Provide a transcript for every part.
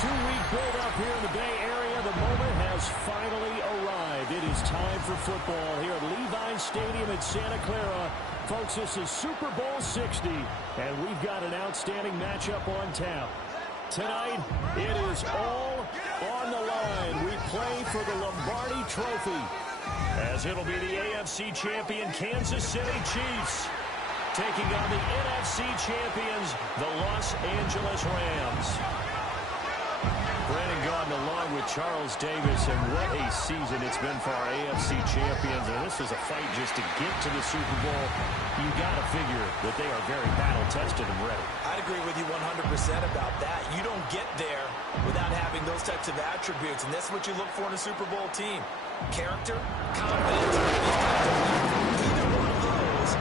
2-week build-up here in the Bay Area. The moment has finally arrived. It is time for football here at Levi Stadium in Santa Clara. Folks, this is Super Bowl 60, and we've got an outstanding matchup on tap. Tonight, it is all on the line. We play for the Lombardi Trophy, as it'll be the AFC champion Kansas City Chiefs taking on the NFC champions, the Los Angeles Rams. Brandon Gaudin along with Charles Davis, and what a season it's been for our AFC champions. And this is a fight just to get to the Super Bowl. You got to figure that they are very battle-tested and ready. I'd agree with you 100% about that. You don't get there without having those types of attributes, and that's what you look for in a Super Bowl team. Character, confidence, either one of those.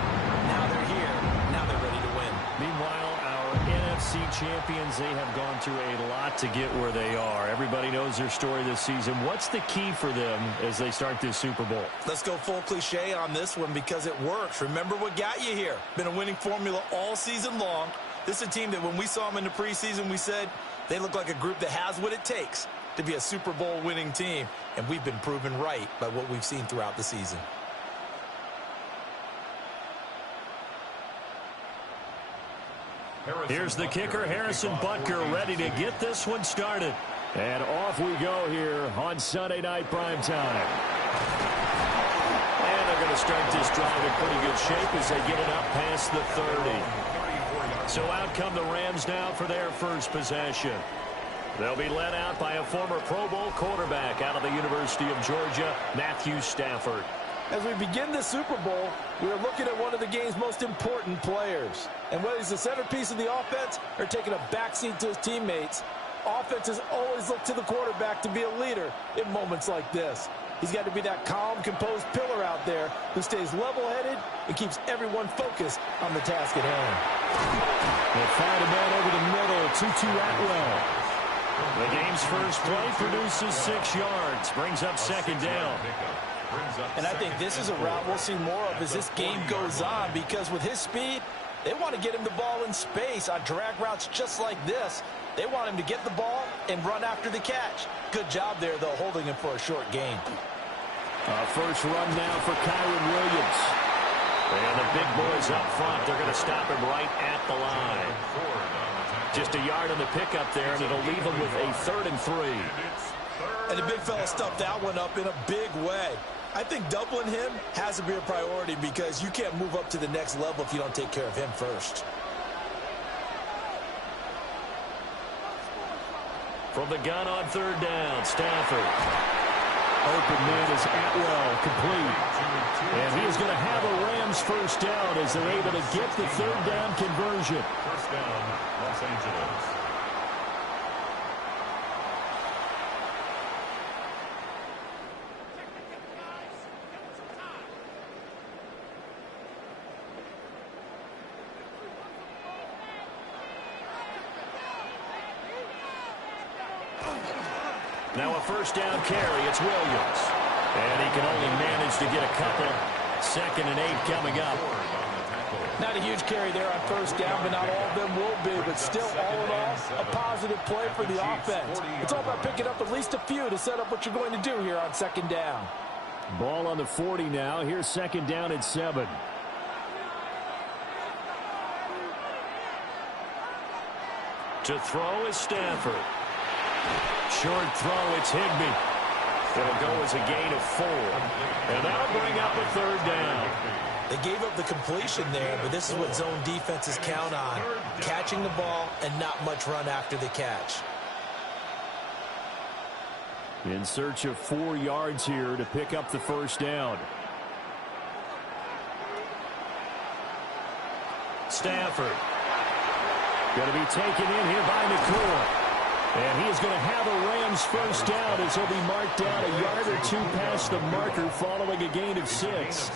Now they're here. Now they're ready to win. Meanwhile, our NFC champions, they have gone through a lot to get where they are. Everybody knows their story this season. What's the key for them as they start this Super Bowl? Let's go full cliche on this one because it works. Remember what got you here. Been a winning formula all season long. This is a team that when we saw them in the preseason, we said they look like a group that has what it takes to be a Super Bowl winning team. And we've been proven right by what we've seen throughout the season. Here's the kicker, Harrison Butker, ready to get this one started. And off we go here on Sunday Night Primetime. And they're going to start this drive in pretty good shape as they get it up past the 30. So out come the Rams now for their first possession. They'll be led out by a former Pro Bowl quarterback out of the University of Georgia, Matthew Stafford. As we begin the Super Bowl, we are looking at one of the game's most important players. And whether he's the centerpiece of the offense or taking a backseat to his teammates, offenses always look to the quarterback to be a leader in moments like this. He's got to be that calm, composed pillar out there who stays level-headed and keeps everyone focused on the task at hand. They'll find a man over the middle, Tutu Atwell. The game's first play produces 6 yards, brings up second down. And I think this is a route we'll see more of as this game goes on, because with his speed, they want to get him the ball in space on drag routes just like this. They want him to get the ball and run after the catch. Good job there, though, holding him for a short gain. First run now for Kyren Williams. And the big boys up front, they're going to stop him right at the line. Just a yard on the pickup there, and it'll leave him with a 3rd and 3. And the big fella stuffed that one up in a big way. I think doubling him has to be a priority because you can't move up to the next level if you don't take care of him first. From the gun on 3rd down, Stafford. Open man is Atwell, complete. And he is going to have a Rams first down as they're able to get the 3rd down conversion. First down, Los Angeles. Now a first down carry, it's Williams. And he can only manage to get a couple. 2nd and 8 coming up. Not a huge carry there on first down, but not all of them will be. But still, all in all, a positive play for the offense. It's all about picking up at least a few to set up what you're going to do here on 2nd down. Ball on the 40 now. Here's 2nd down and 7. To throw is Stafford. Short throw, it's Higbee. It'll go as a gain of 4. And that'll bring up a 3rd down. They gave up the completion there, but this is what zone defenses count on. Catching the ball and not much run after the catch. In search of 4 yards here to pick up the first down. Stafford. Going to be taken in here by McCoy. And he is going to have a Rams first down as he'll be marked down a yard or 2 past the marker following a gain of 6.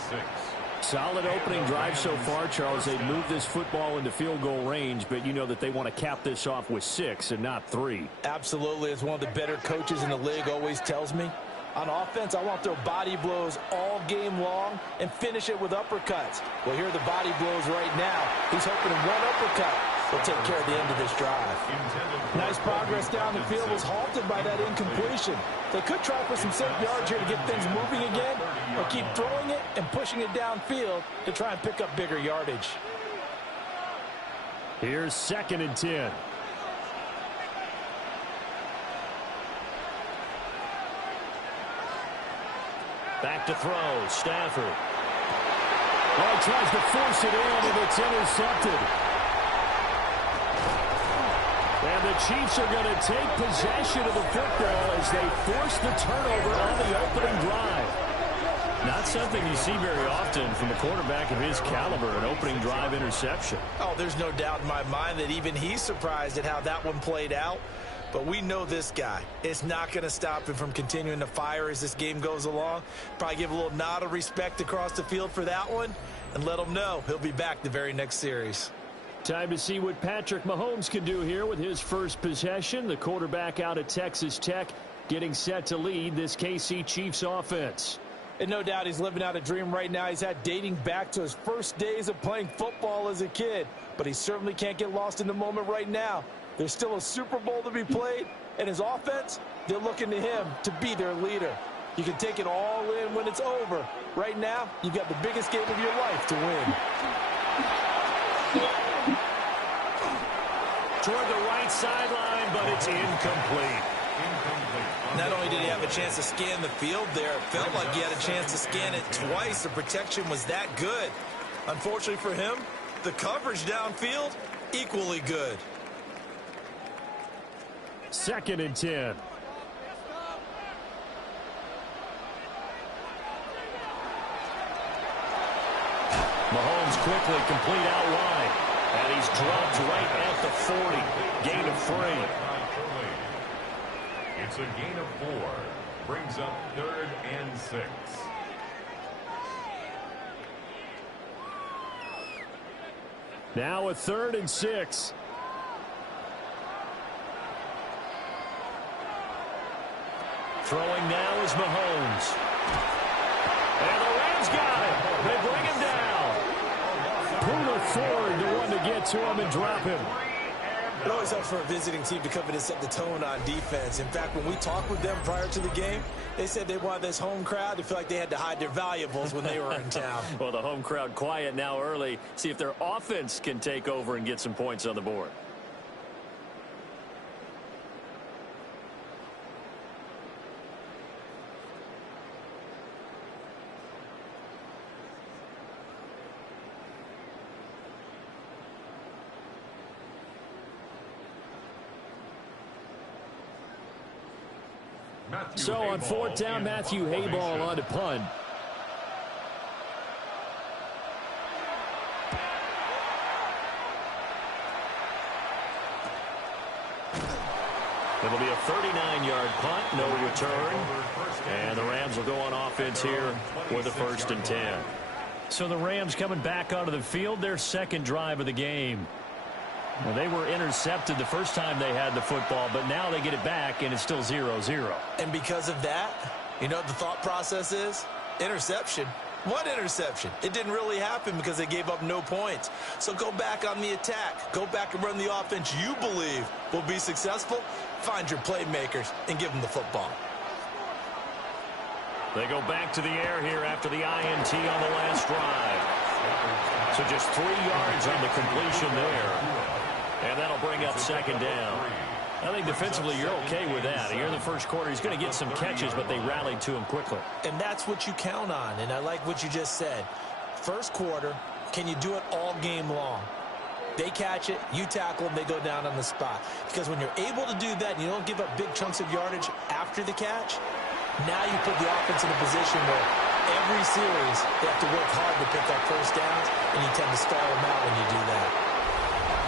Solid opening drive so far, Charles. They've moved this football into field goal range, but you know that they want to cap this off with 6 and not 3. Absolutely. As one of the better coaches in the league always tells me, on offense, I want their body blows all game long and finish it with uppercuts. Well, here are the body blows right now. He's hoping in one uppercut will take care of the end of this drive. Nice progress down the field was halted by that incompletion. They could try for some safe yards here to get things moving again, or keep throwing it and pushing it downfield to try and pick up bigger yardage. Here's 2nd and 10. Back to throw, Stafford. Oh, tries to force it in, and it's intercepted. And the Chiefs are going to take possession of the football as they force the turnover on the opening drive. Not something you see very often from a quarterback of his caliber, an opening drive interception. Oh, there's no doubt in my mind that even he's surprised at how that one played out. But we know this guy. It's not going to stop him from continuing to fire as this game goes along. Probably give a little nod of respect across the field for that one and let him know he'll be back the very next series. Time to see what Patrick Mahomes can do here with his first possession. The quarterback out of Texas Tech getting set to lead this KC Chiefs offense. And no doubt he's living out a dream right now. He's had dating back to his first days of playing football as a kid. But he certainly can't get lost in the moment right now. There's still a Super Bowl to be played, and his offense, they're looking to him to be their leader. You can take it all in when it's over. Right now, you've got the biggest game of your life to win. Toward the right sideline, but it's incomplete. Not only did he have a chance to scan the field there, it felt like he had a chance to scan it twice. The protection was that good. Unfortunately for him, the coverage downfield, equally good. 2nd and 10. Mahomes quickly complete out wide. And he's dropped right at the 40. Gain of 3. It's a gain of 4. Brings up 3rd and 6. Now a 3rd and 6. Throwing now is Mahomes. And the Rams got it. They bring him down. Poona Ford, the one to get to him and drop him. It always helps for a visiting team to come in and set the tone on defense. In fact, when we talked with them prior to the game, they said they wanted this home crowd to feel like they had to hide their valuables when they were in town. Well, the home crowd quiet now early. See if their offense can take over and get some points on the board. So on 4th down, Matthew Hayball on to punt. It'll be a 39-yard punt, no return. And the Rams will go on offense here with a 1st and 10. So the Rams coming back onto the field, their 2nd drive of the game. Well, they were intercepted the first time they had the football, but now they get it back, and it's still 0-0. And because of that, you know what the thought process is? Interception. What interception? It didn't really happen because they gave up no points. So go back on the attack. Go back and run the offense you believe will be successful. Find your playmakers and give them the football. They go back to the air here after the INT on the last drive. So just 3 yards on the completion there. And that'll bring up 2nd down. I think defensively you're okay with that. Here in the first quarter, he's going to get some catches, but they rallied to him quickly. And that's what you count on, and I like what you just said. First quarter, can you do it all game long? They catch it, you tackle them, they go down on the spot. Because when you're able to do that and you don't give up big chunks of yardage after the catch, now you put the offense in a position where every series they have to work hard to pick up first downs, and you tend to stall them out when you do that.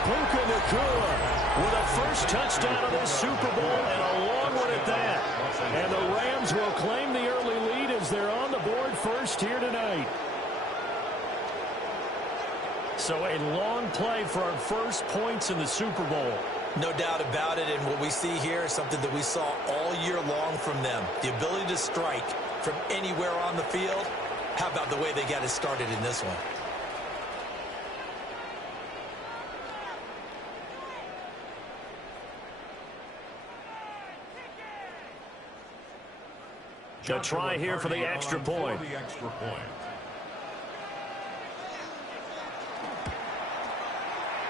Puka Nacua with a first touchdown of this Super Bowl, and a long one at that. And the Rams will claim the early lead as they're on the board first here tonight. So a long play for our first points in the Super Bowl. No doubt about it, and what we see here is something that we saw all year long from them. The ability to strike from anywhere on the field. How about the way they got it started in this one? A try here for the extra point.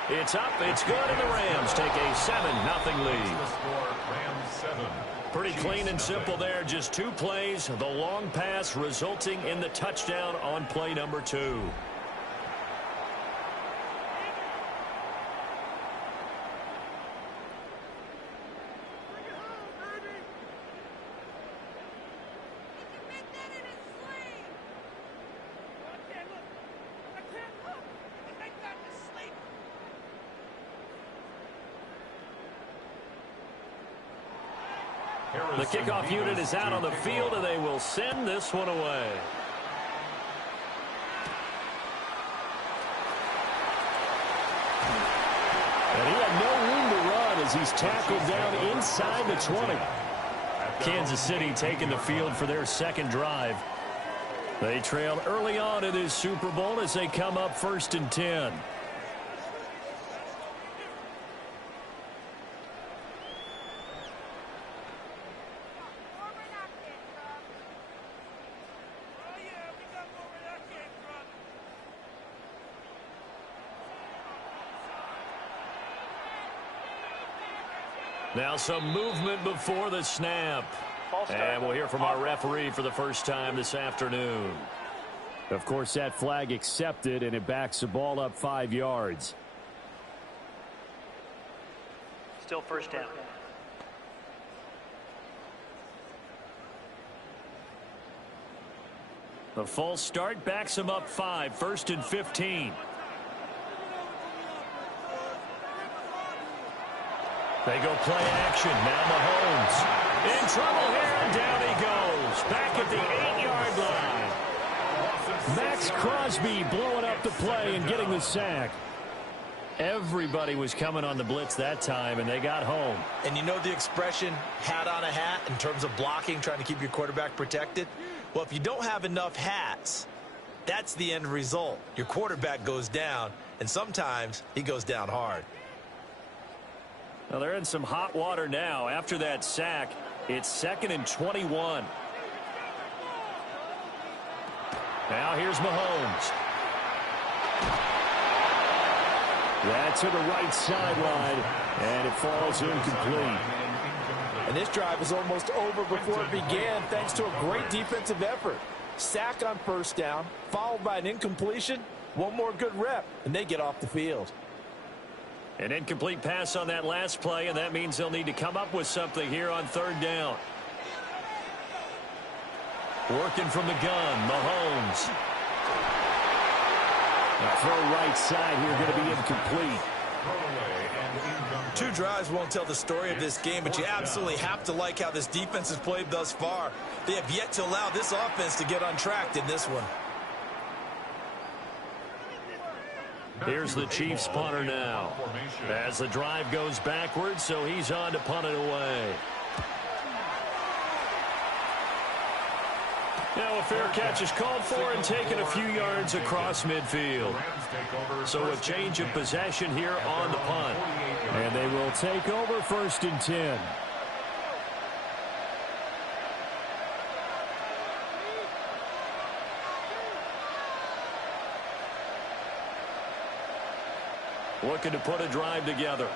It's up, it's good, and the Rams take a 7-0 lead. Pretty clean and simple there, just 2 plays. The long pass resulting in the touchdown on play number 2. The kickoff unit is out on the field, and they will send this one away. And he had no room to run as he's tackled down inside the 20. Kansas City taking the field for their second drive. They trailed early on in this Super Bowl as they come up 1st and 10. Now some movement before the snap. And we'll hear from our referee for the first time this afternoon. Of course, that flag accepted, and it backs the ball up 5 yards. Still first down. The false start backs him up 5, 1st and 15. They go play action. Now Mahomes in trouble here, and down he goes. Back at the 8-yard line. Max Crosby blowing up the play and getting the sack. Everybody was coming on the blitz that time, and they got home. And you know the expression, hat on a hat, in terms of blocking, trying to keep your quarterback protected? Well, if you don't have enough hats, that's the end result. Your quarterback goes down, and sometimes he goes down hard. Well, they're in some hot water now. After that sack, it's 2nd and 21. Now here's Mahomes. That's to the right sideline, and it falls incomplete. And this drive is almost over before it began thanks to a great defensive effort. Sack on 1st down, followed by an incompletion. One more good rep, and they get off the field. An incomplete pass on that last play, and that means they'll need to come up with something here on 3rd down. Working from the gun, Mahomes. The throw right side here going to be incomplete. 2 drives won't tell the story of this game, but you absolutely have to like how this defense has played thus far. They have yet to allow this offense to get untracked in this one. Here's the Chiefs punter now. As the drive goes backwards, so he's on to punt it away. Now a fair catch is called for and taken a few yards across midfield. So a change of possession here on the punt. And they will take over 1st and 10. Looking to put a drive together.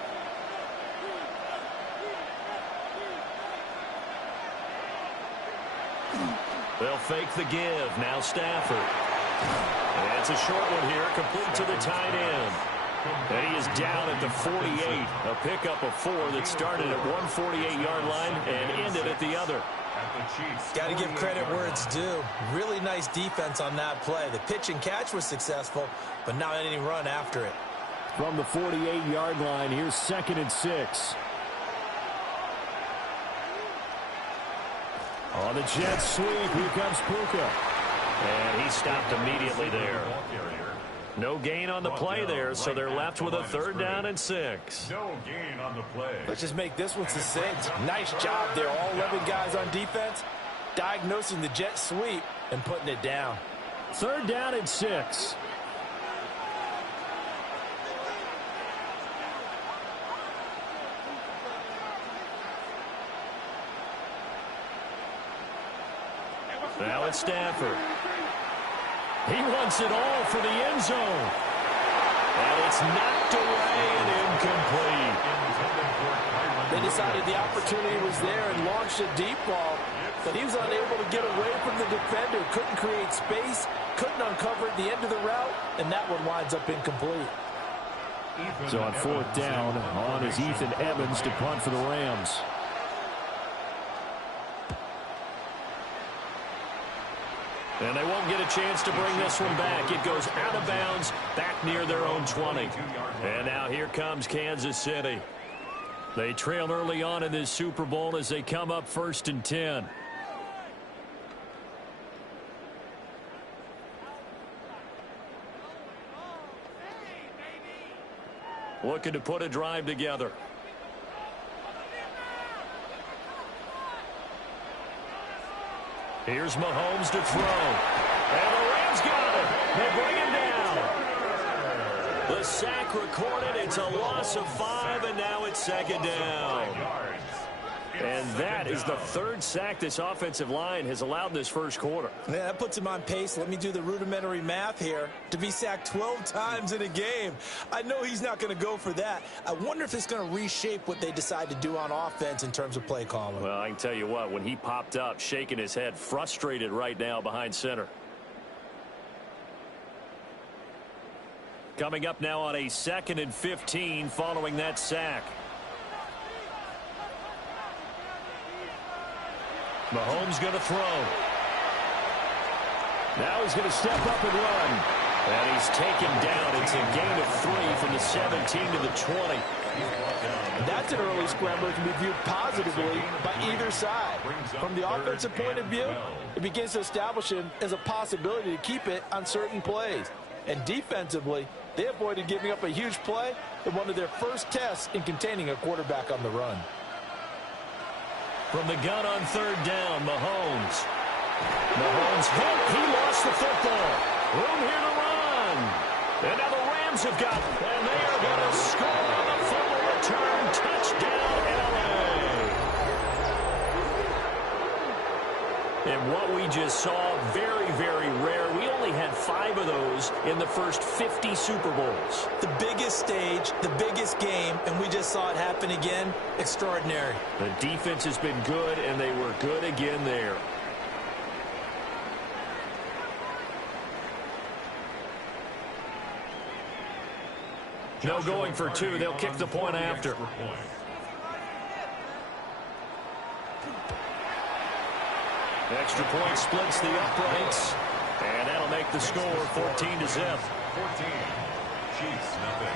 They'll fake the give. Now Stafford. And it's a short one here, complete to the tight end. And he is down at the 48. A pickup of 4 that started at 148-yard line and ended at the other. Got to give credit where it's due. Really nice defense on that play. The pitch and catch was successful, but not any run after it. From the 48-yard line, here's 2nd and 6. On the jet sweep, here comes Puka. And he stopped immediately there. No gain on the play there, so they're left with a 3rd down and 6. No gain on the play. Let's just make this one succinct. Nice job there. All 11 guys on defense, diagnosing the jet sweep and putting it down. 3rd down and 6. Now it's Stafford. He wants it all for the end zone. And it's knocked away and incomplete. They decided the opportunity was there and launched a deep ball, but he was unable to get away from the defender, couldn't create space, couldn't uncover at the end of the route, and that one winds up incomplete. So on fourth down, on is Ethan Evans to punt for the Rams. And they won't get a chance to bring this one back. It goes out of bounds, back near their own 20. And now here comes Kansas City. They trail early on in this Super Bowl as they come up 1st and 10. Looking to put a drive together. Here's Mahomes to throw. And the Rams got it. They bring him down. The sack recorded. It's a loss of 5, and now it's 2nd down. And that is the 3rd sack this offensive line has allowed this first quarter. Yeah, that puts him on pace. Let me do the rudimentary math here. To be sacked 12 times in a game, I know he's not going to go for that. I wonder if it's going to reshape what they decide to do on offense in terms of play calling. Well, I can tell you what, when he popped up, shaking his head, frustrated right now behind center. Coming up now on a 2nd and 15 following that sack. Mahomes going to throw. Now he's going to step up and run. And he's taken down. It's a gain of 3 from the 17 to the 20. That's an early scrambler that can be viewed positively by either side. From the offensive point of view, it begins to establish him as a possibility to keep it on certain plays. And defensively, they avoided giving up a huge play in one of their first tests in containing a quarterback on the run. From the gun on 3rd down, Mahomes. Mahomes hit. He lost the football. Room here to run. And now the Rams have got it. And they are going to score on the fumble return. Touchdown, L.A. And what we just saw, very, very rare. We only had 5 of those in the first 50 Super Bowls. The biggest stage, the biggest game, and we just saw it happen again. Extraordinary. The defense has been good, and they were good again there. No going for 2. They'll kick the point after. Extra point splits the uprights. And that'll make the score 14-0. 14. Chiefs, nothing.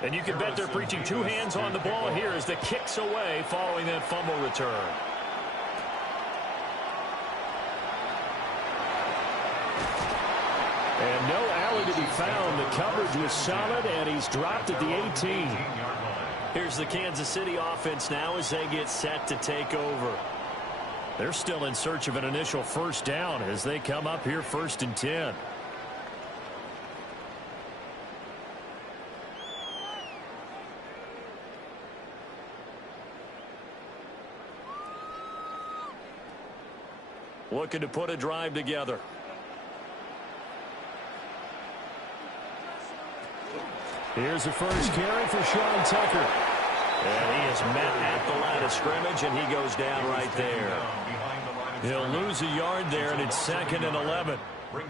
And you can bet they're preaching 2 hands on the ball here as the kick's away following that fumble return. And no alley to be found. The coverage was solid, and he's dropped at the 18. Here's the Kansas City offense now as they get set to take over. They're still in search of an initial 1st down as they come up here 1st and 10. Looking to put a drive together. Here's the first carry for Sean Tucker. And he is met at the line of scrimmage, and he goes down right there. He'll lose a yard there, and it's 2nd and 11.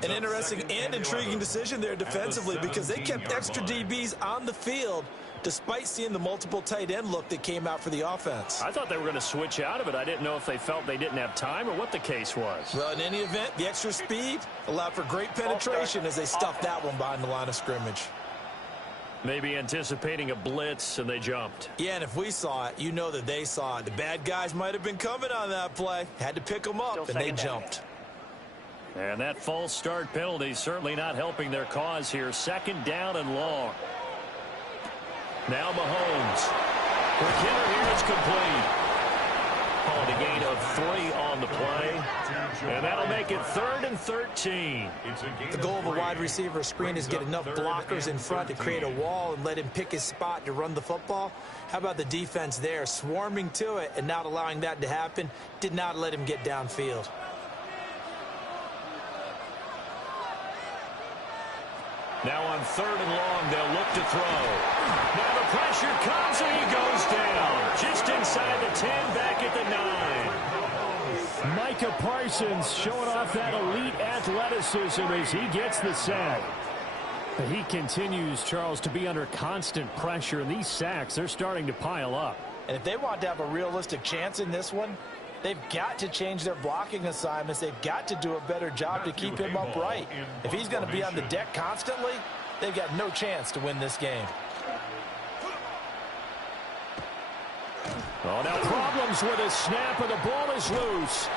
An interesting and intriguing decision there defensively because they kept extra DBs on the field despite seeing the multiple tight end look that came out for the offense. I thought they were going to switch out of it. I didn't know if they felt they didn't have time or what the case was. Well, in any event, the extra speed allowed for great penetration as they stuffed that one behind the line of scrimmage. Maybe anticipating a blitz, and they jumped. Yeah, and if we saw it, you know that they saw it. The bad guys might have been coming on that play. Had to pick them up, and they jumped. And that false start penalty certainly not helping their cause here. Second down and long. Now Mahomes. For Kittle here, it's complete. Called a gain of 3 on the play. And that'll make it 3rd and 13. The goal of a wide receiver screen is get enough blockers in front to create a wall and let him pick his spot to run the football. How about the defense there, swarming to it and not allowing that to happen? Did not let him get downfield. Now on 3rd and long, they'll look to throw. Now the pressure comes and he goes down. Just inside the 10, back at the 9. Micah Parsons showing off that elite athleticism as he gets the sack. He continues, Charles, to be under constant pressure, and these sacks, they're starting to pile up. And if they want to have a realistic chance in this one, they've got to change their blocking assignments. They've got to do a better job to keep him upright. If he's going to be on the deck constantly, they've got no chance to win this game. Oh, now problems with his snap, and the ball is loose.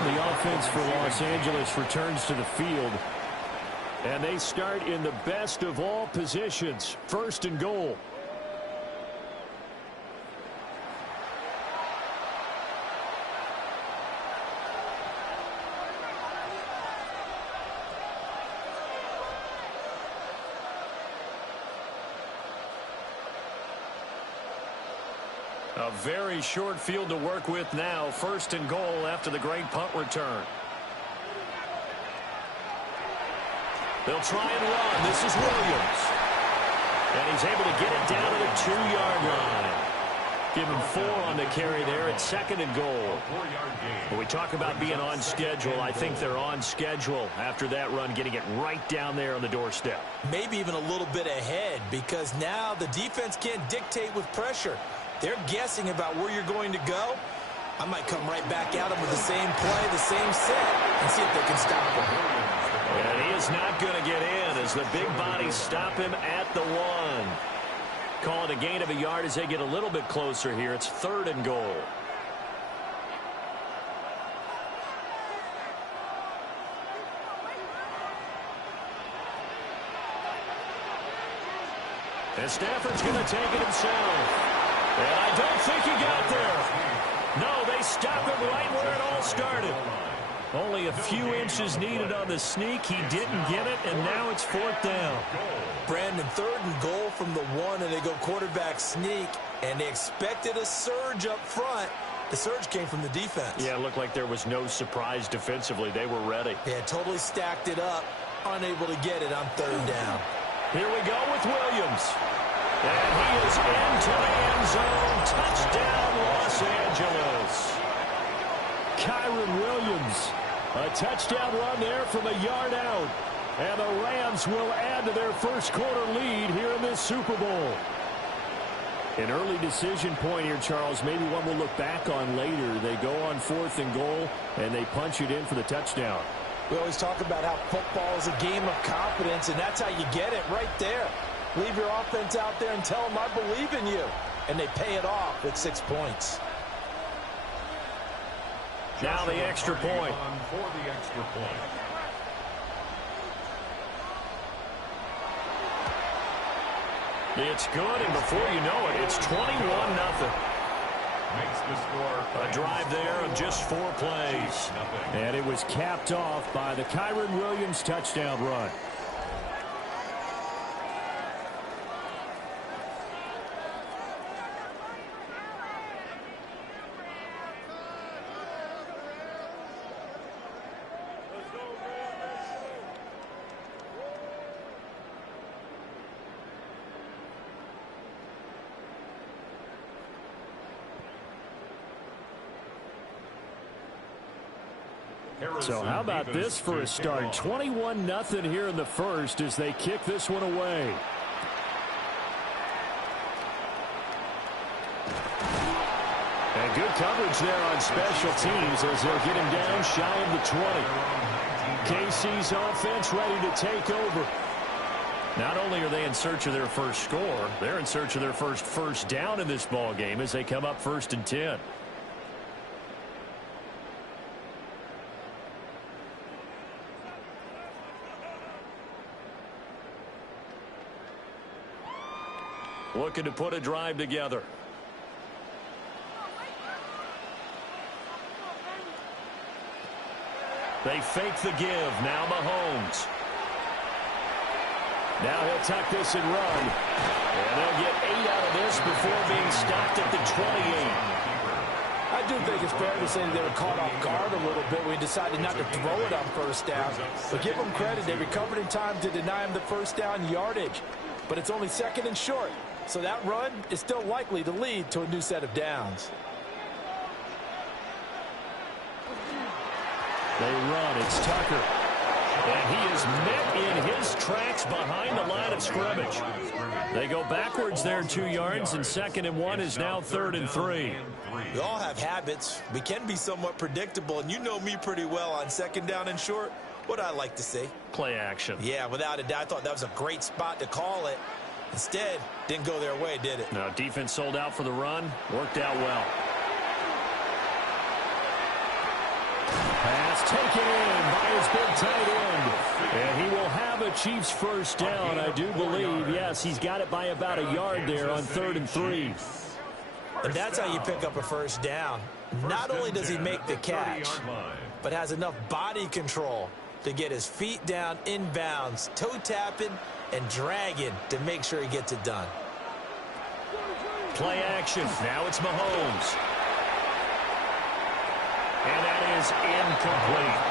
The offense for Los Angeles returns to the field. And they start in the best of all positions. 1st and goal. A very short field to work with now. 1st and goal after the great punt return. They'll try and run. This is Williams. And he's able to get it down to the 2-yard line. Give him 4 on the carry there at 2nd and goal. When we talk about being on schedule, I think they're on schedule after that run, getting it right down there on the doorstep. Maybe even a little bit ahead, because now the defense can't dictate with pressure. They're guessing about where you're going to go. I might come right back at them with the same play, the same set, and see if they can stop him. And he is not going to get in as the big bodies stop him at the 1. Call it a gain of a yard as they get a little bit closer here. It's 3rd and goal. And Stafford's going to take it himself. And I don't think he got there. No, they stop him right where it all started. Only a few inches needed on the sneak. He didn't get it, and now it's 4th down. Brandon, 3rd and goal from the 1, and they go quarterback sneak, and they expected a surge up front. The surge came from the defense. Yeah, it looked like there was no surprise defensively. They were ready. Yeah, totally stacked it up, unable to get it on 3rd down. Here we go with Williams. And he is into the end zone. Touchdown, Los Angeles. Kyren Williams. A touchdown run there from a yard out. And the Rams will add to their first quarter lead here in this Super Bowl. An early decision point here, Charles. Maybe one we'll look back on later. They go on 4th and goal, and they punch it in for the touchdown. We always talk about how football is a game of confidence, and that's how you get it right there. Leave your offense out there and tell them, I believe in you. And they pay it off with 6 points. Now the extra point. For the extra point. It's good, and before you know it, it's 21-0. Makes the score. A drive there of just 4 plays. And it was capped off by the Kyren Williams touchdown run. So how about this for a start? 21-0 here in the first as they kick this one away. And good coverage there on special teams as they'll get him down shy of the 20. KC's offense ready to take over. Not only are they in search of their first score, they're in search of their first down in this ball game as they come up 1st and 10. looking to put a drive together. They fake the give. Now Mahomes. Now he'll tuck this and run. And they'll get 8 out of this before being stopped at the 28. I do think it's fair to say that they were caught off guard a little bit when we decided not to throw it on first down. But give them credit. They recovered in time to deny him the first down yardage. But it's only second and short. So that run is still likely to lead to a new set of downs. They run. It's Tucker. And he is met in his tracks behind the line of scrimmage. They go backwards there 2 yards, and 2nd and 1 is now 3rd and 3. We all have habits. We can be somewhat predictable, and you know me pretty well on 2nd down and short. What I like to see. Play action. Yeah, without a doubt. I thought that was a great spot to call it. Instead, didn't go their way, did it? Now, defense sold out for the run. Worked out well. Pass taken in by his big tight end. And he will have a Chiefs first down, I do believe. Yes, he's got it by about a yard there on 3rd and 3. And that's how you pick up a first down. Not only does he make the catch, but has enough body control to get his feet down inbounds, toe tapping and dragging to make sure he gets it done. Play action. Now it's Mahomes. And that is incomplete.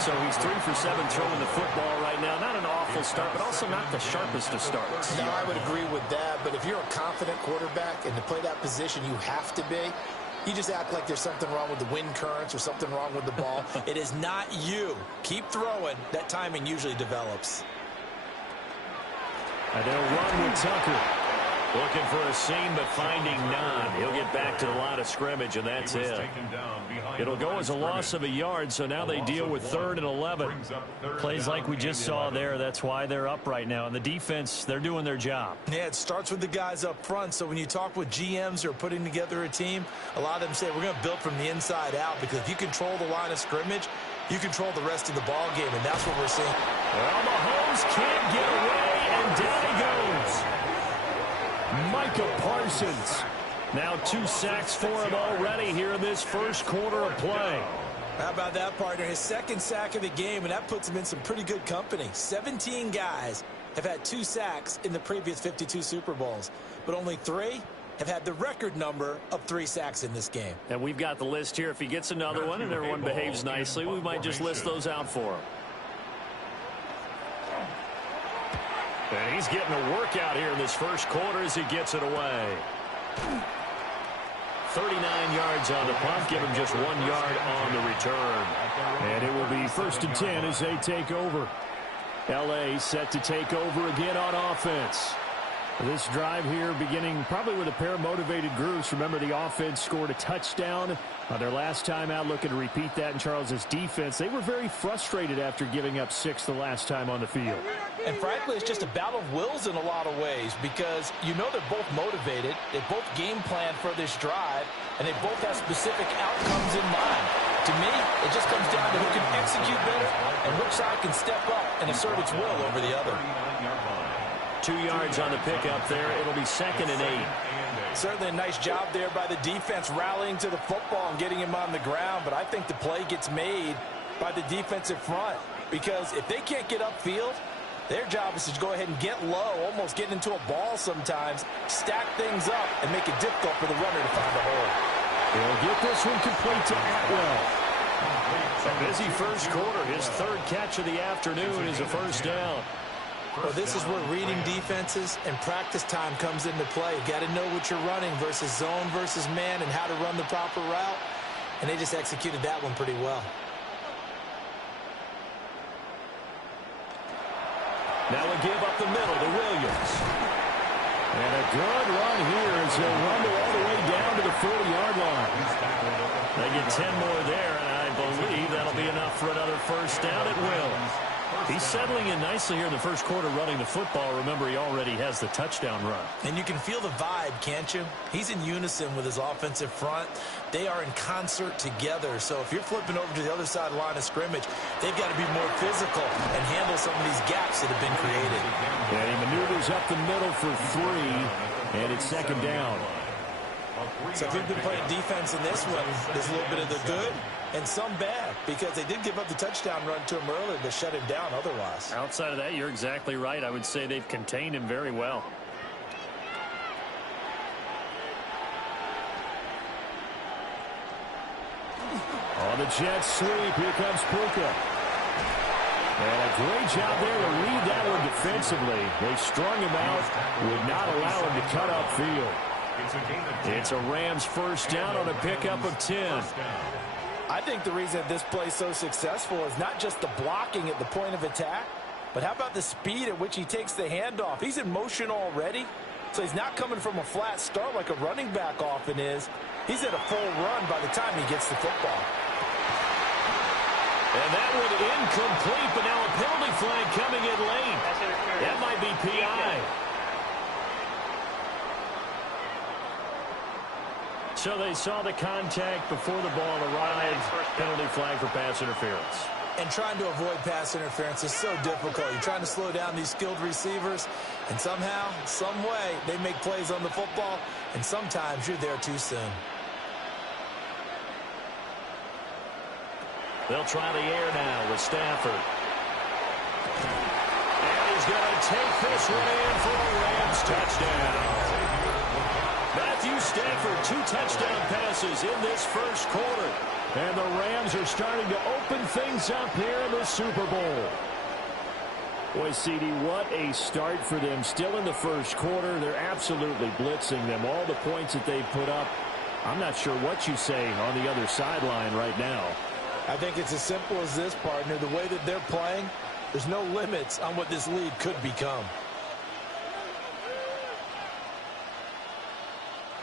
So he's 3 for 7 throwing the football right now. Not an awful start, but also not the sharpest of starts. No, I would agree with that. But if you're a confident quarterback and to play that position you have to be, you just act like there's something wrong with the wind currents or something wrong with the ball. It is not you. Keep throwing. That timing usually develops. And they'll run with Tucker. Looking for a seam, but finding none. He'll get back to the line of scrimmage, and that's it. It'll go as a loss of a yard, so now they deal with 3rd and 11. Plays like we just saw there. That's why they're up right now. And the defense, they're doing their job. Yeah, it starts with the guys up front. So when you talk with GMs who are putting together a team, a lot of them say we're going to build from the inside out, because if you control the line of scrimmage, you control the rest of the ball game, and that's what we're seeing. Well, Mahomes can't get away, and down he goes. Micah Parsons. Now 2 sacks for him already here in this first quarter of play. How about that, partner? His 2nd sack of the game, and that puts him in some pretty good company. 17 guys have had 2 sacks in the previous 52 Super Bowls, but only 3 have had the record number of 3 sacks in this game. And we've got the list here. If he gets another one and everyone behaves nicely, we might just list those out for him. And he's getting a workout here in this first quarter as he gets it away. 39 yards on the punt, give him just 1 yard on the return. And it will be 1st and 10 as they take over. L.A. set to take over again on offense. This drive here beginning probably with a pair of motivated groups. Remember, the offense scored a touchdown on their last time out, looking to repeat that in Charles's defense. They were very frustrated after giving up 6 the last time on the field. And frankly, it's just a battle of wills in a lot of ways, because you know they're both motivated. They both game plan for this drive, and they both have specific outcomes in mind. To me, it just comes down to who can execute better and which side can step up and assert its will over the other. 2 yards on the pickup there. It'll be 2nd and 8. Certainly a nice job there by the defense rallying to the football and getting him on the ground, but I think the play gets made by the defensive front, because if they can't get upfield, their job is to go ahead and get low, almost get into a ball sometimes, stack things up, and make it difficult for the runner to find a hole. He'll get this one complete to Atwell. A busy first quarter. His 3rd catch of the afternoon is a first down. Well, this is where reading defenses and practice time comes into play. You got to know what you're running versus zone versus man and how to run the proper route. And they just executed that one pretty well. Now a give up the middle to Williams. And a good run here as he'll run all the way down to the 40-yard line. They get 10 more there, and I believe that'll be enough for another first down at will. He's settling in nicely here in the first quarter running the football. Remember, he already has the touchdown run. And you can feel the vibe, can't you? He's in unison with his offensive front. They are in concert together. So if you're flipping over to the other side line of scrimmage, they've got to be more physical and handle some of these gaps that have been created. And he maneuvers up the middle for 3, and it's second down. So if you've been playing defense in this one, there's a little bit of the good and some bad, because they did give up the touchdown run to him earlier but shut him down otherwise. Outside of that, you're exactly right. I would say they've contained him very well. On the jet sweep, here comes Puka. And a great job there to read that one defensively. They strung him out, would not allow him to cut upfield. It's a Rams first down on a pickup of 10. I think the reason this play is so successful is not just the blocking at the point of attack, but how about the speed at which he takes the handoff? He's in motion already, so he's not coming from a flat start like a running back often is. He's at a full run by the time he gets the football. And that one incomplete, but now a penalty flag coming in late. That might be PI. So they saw the contact before the ball arrived. Penalty flag for pass interference. And trying to avoid pass interference is so difficult. You're trying to slow down these skilled receivers, and somehow, some way, they make plays on the football, and sometimes you're there too soon. They'll try the air now with Stafford. And he's going to take this one in for a Rams touchdown. Matthew Stafford, 2 touchdown passes in this first quarter. And the Rams are starting to open things up here in the Super Bowl. Boy, CD, what a start for them. Still in the first quarter. They're absolutely blitzing them. All the points that they've put up, I'm not sure what you say on the other sideline right now. I think it's as simple as this, partner. The way that they're playing, there's no limits on what this lead could become.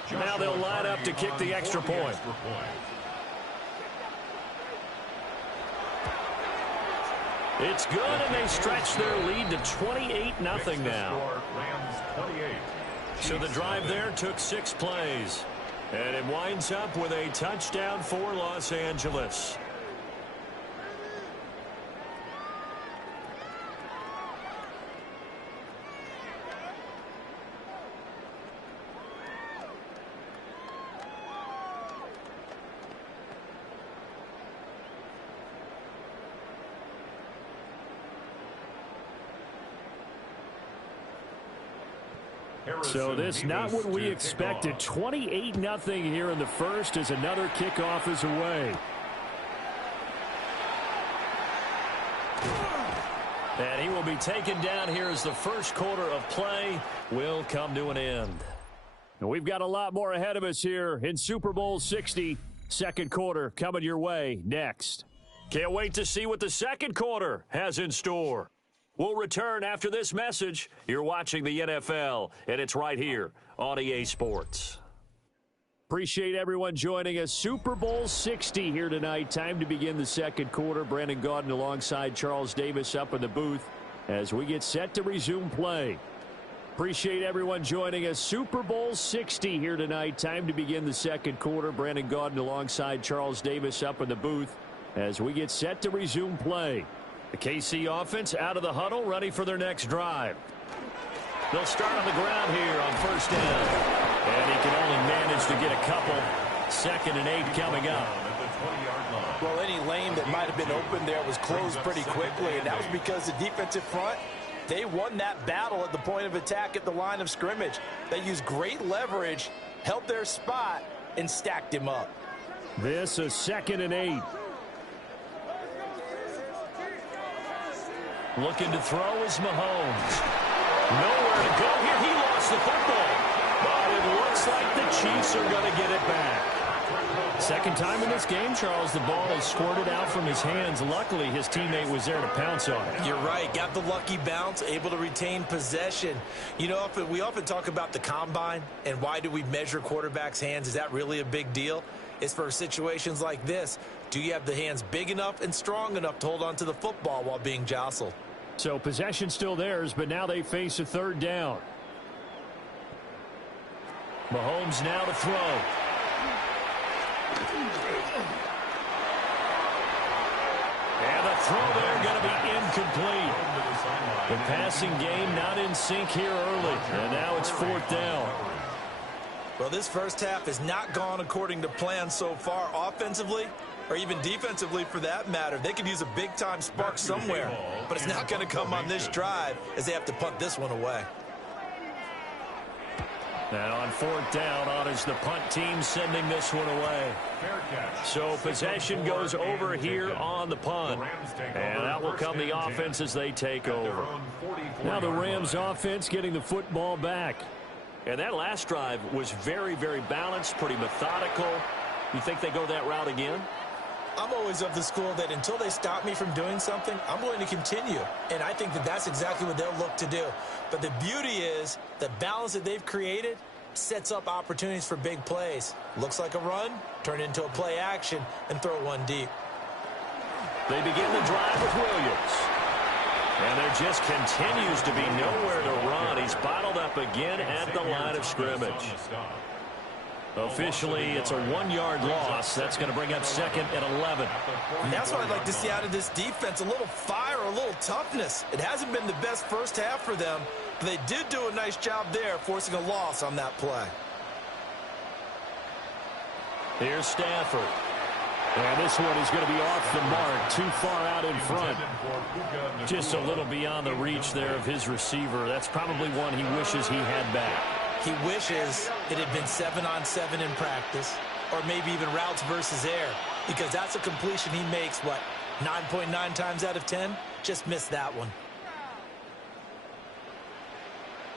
Now they'll line up to kick the extra point. It's good, and they stretch their lead to 28-0 now. So the drive there took 6 plays. And it winds up with a touchdown for Los Angeles. So this not what we expected. 28-0 here in the first as another kickoff is away. And he will be taken down here as the first quarter of play will come to an end. And we've got a lot more ahead of us here in Super Bowl 60. Second quarter coming your way next. Can't wait to see what the second quarter has in store. We'll return after this message. You're watching the NFL, and it's right here on EA Sports. Appreciate everyone joining us. Super Bowl 60 here tonight. Time to begin the second quarter. Brandon Gaudin alongside Charles Davis up in the booth as we get set to resume play. Appreciate everyone joining us. Super Bowl 60 here tonight. Time to begin the second quarter. Brandon Gaudin alongside Charles Davis up in the booth as we get set to resume play. The KC offense out of the huddle, ready for their next drive. They'll start on the ground here on first down. And he can only manage to get a couple. 2nd and 8 coming up. Well, any lane that might have been open there was closed pretty quickly, and that was because the defensive front, they won that battle at the point of attack at the line of scrimmage. They used great leverage, held their spot, and stacked him up. This is 2nd and 8. Looking to throw is Mahomes. Nowhere to go here. He lost the football. But it looks like the Chiefs are going to get it back. Second time in this game, Charles, the ball is squirted out from his hands. Luckily, his teammate was there to pounce on it. You're right. Got the lucky bounce, able to retain possession. You know, we often talk about the combine and why do we measure quarterbacks' hands. Is that really a big deal? It's for situations like this. Do you have the hands big enough and strong enough to hold on to the football while being jostled? So possession still theirs, but now they face a third down. Mahomes now to throw. And the throw there going to be incomplete. The passing game not in sync here early, and now it's fourth down. Well, this first half has not gone according to plan so far offensively, or even defensively for that matter. They could use a big-time spark somewhere, but it's not going to come on this drive as they have to punt this one away. And on fourth down, on is the punt team sending this one away. So possession goes over here on the punt. And that will come the offense as they take over. Now the Rams offense getting the football back. And that last drive was very, very balanced, pretty methodical. You think they go that route again? I'm always of the school that until they stop me from doing something, I'm going to continue. And I think that that's exactly what they'll look to do. But the beauty is the balance that they've created sets up opportunities for big plays. Looks like a run, turn into a play action, and throw one deep. They begin the drive with Williams. And there just continues to be nowhere to run. He's bottled up again at the line of scrimmage. Officially, it's a 1-yard loss. That's going to bring up second and 11. And that's what I'd like to see out of this defense, a little fire, a little toughness. It hasn't been the best first half for them, but they did do a nice job there, forcing a loss on that play. Here's Stafford. And this one is going to be off the mark, too far out in front. Just a little beyond the reach there of his receiver. That's probably one he wishes he had back. He wishes it had been 7-on-7 in practice, or maybe even routes versus air, because that's a completion he makes, 9.9 times out of 10? Just missed that one.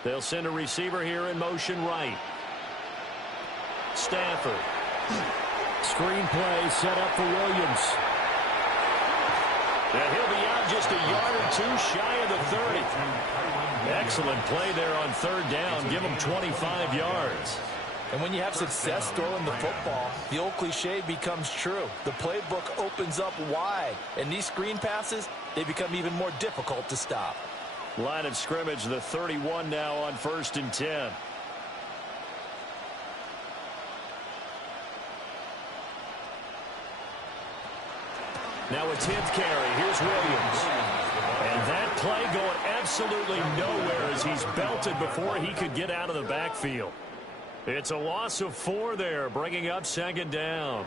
They'll send a receiver here in motion right. Stafford. Screen play set up for Williams. And he'll be out just a yard or two shy of the 30. Excellent play there on third down. Give him 25 yards. And when you have success throwing the football, the old cliche becomes true. The playbook opens up wide. And these screen passes, they become even more difficult to stop. Line of scrimmage, the 31 now on 1st and 10. Now a 10th carry. Here's Williams. And that play going absolutely nowhere as he's belted before he could get out of the backfield. It's a loss of 4 there, bringing up second down.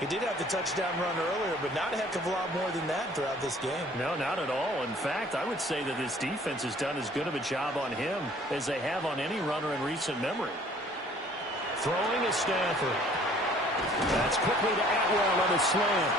He did have the touchdown run earlier, but not a heck of a lot more than that throughout this game. No, not at all. In fact, I would say that this defense has done as good of a job on him as they have on any runner in recent memory. Throwing is Stafford. That's quickly to Atwell on the slant.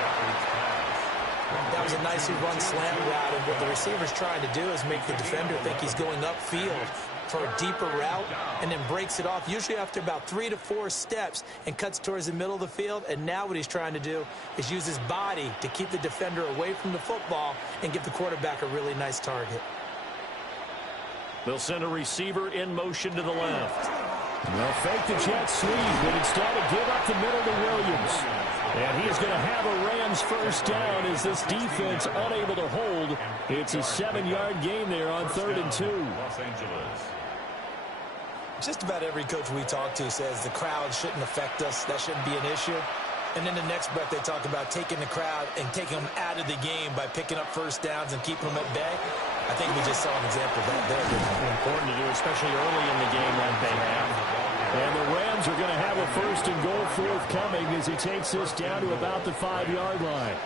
That was a nicely run slant route, and what the receiver's trying to do is make the defender think he's going upfield for a deeper route, and then breaks it off, usually after about 3 to 4 steps, and cuts towards the middle of the field. And now what he's trying to do is use his body to keep the defender away from the football and give the quarterback a really nice target. They'll send a receiver in motion to the left. They'll fake the jet sweep, but instead of give up the middle to Williams. And he is going to have a Rams first down as this defense unable to hold. It's a 7-yard gain there on 3rd and 2. Los Angeles. Just about every coach we talk to says the crowd shouldn't affect us. That shouldn't be an issue. And then the next breath they talk about taking the crowd and taking them out of the game by picking up first downs and keeping them at bay. I think we just saw an example of that there. Important to do, especially early in the game like they have. And the Rams are going to have a 1st and goal forthcoming as he takes this down to about the 5-yard line.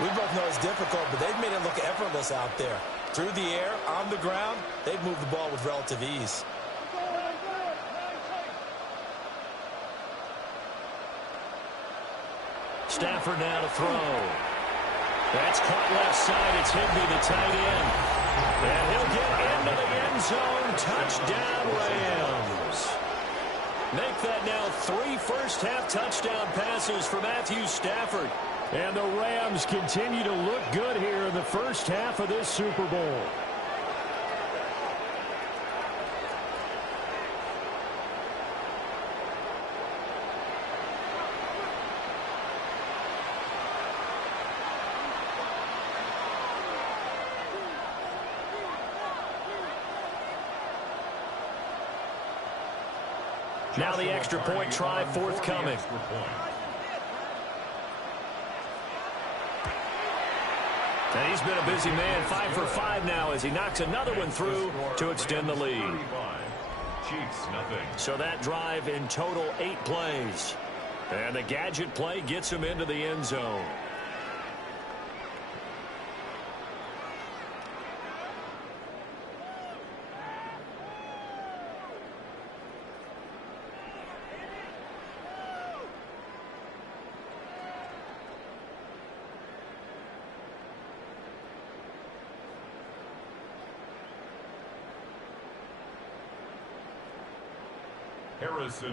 We both know it's difficult, but they've made it look effortless out there. Through the air, on the ground, they've moved the ball with relative ease. Stafford now to throw. That's caught left side. It's Higbee, the tight end. And he'll get into the end zone. Touchdown, Rams. Make that now 3 first-half touchdown passes for Matthew Stafford. And the Rams continue to look good here in the first half of this Super Bowl. Now the extra point try forthcoming. And he's been a busy man, 5 for 5 now as he knocks another one through to extend the lead. So that drive in total 8 plays. And the gadget play gets him into the end zone.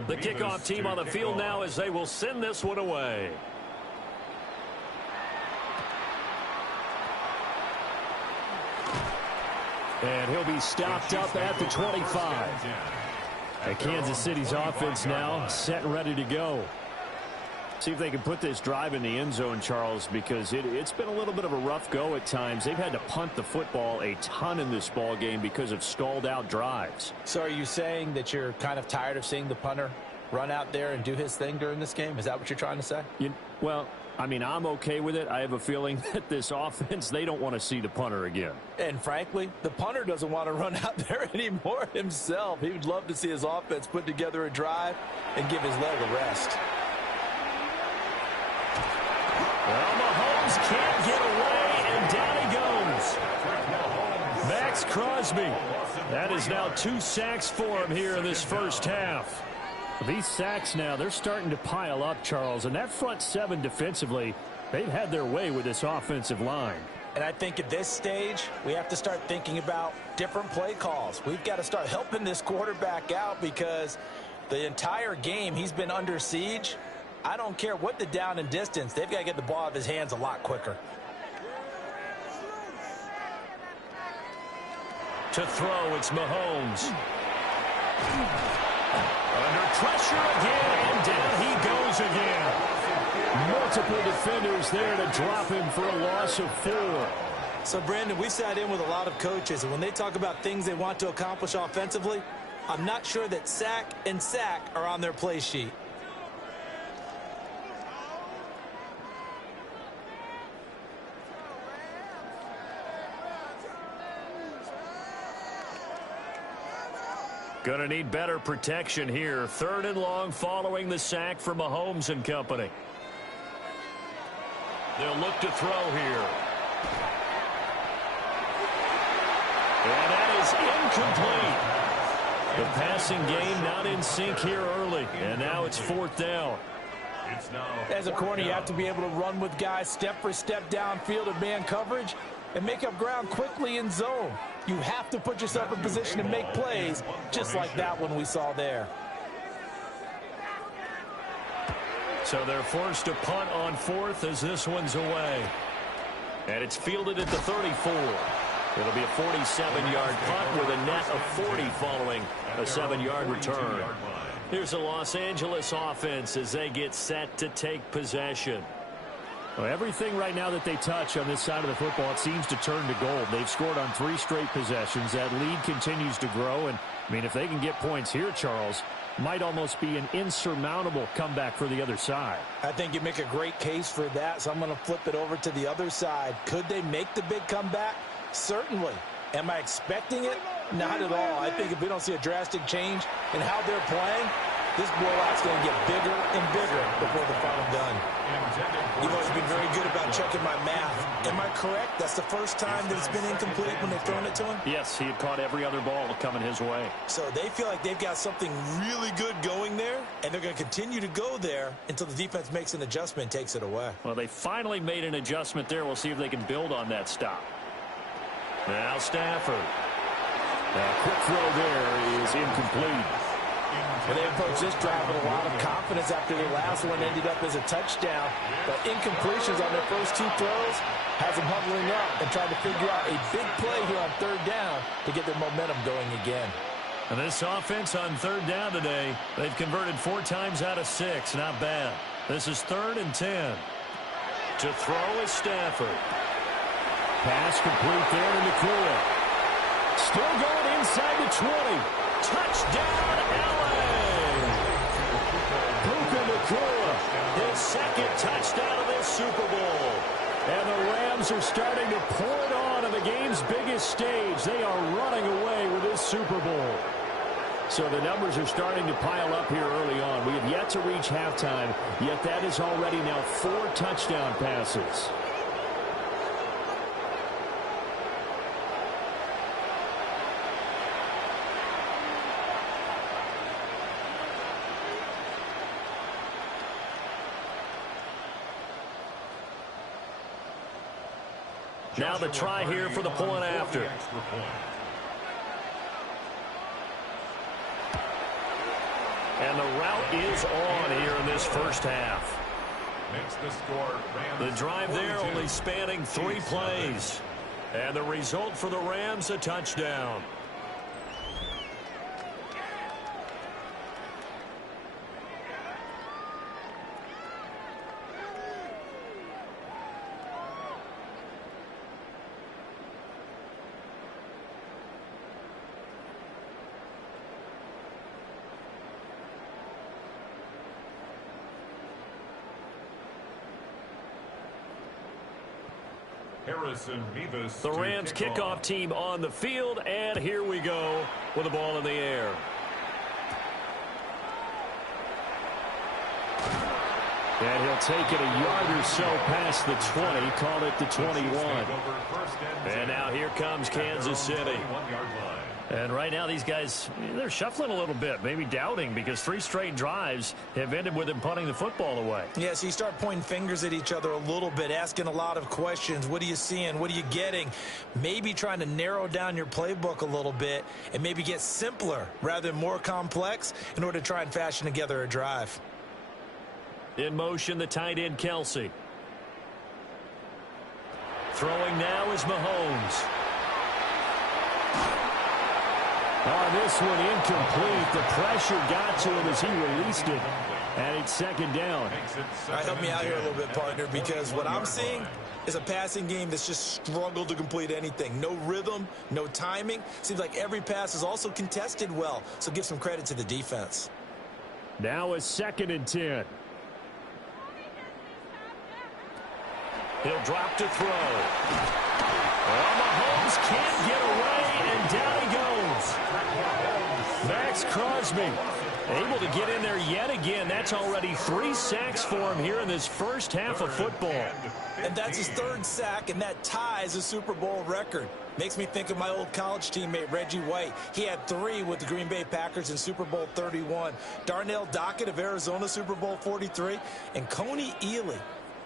The kickoff team on the field now as they will send this one away. And he'll be stopped up at the 25. And Kansas City's offense now set and ready to go. See if they can put this drive in the end zone, Charles, because it's been a little bit of a rough go at times. They've had to punt the football a ton in this ball game because of stalled-out drives. So are you saying that you're kind of tired of seeing the punter run out there and do his thing during this game? Is that what you're trying to say? Well, I mean, I'm okay with it. I have a feeling that this offense, they don't want to see the punter again. And frankly, the punter doesn't want to run out there anymore himself. He would love to see his offense put together a drive and give his leg a rest. Well, Mahomes can't get away, and down he goes. Max Crosby. That is now 2 sacks for him here in this first half. These sacks now, they're starting to pile up, Charles. And that front 7 defensively, they've had their way with this offensive line. And I think at this stage, we have to start thinking about different play calls. We've got to start helping this quarterback out because the entire game he's been under siege. I don't care what the down and distance. They've got to get the ball out of his hands a lot quicker. To throw, it's Mahomes. Under pressure again, and down he goes again. Multiple defenders there to drop him for a loss of 4. So, Brandon, we sat in with a lot of coaches, and when they talk about things they want to accomplish offensively, I'm not sure that sack and sack are on their play sheet. Going to need better protection here. 3rd and long following the sack from Mahomes and company. They'll look to throw here. And that is incomplete. The passing game not in sync here early. And now it's 4th down. As a corner, you have to be able to run with guys step for step downfield in man coverage and make up ground quickly in zone. You have to put yourself in position to make plays, just like that one we saw there. So they're forced to punt on 4th as this one's away. And it's fielded at the 34. It'll be a 47-yard punt with a net of 40 following a 7-yard return. Here's the Los Angeles offense as they get set to take possession. Well, everything right now that they touch on this side of the football, it seems to turn to gold. They've scored on 3 straight possessions. That lead continues to grow. And, I mean, if they can get points here, Charles, might almost be an insurmountable comeback for the other side. I think you make a great case for that, so I'm going to flip it over to the other side. Could they make the big comeback? Certainly. Am I expecting it? Not at all. I think if we don't see a drastic change in how they're playing, this blowout's going to get bigger and bigger before the final done. You've always been very good about checking my math. Am I correct? That's the first time that it's been incomplete when they've thrown it to him? Yes, he had caught every other ball coming his way. So they feel like they've got something really good going there, and they're going to continue to go there until the defense makes an adjustment and takes it away. Well, they finally made an adjustment there. We'll see if they can build on that stop. Now Stafford. Quick throw there is incomplete. Well, they approached this drive with a lot of confidence after the last one ended up as a touchdown. But incompletions on their first 2 throws has them huddling up and trying to figure out a big play here on 3rd down to get their momentum going again. And this offense on 3rd down today, they've converted 4 times out of 6. Not bad. This is 3rd and 10. To throw is Stafford. Pass complete there to McCoy. Still going inside the 20. Touchdown, LA! Nakua, his second touchdown of this Super Bowl. And the Rams are starting to pour it on the game's biggest stage. They are running away with this Super Bowl. So the numbers are starting to pile up here early on. We have yet to reach halftime, yet that is already now 4 touchdown passes. Now the try here for the point after. And the route is on here in this first half. Makes the score. The drive there only spanning 3 plays. And the result for the Rams, a touchdown. Harrison Mevis. The Rams kickoff team on the field, and here we go with the ball in the air. And he'll take it a yard or so past the 20, call it the 21. And now here comes Kansas City. And right now these guys, they're shuffling a little bit, maybe doubting, because 3 straight drives have ended with them punting the football away. Yeah, so you start pointing fingers at each other a little bit, asking a lot of questions. What are you seeing? What are you getting? Maybe trying to narrow down your playbook a little bit and maybe get simpler rather than more complex in order to try and fashion together a drive. In motion, the tight end, Kelsey. Throwing now is Mahomes. Oh, this one incomplete. The pressure got to him as he released it. And it's second down. All right, help me out here a little bit, partner, because what I'm seeing is a passing game that's just struggled to complete anything. No rhythm, no timing. Seems like every pass is also contested well, so give some credit to the defense. Now a 2nd and 10. He'll drop to throw. Well, Mahomes can't get away, and down he goes. Max Crosby able to get in there yet again. That's already 3 sacks for him here in this first half of football. And that's his 3rd sack, and that ties a Super Bowl record. Makes me think of my old college teammate, Reggie White. He had 3 with the Green Bay Packers in Super Bowl 31. Darnell Dockett of Arizona, Super Bowl 43. And Coney Ealy,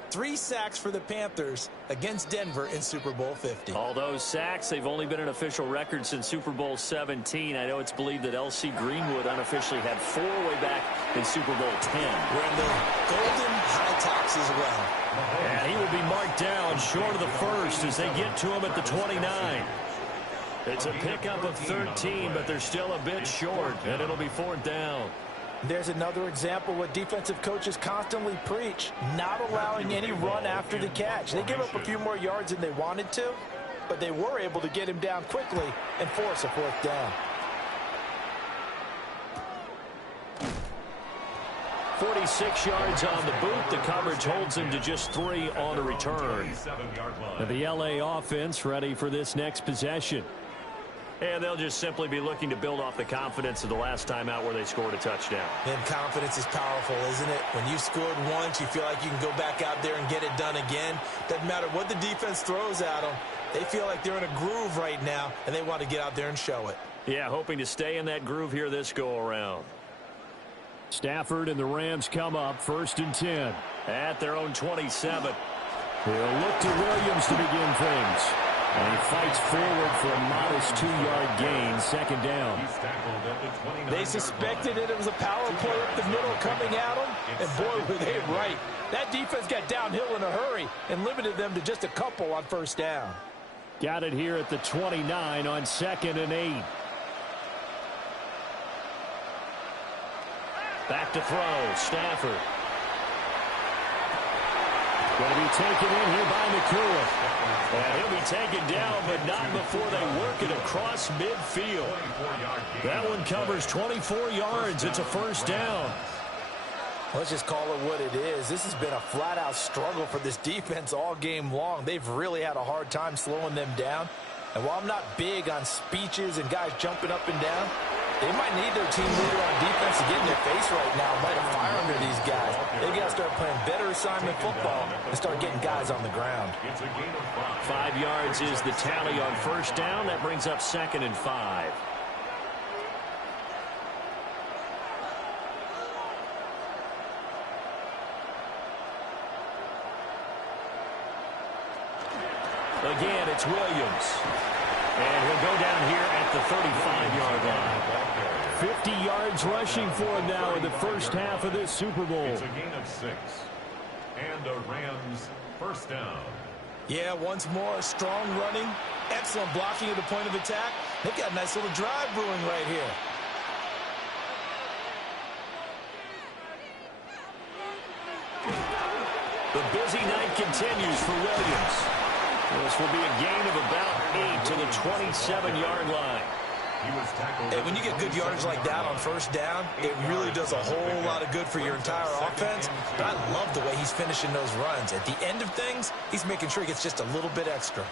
3 sacks for the Panthers against Denver in Super Bowl 50. All those sacks, they've only been an official record since Super Bowl 17. I know it's believed that L.C. Greenwood unofficially had 4 way back in Super Bowl 10. We're in the golden high tops as well. And he will be marked down short of the first as they get to him at the 29. It's a pickup of 13, but they're still a bit short, and it'll be 4th down. There's another example what defensive coaches constantly preach, not allowing any run after the catch. They give up a few more yards than they wanted to, but they were able to get him down quickly and force a 4th down. 46 yards on the boot. The coverage holds him to just 3 on the return. And the L.A. offense ready for this next possession. And they'll just simply be looking to build off the confidence of the last time out where they scored a touchdown. And confidence is powerful, isn't it? When you scored once, you feel like you can go back out there and get it done again. Doesn't matter what the defense throws at them. They feel like they're in a groove right now, and they want to get out there and show it. Yeah, hoping to stay in that groove here this go-around. Stafford and the Rams come up 1st and 10 at their own 27. They'll look to Williams to begin things. And he fights forward for a modest 2-yard gain, 2nd down. They suspected it was a power play up the middle coming at them, and boy, were they right. That defense got downhill in a hurry and limited them to just a couple on 1st down. Got it here at the 29 on 2nd and 8. Back to throw, Stafford. Going to be taken in here by Nakua. And he'll be taken down, but not before they work it across midfield. That one covers 24 yards. It's a 1st down. Let's just call it what it is. This has been a flat-out struggle for this defense all game long. They've really had a hard time slowing them down. And while I'm not big on speeches and guys jumping up and down, they might need their team leader on defense to get in their face right now, light a fire under these guys. They've got to start playing better assignment football and start getting guys on the ground. 5 yards is the tally on first down. That brings up 2nd and 5. Again, it's Williams. And he'll go down here at the 35-yard line. 50 yards rushing for him now in the first half of this Super Bowl. It's a gain of 6. And the Rams first down. Yeah, once more, strong running, excellent blocking at the point of attack. They've got a nice little drive brewing right here. The busy night continues for Williams. This will be a gain of about 8 to the 27-yard line. Hey, when you get good yardage like that on first down, it really does a whole lot of good for your entire offense. But I love the way he's finishing those runs. At the end of things, he's making sure he gets just a little bit extra.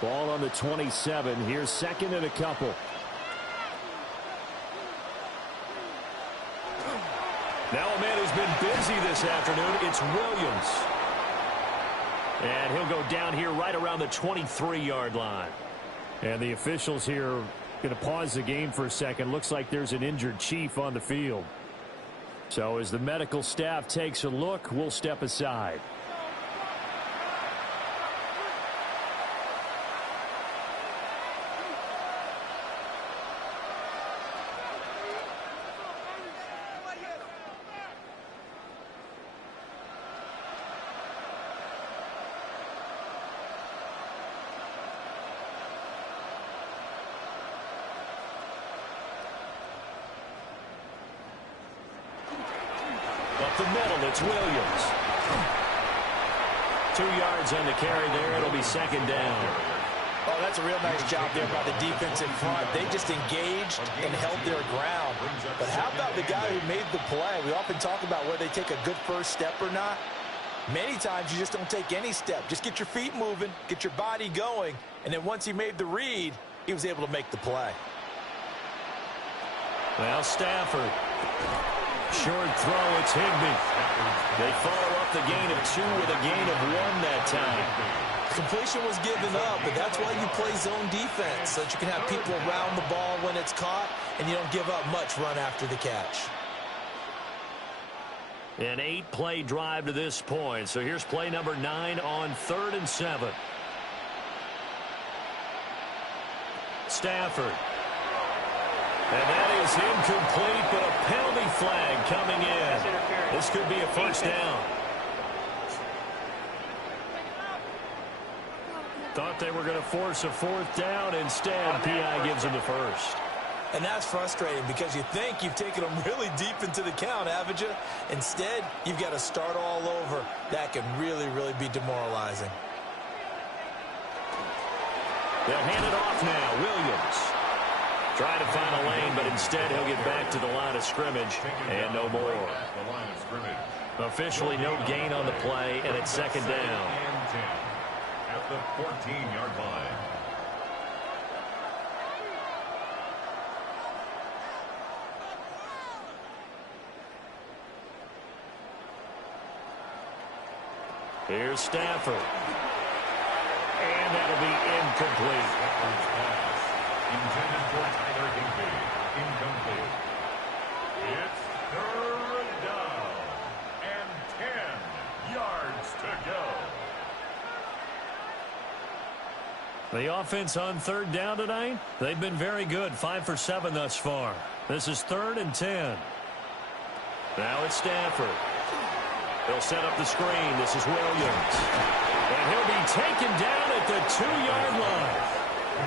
Ball on the 27. Here's 2nd and a couple. Now a man who's been busy this afternoon, it's Williams. And he'll go down here right around the 23-yard line. And the officials here are going to pause the game for a second. Looks like there's an injured Chief on the field. So as the medical staff takes a look, we'll step aside. Up the middle, it's Williams. 2 yards on the carry there. It'll be 2nd down. Oh, that's a real nice job there by the defense in front. They just engaged and held their ground. But how about the guy who made the play? We often talk about whether they take a good first step or not. Many times you just don't take any step. Just get your feet moving, get your body going, and then once he made the read, he was able to make the play. Well, Stafford. Short throw, it's Higbee. They follow up the gain of 2 with a gain of 1 that time. Completion was given up, but that's why you play zone defense, so that you can have people around the ball when it's caught, and you don't give up much run after the catch. An 8-play drive to this point. So here's play number 9 on 3rd and 7. Stafford. And that is incomplete, but a penalty flag coming in. This could be a first down. Thought they were going to force a 4th down. Instead, P.I. gives them the first. And that's frustrating because you think you've taken them really deep into the count, haven't you? Instead, you've got to start all over. That can really, really be demoralizing. They'll hand it off now. Williams. Trying to find a lane, but instead he'll get back to the line of scrimmage and no more. Officially no gain on the play, and it's 2nd down. At the 14-yard line. Here's Stafford. And that'll be incomplete. Intended for Tyler Higbee. Incomplete. It's 3rd down and 10 yards to go. The offense on 3rd down tonight, they've been very good. 5 for 7 thus far. This is 3rd and 10. Now it's Stafford. They'll set up the screen. This is Williams. And he'll be taken down at the 2-yard line.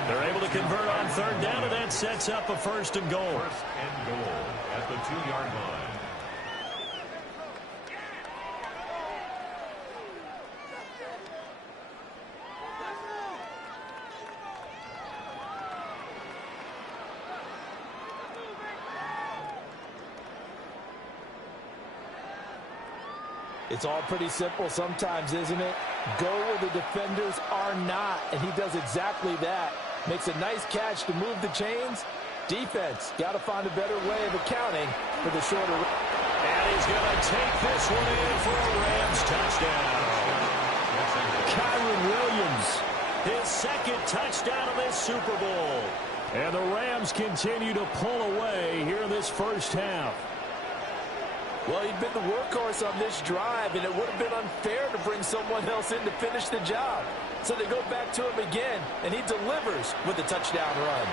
They're able to convert on 3rd down, and that sets up a 1st and goal. 1st and goal at the 2-yard line. It's all pretty simple sometimes, isn't it? Go where the defenders are not, and he does exactly that. Makes a nice catch to move the chains. Defense, got to find a better way of accounting for the shorter. And he's going to take this one in for a Rams touchdown. Kyren Williams, his second touchdown of this Super Bowl. And the Rams continue to pull away here in this first half. Well, he'd been the workhorse on this drive, and it would have been unfair to bring someone else in to finish the job. So they go back to him again, and he delivers with a touchdown run.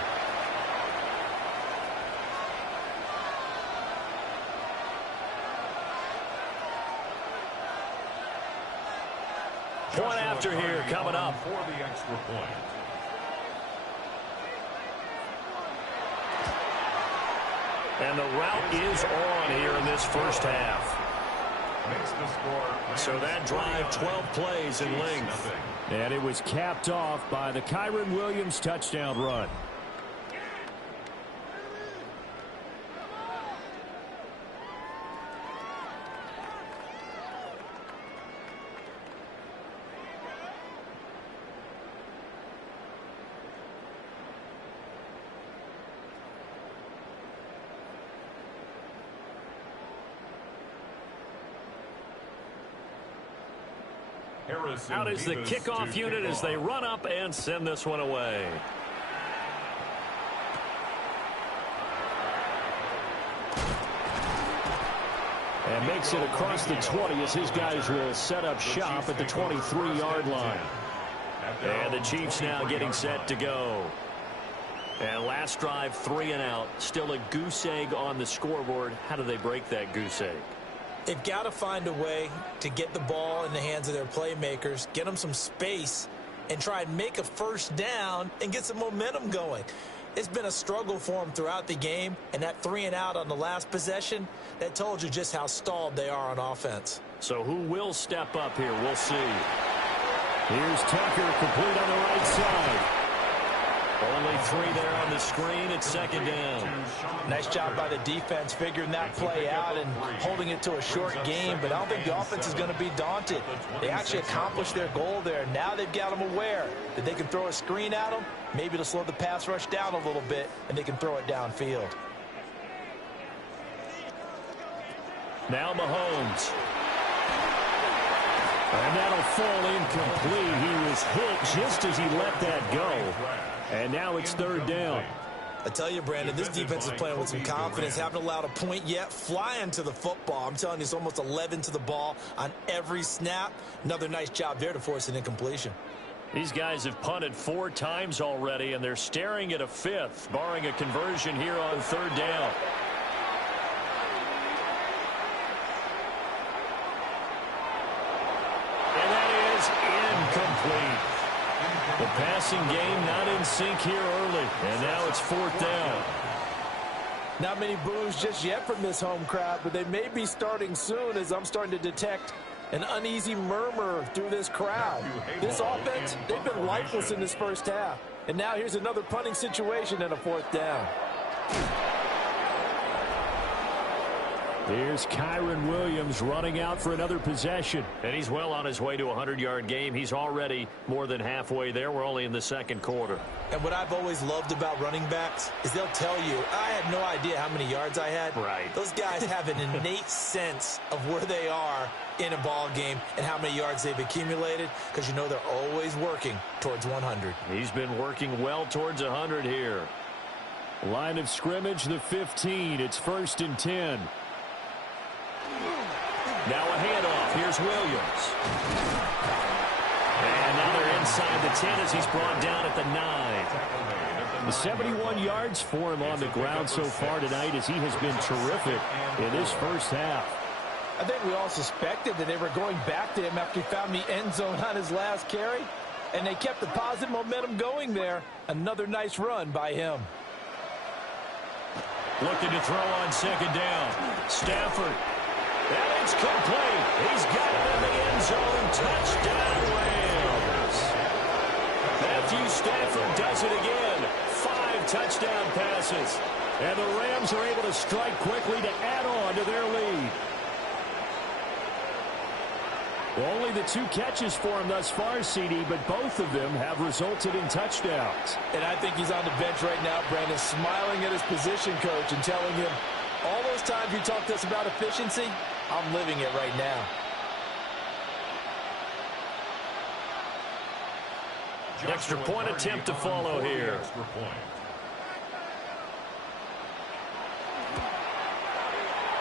Point after here coming up. For the extra point. And the route is on here in this first half. Makes the score. So that drive, 12 plays in length. And it was capped off by the Kyren Williams touchdown run. Out is the kickoff unit as they run up and send this one away. And makes it across the 20 as his guys will set up shop at the 23-yard line. And the Chiefs now getting set to go. And last drive, 3 and out. Still a goose egg on the scoreboard. How do they break that goose egg? They've got to find a way to get the ball in the hands of their playmakers, get them some space, and try and make a first down and get some momentum going. It's been a struggle for them throughout the game, and that 3 and out on the last possession, that told you just how stalled they are on offense. So who will step up here? We'll see. Here's Tucker, complete on the right side. Only 3 there on the screen. It's second down. Nice job by the defense figuring that play out and holding it to a short game, but I don't think the offense is going to be daunted. They actually accomplished their goal there. Now they've got them aware that they can throw a screen at them, maybe to slow the pass rush down a little bit, and they can throw it downfield. Now Mahomes. And that'll fall incomplete. He was hit just as he let that go. And now it's third down. I tell you, Brandon, this defense is playing with some confidence. Haven't allowed a point yet. Flying to the football. I'm telling you, it's almost 11 to the ball on every snap. Another nice job there to force an incompletion. These guys have punted 4 times already, and they're staring at a 5th, barring a conversion here on third down. And that is incomplete. The passing game not in sync here early, and now it's 4th down. Not many boos just yet from this home crowd, but they may be starting soon as I'm starting to detect an uneasy murmur through this crowd. This offense, they've been lifeless in this first half. And now here's another punting situation and a 4th down. Here's Kyren Williams running out for another possession. And he's well on his way to a 100-yard game. He's already more than halfway there. We're only in the second quarter. And what I've always loved about running backs is they'll tell you, I had no idea how many yards I had. Right. Those guys have an innate sense of where they are in a ball game and how many yards they've accumulated, because you know they're always working towards 100. He's been working well towards 100 here. Line of scrimmage, the 15. It's 1st and 10. Now a handoff. Here's Williams. And now they're inside the 10 as he's brought down at the 9. The 71 yards for him on the ground so far tonight as he has been terrific in this first half. I think we all suspected that they were going back to him after he found the end zone on his last carry, and they kept the positive momentum going there. Another nice run by him. Looking to throw on second down. Stafford. And it's complete. He's got it in the end zone. Touchdown, Rams. Matthew Stafford does it again. 5 touchdown passes. And the Rams are able to strike quickly to add on to their lead. Well, only the 2 catches for him thus far, CD, but both of them have resulted in touchdowns. And I think he's on the bench right now, Brandon, smiling at his position coach and telling him, all those times you talked to us about efficiency, I'm living it right now. Extra point attempt to follow here.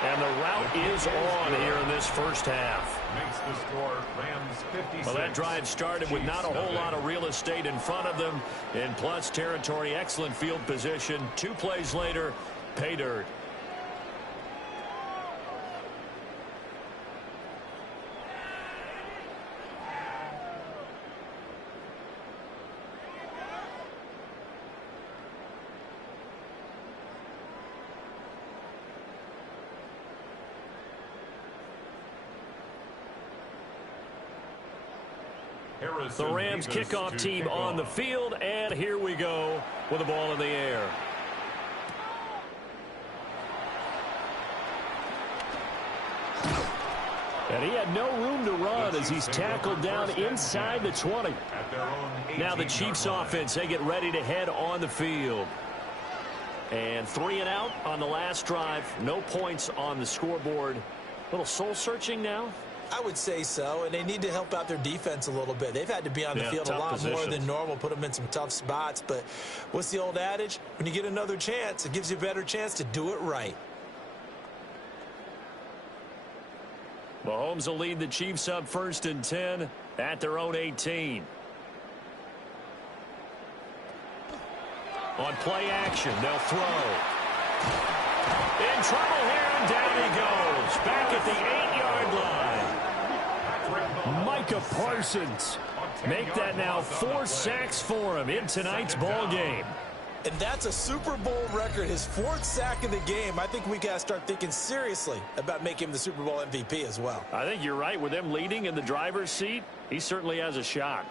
And the route is on here in this first half. Makes the score Rams 56. Well, that drive started with not a whole lot of real estate in front of them. In plus territory, excellent field position. 2 plays later, pay dirt. The Rams kickoff team on the field, and here we go with the ball in the air. And he had no room to run as he's tackled down inside the 20. Now the Chiefs offense, they get ready to head on the field. And 3 and out on the last drive. No points on the scoreboard. A little soul-searching now. I would say so, and they need to help out their defense a little bit. They've had to be on the field a lot more than normal, put them in some tough spots. But what's the old adage? When you get another chance, it gives you a better chance to do it right. Mahomes will lead the Chiefs up 1st and 10 at their own 18. On play action, they'll throw. In trouble here, and down he goes. Back at the 8-yard line. Micah Parsons. Make that now 4 sacks for him in tonight's ball game. And that's a Super Bowl record, his 4th sack of the game. I think we got to start thinking seriously about making him the Super Bowl MVP as well. I think you're right. With them leading in the driver's seat, he certainly has a shot.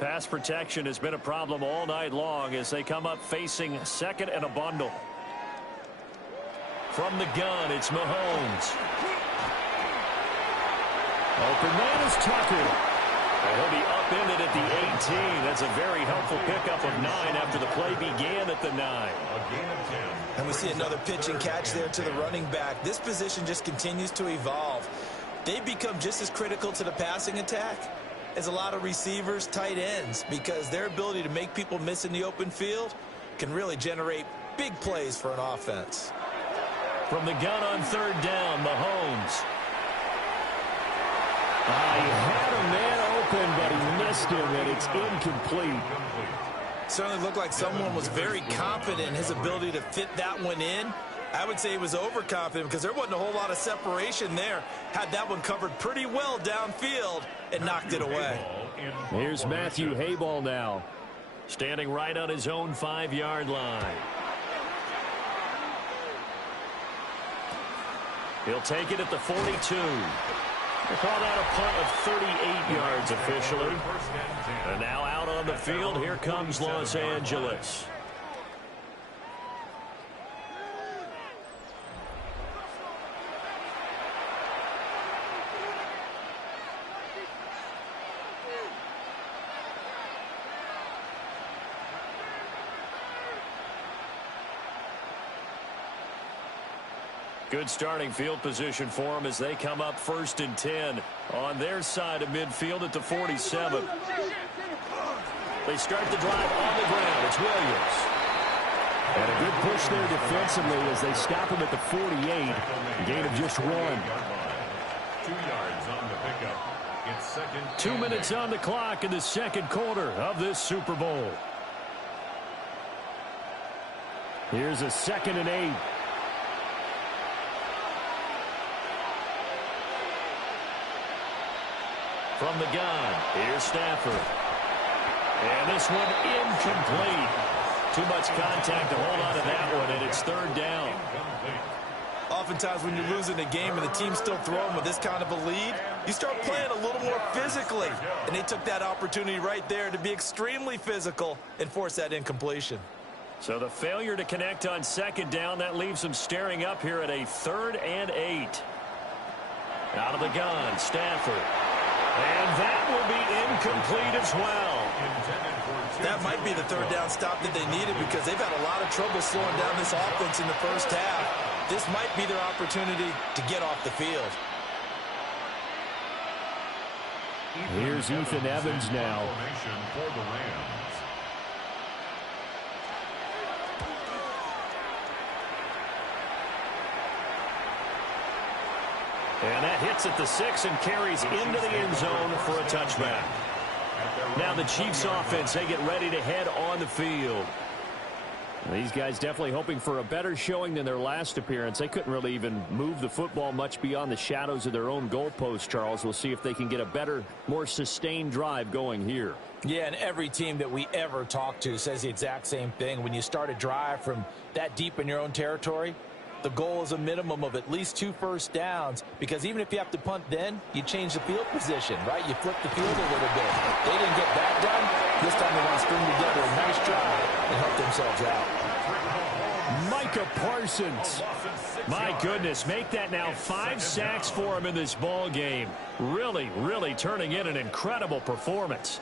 Pass protection has been a problem all night long as they come up facing 2nd and a bundle. From the gun, it's Mahomes. Open man is Tucker. And he'll be upended at the 18. That's a very helpful pickup of 9 after the play began at the 9. And we see another pitch and catch there to the running back. This position just continues to evolve. They become just as critical to the passing attack as a lot of receivers, tight ends, because their ability to make people miss in the open field can really generate big plays for an offense. From the gun on 3rd down, Mahomes. He had a man open, but he missed him, and it's incomplete. Certainly looked like someone was very confident in his ability to fit that one in. I would say he was overconfident because there wasn't a whole lot of separation there. Had that one covered pretty well downfield and knocked it away. Here's Matthew Hayball now, standing right on his own 5-yard line. He'll take it at the 42. They call that a punt of 38 yards officially. And now out on the field, here comes Los Angeles. Good starting field position for them as they come up 1st and 10 on their side of midfield at the 47. They start the drive on the ground. It's Williams. And a good push there defensively as they stop him at the 48. Gain of just 1. 2 yards on the pickup. It's 2nd. 2 minutes on the clock in the 2nd quarter of this Super Bowl. Here's a 2nd and 8. From the gun, here's Stafford. And this one incomplete. Too much contact to hold on to that one, and it's 3rd down. Oftentimes when you're losing a game and the team's still throwing with this kind of a lead, you start playing a little more physically. And they took that opportunity right there to be extremely physical and force that incompletion. So the failure to connect on second down, that leaves them staring up here at a 3rd and 8. Out of the gun, Stafford. And that will be incomplete as well. That might be the 3rd down stop that they needed because they've had a lot of trouble slowing down this offense in the first half. This might be their opportunity to get off the field. Here's Ethan Evans now. For the Rams. And that hits at the 6 and carries into the end zone for a touchback. Now the Chiefs offense, they get ready to head on the field. These guys definitely hoping for a better showing than their last appearance. They couldn't really even move the football much beyond the shadows of their own goalpost, Charles. We'll see if they can get a better, more sustained drive going here. Yeah, and every team that we ever talk to says the exact same thing. When you start a drive from that deep in your own territory, the goal is a minimum of at least 2 first downs, because even if you have to punt then, you change the field position, right? You flip the field a little bit. They didn't get that done. This time they want to string together a nice drive and help themselves out. Micah Parsons. My goodness, make that now 5 sacks for him in this ball game. Really, really turning in an incredible performance.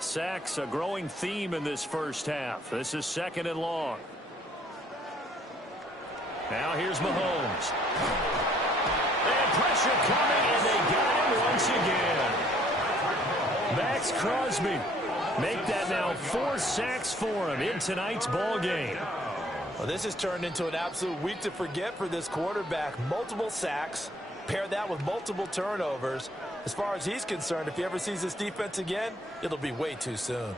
Sacks, a growing theme in this first half. This is 2nd and long. Now here's Mahomes. And pressure coming, and they got him once again. Max Crosby. Make that now 4 sacks for him in tonight's ball game. Well, this has turned into an absolute week to forget for this quarterback. Multiple sacks. Pair that with multiple turnovers. As far as he's concerned, if he ever sees this defense again, it'll be way too soon.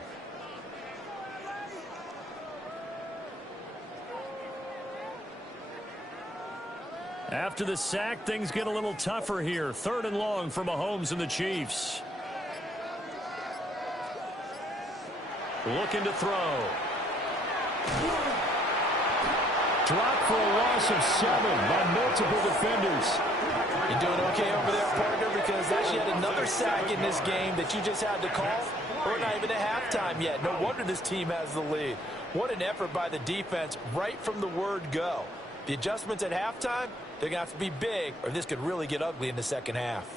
After the sack, things get a little tougher here. 3rd and long for Mahomes and the Chiefs. Looking to throw. Dropped for a loss of 7 by multiple defenders. You doing okay over there, partner? Because that's yet another sack in this game that you just had to call. We're not even at halftime yet. No wonder this team has the lead. What an effort by the defense right from the word go. The adjustments at halftime, they're going to have to be big, or this could really get ugly in the second half.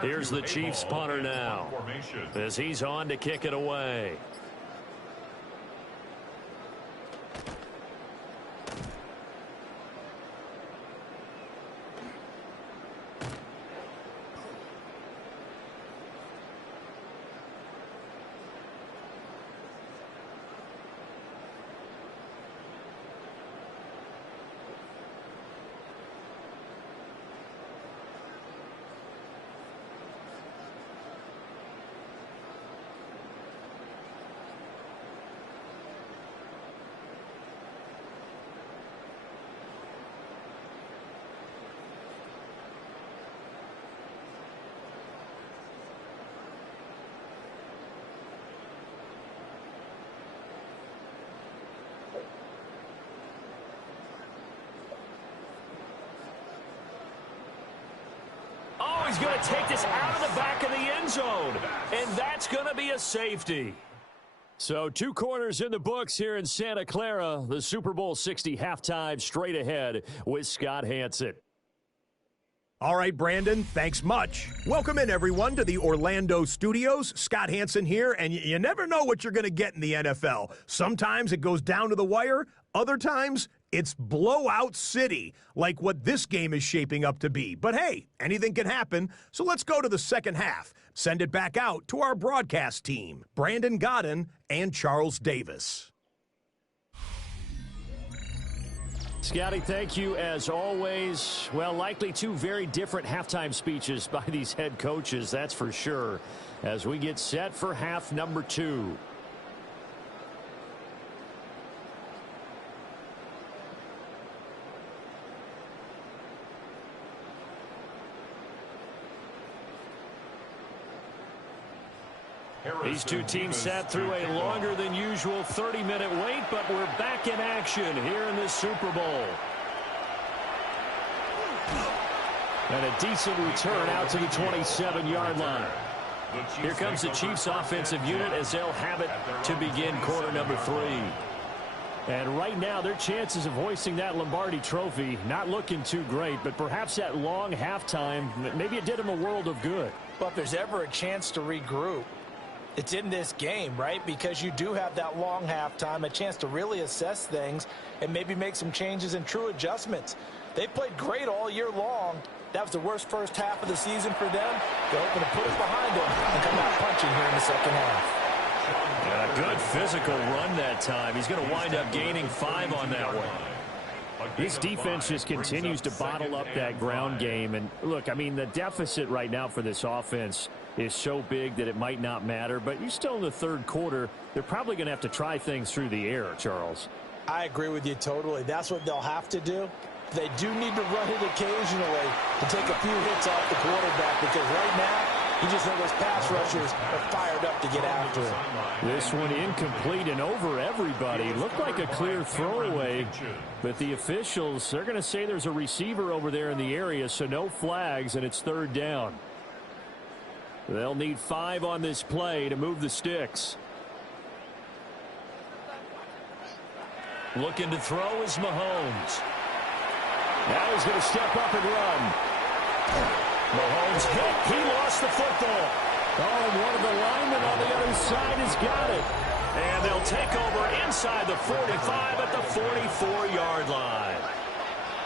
Here's the Chiefs punter now, as he's on to kick it away. He's going to take this out of the back of the end zone, and that's going to be a safety. So 2 corners in the books here in Santa Clara. The Super Bowl 60 halftime straight ahead with Scott Hanson. All right, Brandon, thanks much. Welcome in, everyone, to the Orlando studios. Scott Hanson here, and you never know what you're going to get in the NFL. Sometimes it goes down to the wire. Other times, it's blowout city, like what this game is shaping up to be. But hey, anything can happen, so let's go to the second half. Send it back out to our broadcast team, Brandon Godden and Charles Davis. Scotty, thank you as always. Well, likely 2 very different halftime speeches by these head coaches, that's for sure, as we get set for half number 2. These two teams sat through a longer than usual 30-minute wait, but we're back in action here in this Super Bowl. And a decent return out to the 27-yard line. Here comes the Chiefs offensive unit as they'll have it to begin quarter number 3. And right now, their chances of hoisting that Lombardi trophy not looking too great, but perhaps that long halftime, maybe it did them a world of good. Well, if there's ever a chance to regroup, it's in this game, right? Because you do have that long halftime, a chance to really assess things and maybe make some changes and true adjustments. They played great all year long. That was the worst first half of the season for them. They're hoping to put it behind them and come out punching here in the second half. And a good physical run that time. He's going to wind up gaining 5 on that one. This defense just continues to bottle up that ground game. And look, I mean, the deficit right now for this offense is so big that it might not matter. But you're still in the third quarter. They're probably going to have to try things through the air, Charles. I agree with you totally. That's what they'll have to do. They do need to run it occasionally to take a few hits off the quarterback, because right now, you just know those pass rushers are fired up to get after him. This one incomplete and over everybody. Looked like a clear throwaway, but the officials, they're going to say there's a receiver over there in the area, so no flags, and it's third down. They'll need 5 on this play to move the sticks. Looking to throw is Mahomes. Now he's going to step up and run. Mahomes hit. He lost the football. Oh, and one of the linemen on the other side has got it. And they'll take over inside the 45 at the 44-yard line.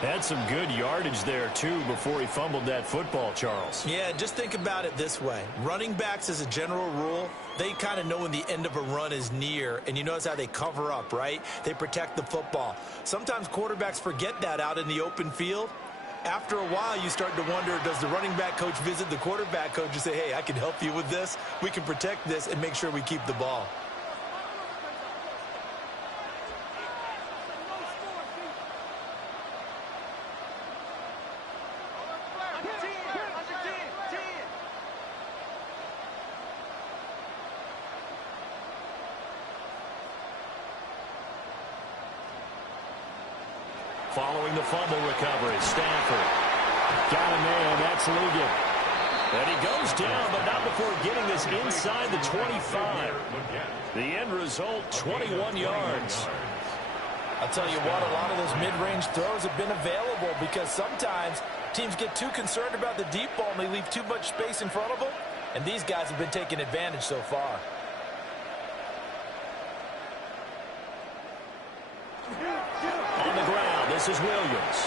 Had some good yardage there, too, before he fumbled that football, Charles. Yeah, just think about it this way. Running backs, as a general rule, they kind of know when the end of a run is near, and you notice how they cover up, right? They protect the football. Sometimes quarterbacks forget that out in the open field. After a while, you start to wonder, does the running back coach visit the quarterback coach and say, hey, I can help you with this. We can protect this and make sure we keep the ball. Following the fumble recovery, Stafford got a man. That's Ligon. And he goes down, but not before getting this inside the 25. The end result, 21 yards. I'll tell you what, a lot of those mid-range throws have been available, because sometimes teams get too concerned about the deep ball and they leave too much space in front of them, and these guys have been taking advantage so far. On the ground, this is Williams.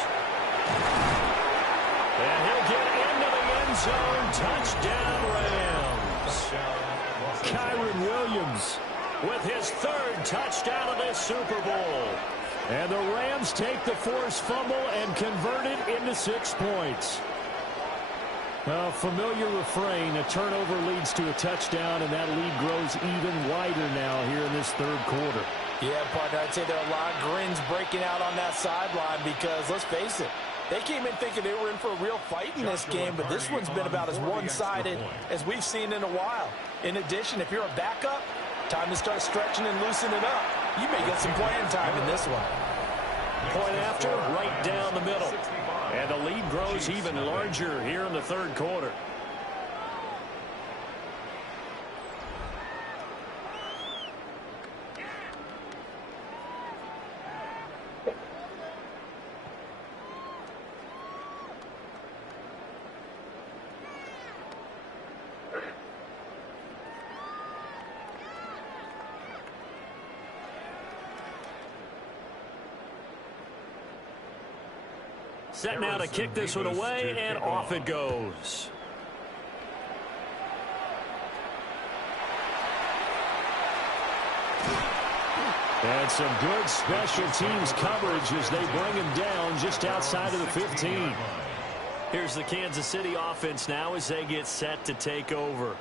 And he'll get into the end zone. Touchdown, Rams. Kyren Williams with his 3rd touchdown of this Super Bowl. And the Rams take the forced fumble and convert it into 6 points. A familiar refrain, a turnover leads to a touchdown, and that lead grows even wider now here in this third quarter. Yeah, partner, I'd say there are a lot of grins breaking out on that sideline, because, let's face it, they came in thinking they were in for a real fight in this game, but this one's been about as one-sided as we've seen in a while. In addition, if you're a backup, time to start stretching and loosening up. You may get some playing time in this one. Point after, right down the middle. And the lead grows even larger here in the third quarter. Set now to kick this one away, and off it goes. And some good special teams coverage as they bring him down just outside of the 15. Here's the Kansas City offense now as they get set to take over.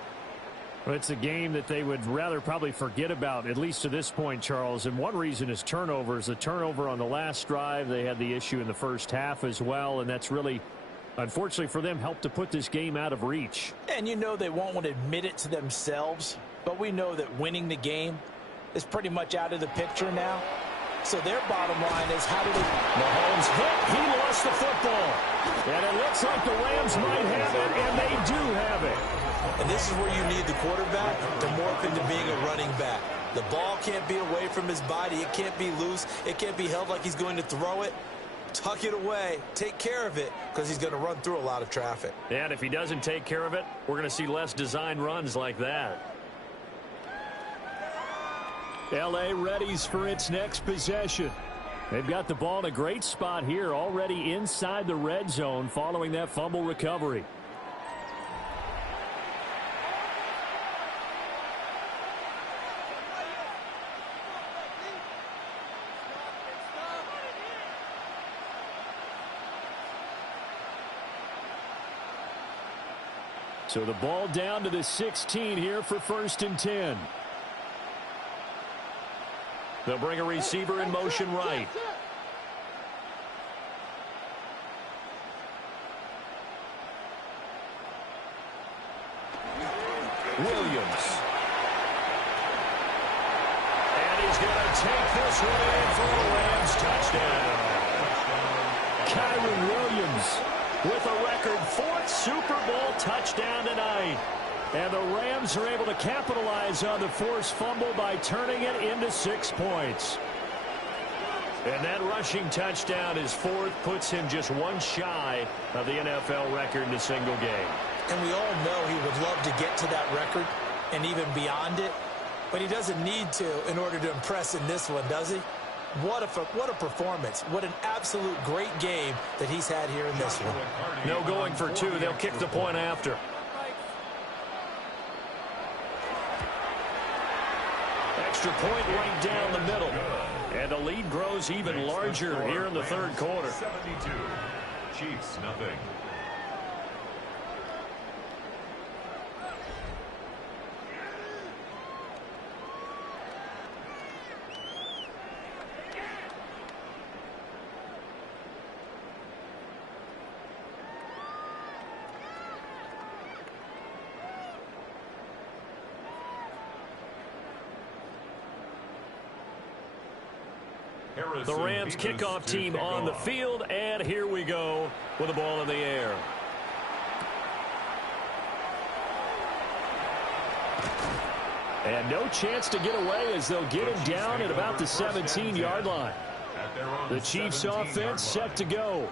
Well, it's a game that they would rather probably forget about, at least to this point, Charles. And one reason is turnovers. The turnover on the last drive, they had the issue in the first half as well. And that's really, unfortunately for them, helped to put this game out of reach. And you know they won't want to admit it to themselves, but we know that winning the game is pretty much out of the picture now. So their bottom line is, how do they... Mahomes hit. He lost the football. And it looks like the Rams might have it, and they do have it. And this is where you need the quarterback to morph into being a running back. The ball can't be away from his body. It can't be loose. It can't be held like he's going to throw it. Tuck it away. Take care of it, because he's going to run through a lot of traffic. And if he doesn't take care of it, we're going to see less design runs like that. L.A. readies for its next possession. They've got the ball in a great spot here, already inside the red zone following that fumble recovery. So the ball down to the 16 here for 1st and 10. They'll bring a receiver in motion right. Williams. And he's going to take this one in for a Rams touchdown. Kyren Williams with a record 4th Super Bowl touchdown tonight. And the Rams are able to capitalize on the forced fumble by turning it into 6 points. And that rushing touchdown, his 4th, puts him just one shy of the NFL record in a single game. And we all know he would love to get to that record and even beyond it. But he doesn't need to in order to impress in this one, does he? What a performance. What an absolute great game that he's had here in this one. No going for 2. They'll kick the point after. Extra point right down the middle. And the lead grows even larger here in the 3rd quarter. 72. Chiefs, nothing. The Rams kickoff team on the field, and here we go with the ball in the air. And no chance to get away as they'll get him down at about the 17-yard line. The Chiefs offense set to go.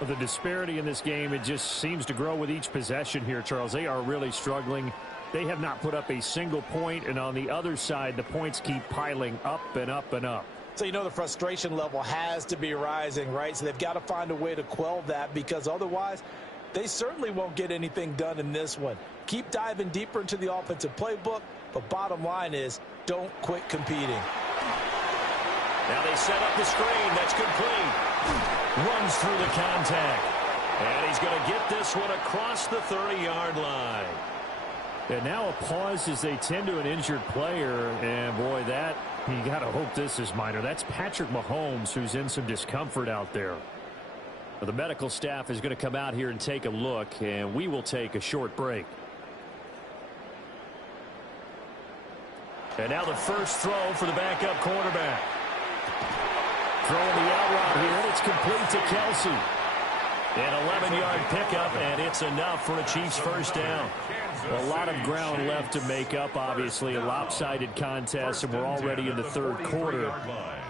Well, the disparity in this game, it just seems to grow with each possession here, Charles. They are really struggling. They have not put up a single point, and on the other side, the points keep piling up and up and up. So you know the frustration level has to be rising, right? So they've got to find a way to quell that, because otherwise they certainly won't get anything done in this one. Keep diving deeper into the offensive playbook, but bottom line is don't quit competing. Now they set up the screen. That's complete. Runs through the contact. And he's going to get this one across the 30-yard line. And now a pause as they tend to an injured player. And, boy, that, you got to hope this is minor. That's Patrick Mahomes, who's in some discomfort out there. Well, the medical staff is going to come out here and take a look, and we will take a short break. And now the first throw for the backup quarterback. Throwing the out route here, and it's complete to Kelsey. An 11-yard pickup, and it's enough for a Chiefs first down. A lot of ground left to make up, obviously. A lopsided contest, and we're already in the 3rd quarter.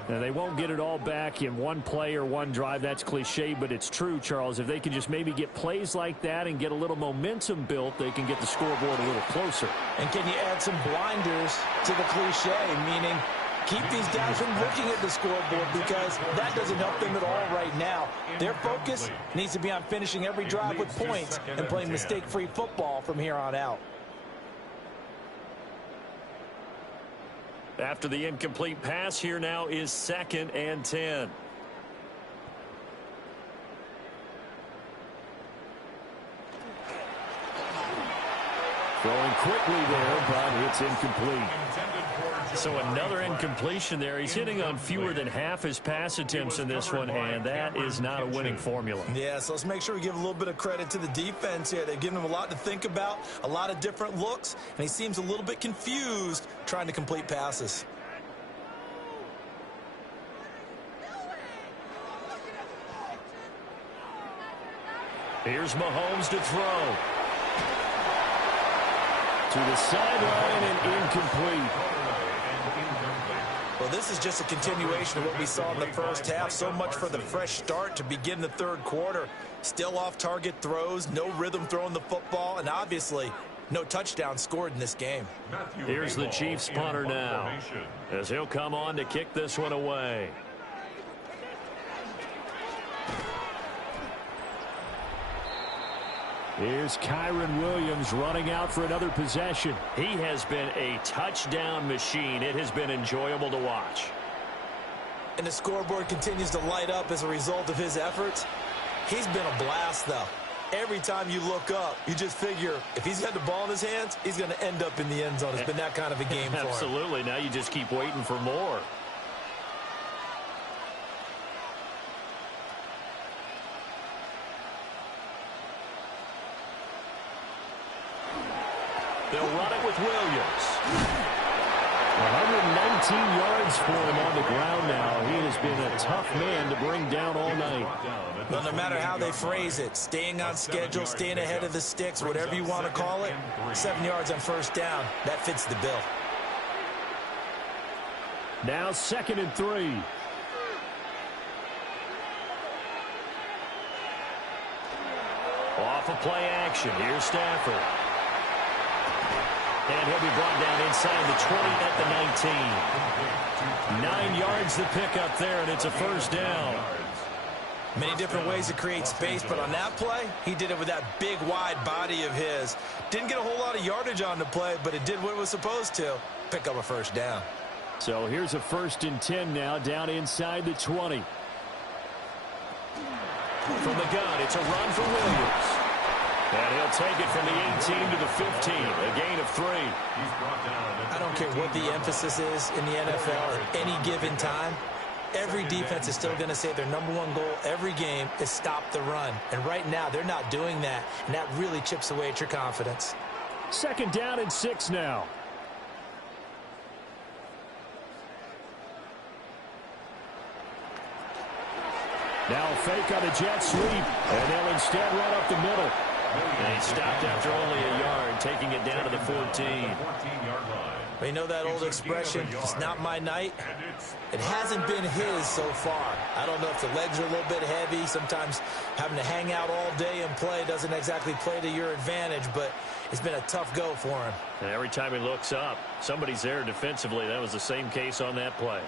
Now, they won't get it all back in one play or one drive. That's cliche, but it's true, Charles. If they can just maybe get plays like that and get a little momentum built, they can get the scoreboard a little closer. And can you add some blinders to the cliche, meaning keep these guys from looking at the scoreboard, because that doesn't help them at all right now. Their focus needs to be on finishing every drive with points and playing mistake-free football from here on out. After the incomplete pass, here now is 2nd and 10. Throwing quickly there, but it's incomplete. So another incompletion there. He's hitting on fewer than half his pass attempts in this one, and that is not a winning formula. Yeah, so let's make sure we give a little bit of credit to the defense here. They've given him a lot to think about, a lot of different looks, and he seems a little bit confused trying to complete passes. Here's Mahomes to throw. To the sideline and incomplete. Well, this is just a continuation of what we saw in the first half. So much for the fresh start to begin the third quarter. Still off-target throws, no rhythm throwing the football, and obviously no touchdown scored in this game. Here's the Chiefs punter now, as he'll come on to kick this one away. Here's Kyren Williams running out for another possession. He has been a touchdown machine. It has been enjoyable to watch. And the scoreboard continues to light up as a result of his efforts. He's been a blast, though. Every time you look up, you just figure if he's got the ball in his hands, he's going to end up in the end zone. It's been that kind of a game for him. Absolutely. Now you just keep waiting for more. They'll run it with Williams. 119 yards for him on the ground now. He has been a tough man to bring down all night. Well, no matter how they phrase it, staying on schedule, staying ahead of the sticks, whatever you want to call it, 7 yards on first down, that fits the bill. Now 2nd and 3. Off of play action. Here's Stafford. And he'll be brought down inside the 20 at the 19. 9 yards to pick up there, and it's a first down. Many different ways to create space, but on that play, he did it with that big, wide body of his. Didn't get a whole lot of yardage on the play, but it did what it was supposed to, pick up a first down. So here's a 1st and 10 now, down inside the 20. From the gun, it's a run for Williams. And he'll take it from the 18 to the 15, a gain of 3. I don't care what the emphasis is in the NFL at any given time. Every defense is still going to say their #1 goal every game is stop the run. And right now, they're not doing that, and that really chips away at your confidence. 2nd down and 6 now. Now a fake on a jet sweep, and they'll instead run up the middle. And he stopped after only a yard, taking it down to the 14. You know that old expression, it's not my night? It hasn't been his so far. I don't know if the legs are a little bit heavy. Sometimes having to hang out all day and play doesn't exactly play to your advantage, but it's been a tough go for him. And every time he looks up, somebody's there defensively. That was the same case on that play.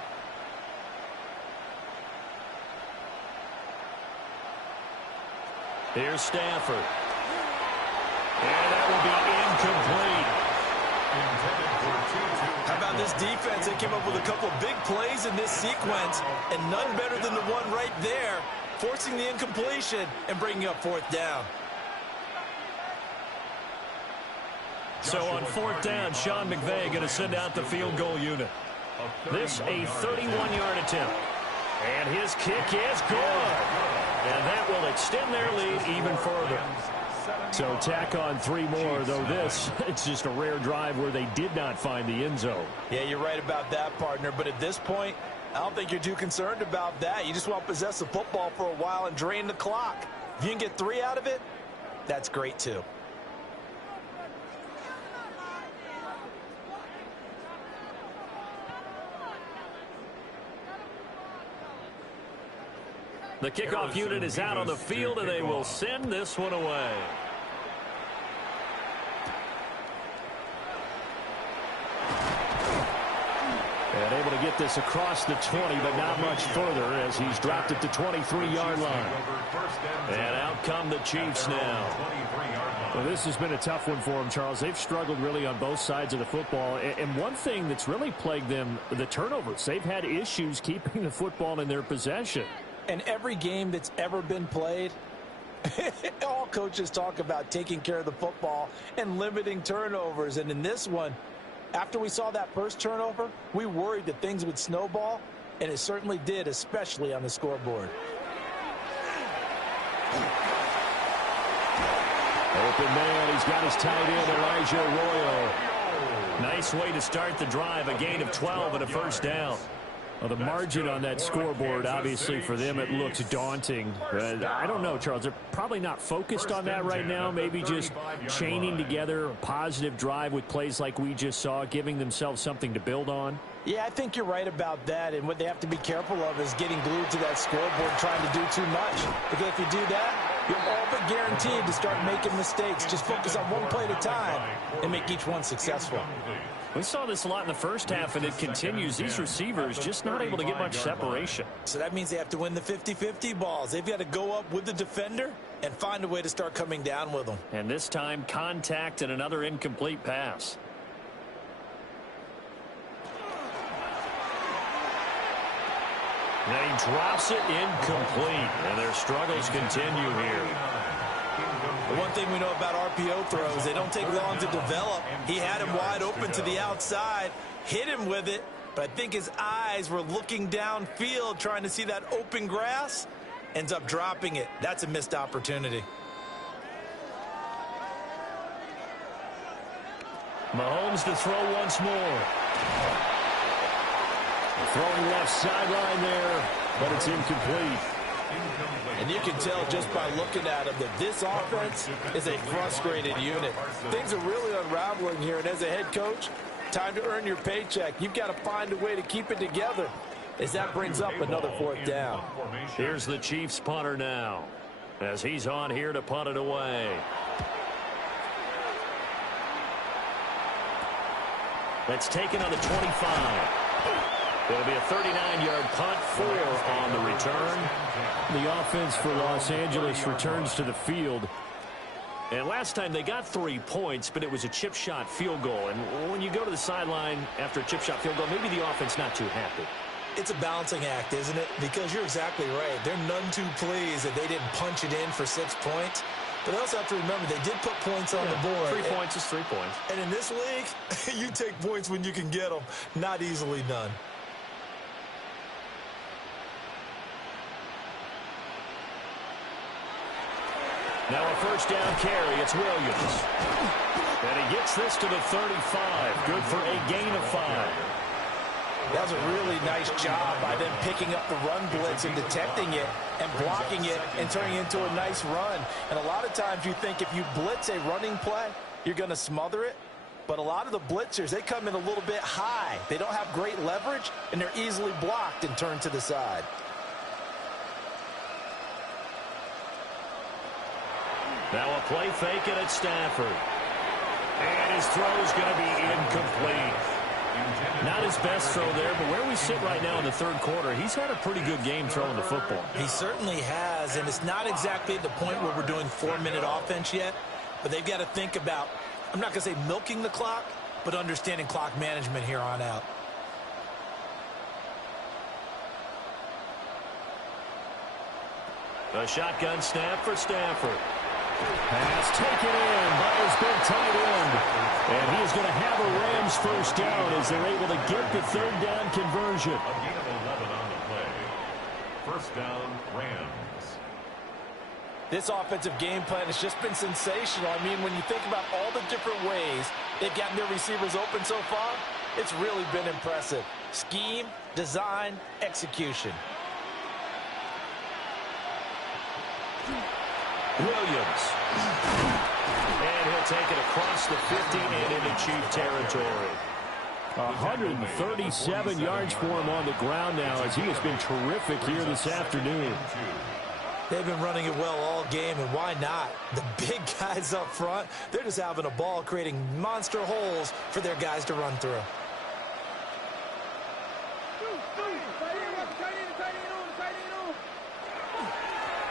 Here's Stafford. And that will be incomplete. How about this defense? They came up with a couple of big plays in this sequence, and none better than the one right there, forcing the incompletion and bringing up 4th down. So on 4th down, Sean McVay going to send out the field goal unit. This a 31-yard attempt. And his kick is good. And that will extend their lead even further. So tack on 3 more, though this, it's just a rare drive where they did not find the end zone. Yeah, you're right about that, partner. But at this point, I don't think you're too concerned about that. You just want to possess the football for a while and drain the clock. If you can get 3 out of it, that's great too. The kickoff unit is out on the field, and they will send this one away. And able to get this across the 20, but not much further as he's dropped at the 23-yard line. And out come the Chiefs now. Well, this has been a tough one for them, Charles. They've struggled really on both sides of the football. And one thing that's really plagued them, the turnovers. They've had issues keeping the football in their possession. And every game that's ever been played, all coaches talk about taking care of the football and limiting turnovers. And in this one, After we saw that first turnover, we worried that things would snowball, and it certainly did, especially on the scoreboard. Open man, he's got his tight end, Elijah Arroyo. Nice way to start the drive, a gain of 12 and a first down. Well, the margin on that scoreboard, obviously, for them, it looks daunting. I don't know, Charles. They're probably not focused on that right now. Maybe just chaining together a positive drive with plays like we just saw, giving themselves something to build on. Yeah, I think you're right about that. And what they have to be careful of is getting glued to that scoreboard, trying to do too much. Because if you do that, you're all but guaranteed to start making mistakes. Just focus on one play at a time and make each one successful. We saw this a lot in the first half, and it continues. These receivers just not able to get much separation. So that means they have to win the 50-50 balls. They've got to go up with the defender and find a way to start coming down with them. And this time, contact and another incomplete pass. And he drops it incomplete, and their struggles continue here. The one thing we know about RPO throws, they don't take long to develop. He had him wide open to the outside, hit him with it, but I think his eyes were looking downfield trying to see that open grass, ends up dropping it. That's a missed opportunity. Mahomes to throw once more. Throwing left sideline there, but it's incomplete. And you can tell just by looking at him that this offense is a frustrated unit. Things are really unraveling here, and as a head coach, time to earn your paycheck. You've got to find a way to keep it together as that brings up another fourth down. Here's the Chiefs punter now as he's on here to punt it away. That's taken on the 25. It'll be a 39-yard punt, 4 on the return. The offense for Los Angeles returns to the field. And last time they got 3 points, but it was a chip shot field goal. And when you go to the sideline after a chip shot field goal, maybe the offense not too happy. It's a balancing act, isn't it? Because you're exactly right. They're none too pleased that they didn't punch it in for 6 points. But they also have to remember they did put points on the board. 3 points is 3 points. And in this league, you take points when you can get them. Not easily done. Now a first down carry. It's Williams. And he gets this to the 35. Good for a gain of 5. That was a really nice job by them picking up the run blitz and detecting it and blocking it and turning it into a nice run. And a lot of times you think if you blitz a running play, you're going to smother it. But a lot of the blitzers, they come in a little bit high. They don't have great leverage, and they're easily blocked and turned to the side. Now a play fake at Stafford. And his throw is going to be incomplete. Not his best throw there, but where we sit right now in the third quarter, he's had a pretty good game throwing the football. He certainly has, and it's not exactly at the point where we're doing 4-minute offense yet, but they've got to think about, I'm not going to say milking the clock, but understanding clock management here on out. A shotgun snap for Stafford. Pass taken in by his big tight end. And he is going to have a Rams first down as they're able to get the third down conversion. A gain of 11 on the play. First down, Rams. This offensive game plan has just been sensational. I mean, when you think about all the different ways they've gotten their receivers open so far, it's really been impressive. Scheme, design, execution. Williams. And he'll take it across the 50 and into Chief territory. 137 yards for him on the ground now as he has been terrific here this afternoon. They've been running it well all game, and why not? The big guys up front, they're just having a ball creating monster holes for their guys to run through.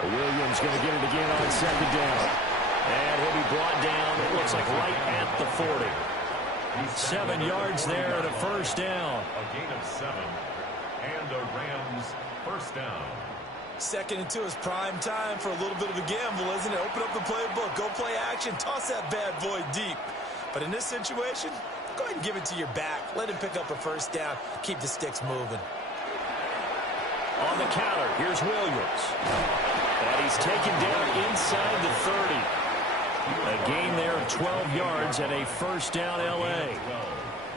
Williams going to get it again on second down. And he'll be brought down, it looks like right at the 40. 7 yards there and a first down. A gain of 7 and a Rams first down. 2nd and 2 is prime time for a little bit of a gamble, isn't it? Open up the playbook, go play action, toss that bad boy deep. But in this situation, go ahead him give it to your back. Let him pick up a first down. Keep the sticks moving. On the counter, here's Williams. And he's taken down inside the 30. A gain there of 12 yards and a first down L.A.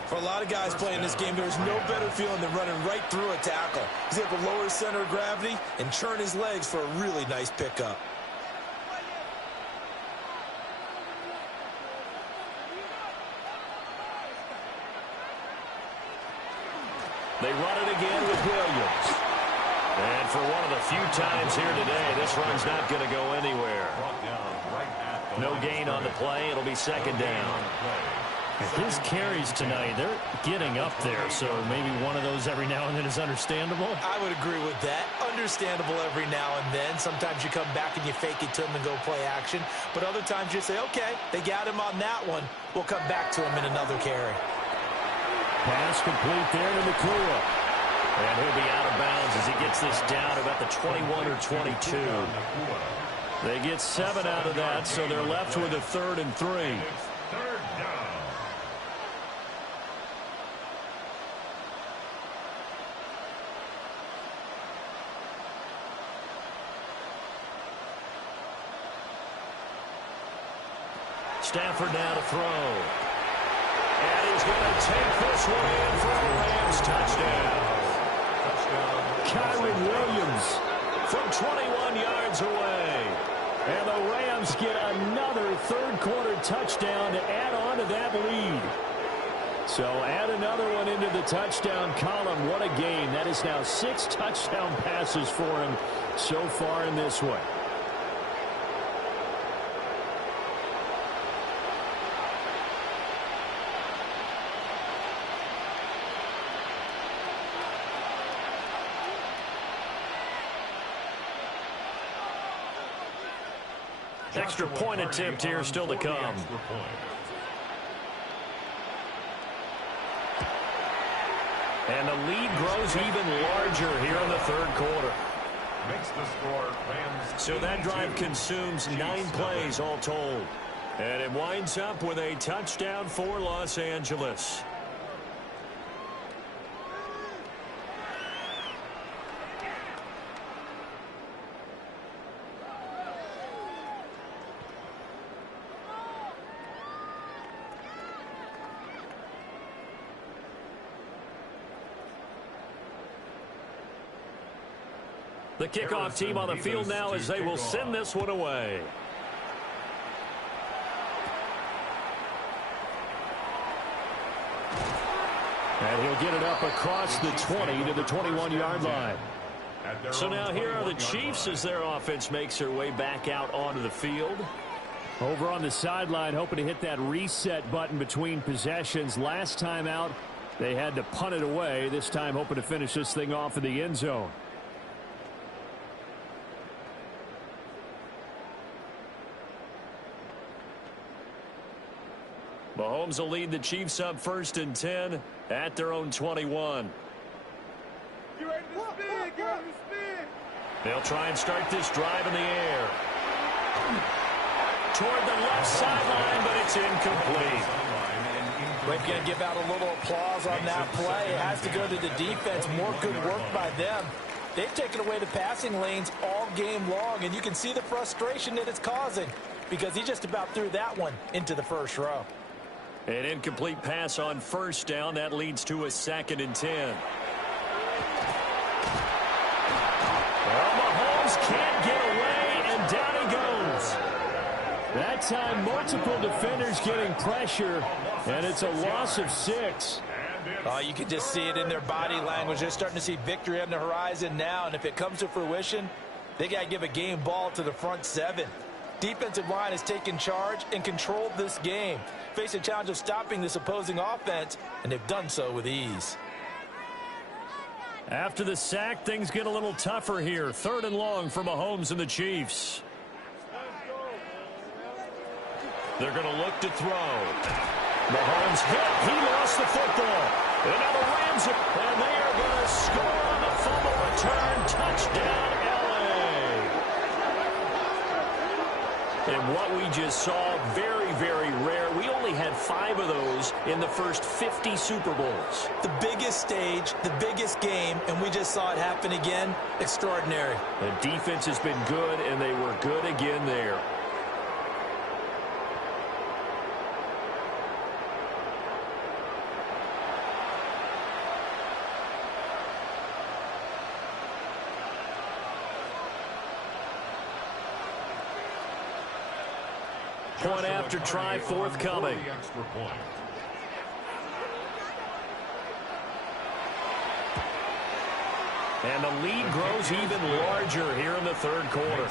For a lot of guys playing this game, there's no better feeling than running right through a tackle. He's able to lower his center of gravity and churn his legs for a really nice pickup. They run it again with Williams. And for one of the few times here today, this run's not going to go anywhere. No gain on the play. It'll be second down. His carries tonight, they're getting up there, so maybe one of those every now and then is understandable. I would agree with that. Understandable every now and then. Sometimes you come back and you fake it to him and go play action. But other times you say, okay, they got him on that one. We'll come back to him in another carry. Pass complete there to McClure. And he'll be out of bounds as he gets this down about the 21 or 22. They get 7 out of that, so they're left with a 3rd and 3. Third down. Stafford now to throw. And he's going to take this one in for a Rams touchdown. Kyren Williams from 21 yards away. And the Rams get another third-quarter touchdown to add on to that lead. So add another one into the touchdown column. What a game. That is now 6 touchdown passes for him so far in this one. Extra point attempt here still to come. And the lead grows even larger here in the third quarter. Makes the score Rams. So that drive consumes 9 plays all told. And it winds up with a touchdown for Los Angeles. The kickoff team on the field now as they will send this one away. And he'll get it up across the 20 to the 21-yard line. So now here are the Chiefs as their offense makes their way back out onto the field. Over on the sideline, hoping to hit that reset button between possessions. Last time out, they had to punt it away. This time hoping to finish this thing off in the end zone. Mahomes will lead the Chiefs up 1st and 10 at their own 21. They'll try and start this drive in the air. Toward the left sideline, but it's incomplete. We're going to give out a little applause on that play. It has to go to the defense. More good work by them. They've taken away the passing lanes all game long, and you can see the frustration that it's causing because he just about threw that one into the first row. An incomplete pass on 1st down. That leads to a 2nd and 10. Well, Mahomes can't get away, and down he goes. That time, multiple defenders getting pressure, and it's a loss of 6. Oh, you can just see it in their body language. They're starting to see victory on the horizon now, and if it comes to fruition, they got to give a game ball to the front 7. Defensive line has taken charge and controlled this game. Face a challenge of stopping this opposing offense, and they've done so with ease. After the sack, things get a little tougher here. 3rd and long for Mahomes and the Chiefs. They're going to look to throw. Mahomes hit. He lost the football. And now the Rams and they are going to score on the fumble return. Touchdown, L.A. And what we just saw, very, very rare. We only had 5 of those in the first 50 Super Bowls. The biggest stage, the biggest game, and we just saw it happen again. Extraordinary. The defense has been good, and they were good again there. Point after try forthcoming. And the lead grows even larger here in the third quarter.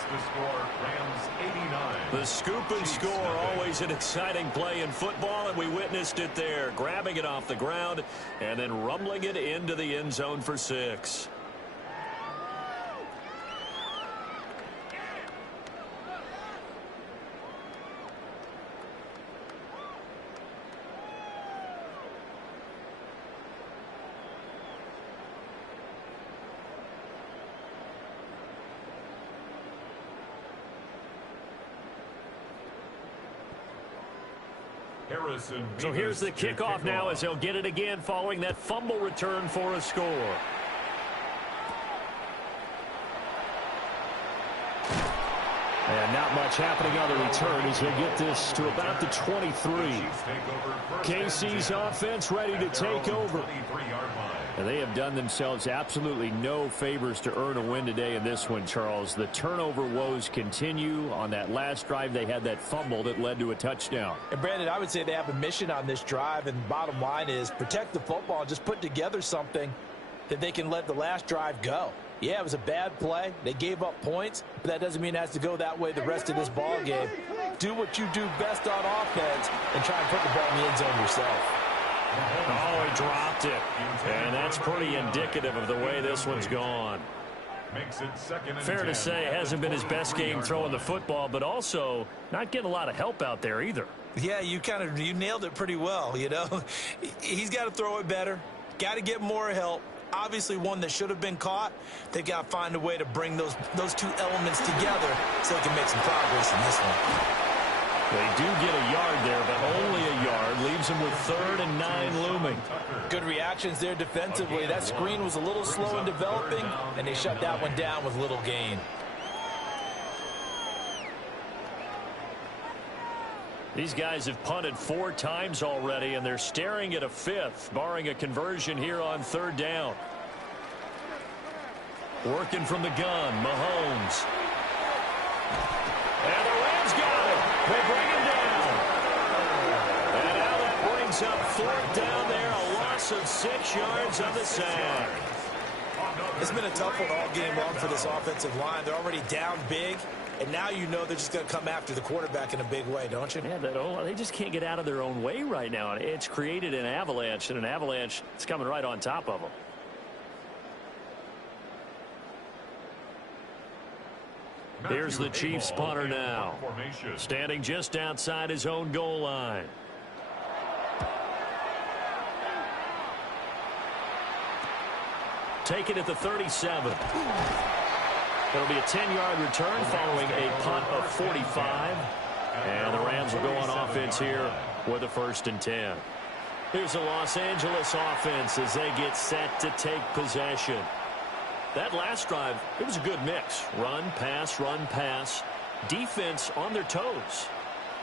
The scoop and score, always an exciting play in football, and we witnessed it there. Grabbing it off the ground and then rumbling it into the end zone for 6. So here's the kickoff now as they'll get it again following that fumble return for a score. And not much happening on the return as they get this to about the 23. KC's offense ready to take over. And they have done themselves absolutely no favors to earn a win today in this one, Charles. The turnover woes continue. On that last drive, they had that fumble that led to a touchdown. And, Brandon, I would say they have a mission on this drive, and bottom line is protect the football and just put together something that they can let the last drive go. Yeah, it was a bad play. They gave up points, but that doesn't mean it has to go that way the rest of this ball game. Do what you do best on offense and try and put the ball in the end zone yourself. Oh, he dropped it. And that's pretty indicative of the way this one's gone. Fair to say, it hasn't been his best game throwing the football, but also not getting a lot of help out there either. Yeah, you nailed it pretty well, you know. He's got to throw it better. Got to get more help. Obviously one that should have been caught. They've got to find a way to bring those two elements together so they can make some progress in this one. They do get a yard there, but only a yard. Leaves them with 3rd and 9 looming. Good reactions there defensively. That screen was a little slow in developing, and they shut that one down with little gain. These guys have punted 4 times already, and they're staring at a 5th, barring a conversion here on 3rd down. Working from the gun, Mahomes. And the Rams got it. They bring him down. And now that brings up 4th down there, a loss of 6 yards on the sack. It's been a tough one all game long for this offensive line. They're already down big, and now you know they're just going to come after the quarterback in a big way, don't you? Yeah, they just can't get out of their own way right now. It's created an avalanche, and an avalanche is coming right on top of them. Here's the Chiefs punter now, standing just outside his own goal line. Take it at the 37. It'll be a 10-yard return following a punt of 45. And the Rams will go on offense here with a 1st and 10. Here's the Los Angeles offense as they get set to take possession. That last drive, it was a good mix. Run, pass, defense on their toes.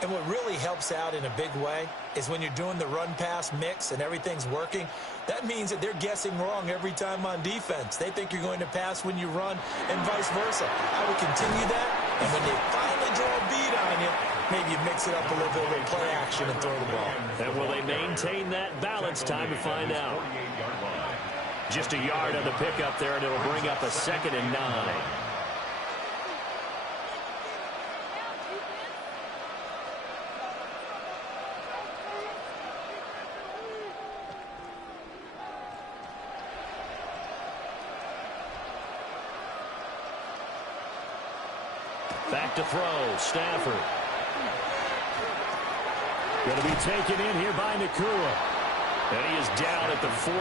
And what really helps out in a big way is when you're doing the run-pass mix and everything's working, that means that they're guessing wrong every time on defense. They think you're going to pass when you run and vice versa. I would continue that, and when they finally draw a beat on you, maybe you mix it up a little bit with play action and throw the ball. And will they maintain that balance? Time to find out. Just a yard on the pickup there, and it'll bring up a 2nd and 9. Back to throw, Stafford. Going to be taken in here by Nakua. And he is down at the 48.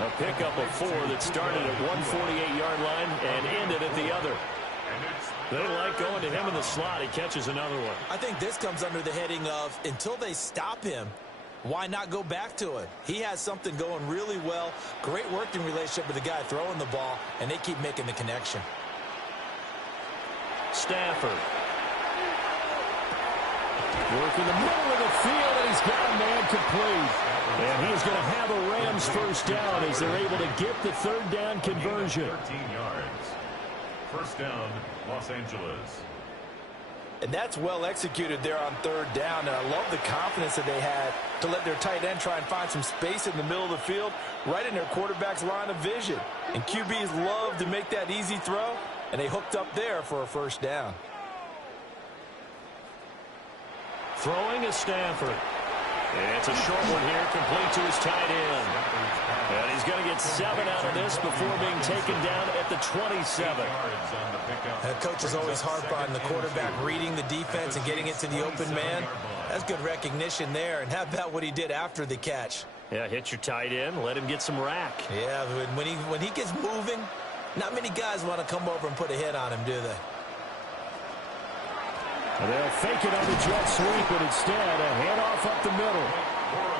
A pickup of 4 that started at 148-yard line and ended at the other. And it's They like going to him in the slot. He catches another one. I think this comes under the heading of until they stop him, why not go back to it? He has something going really well. Great working relationship with the guy throwing the ball, and they keep making the connection. Stafford. Working the middle of the field, and he's got a man complete. And he's going to have a Rams first down as they're able to get the third down conversion. 13 yards. First down, Los Angeles. And that's well executed there on third down. And I love the confidence that they had to let their tight end try and find some space in the middle of the field, right in their quarterback's line of vision. And QBs love to make that easy throw, and they hooked up there for a first down. Throwing is Stafford. It's a short one here, complete to his tight end. And he's going to get 7 out of this before being taken down at the 27. Coaches always harp on the quarterback reading the defense and getting it to the open man. That's good recognition there. And how about what he did after the catch? Yeah, hit your tight end, let him get some rack. Yeah, when he gets moving, not many guys want to come over and put a hit on him, do they? And they'll fake it on the jet sweep, but instead a handoff up the middle.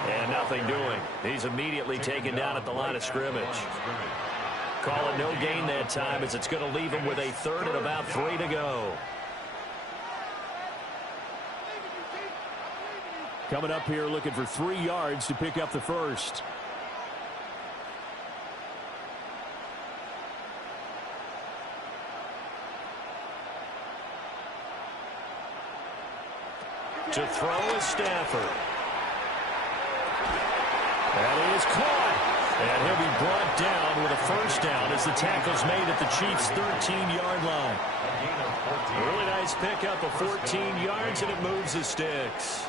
And nothing doing. He's immediately taken down at the line of scrimmage. Call it no gain that time as it's going to leave him with a third and about 3 to go. Coming up here looking for 3 yards to pick up the first. To throw is Stafford. That is caught. And he'll be brought down with a first down as the tackle's made at the Chiefs' 13-yard line. Really nice pickup of 14 yards, and it moves the sticks.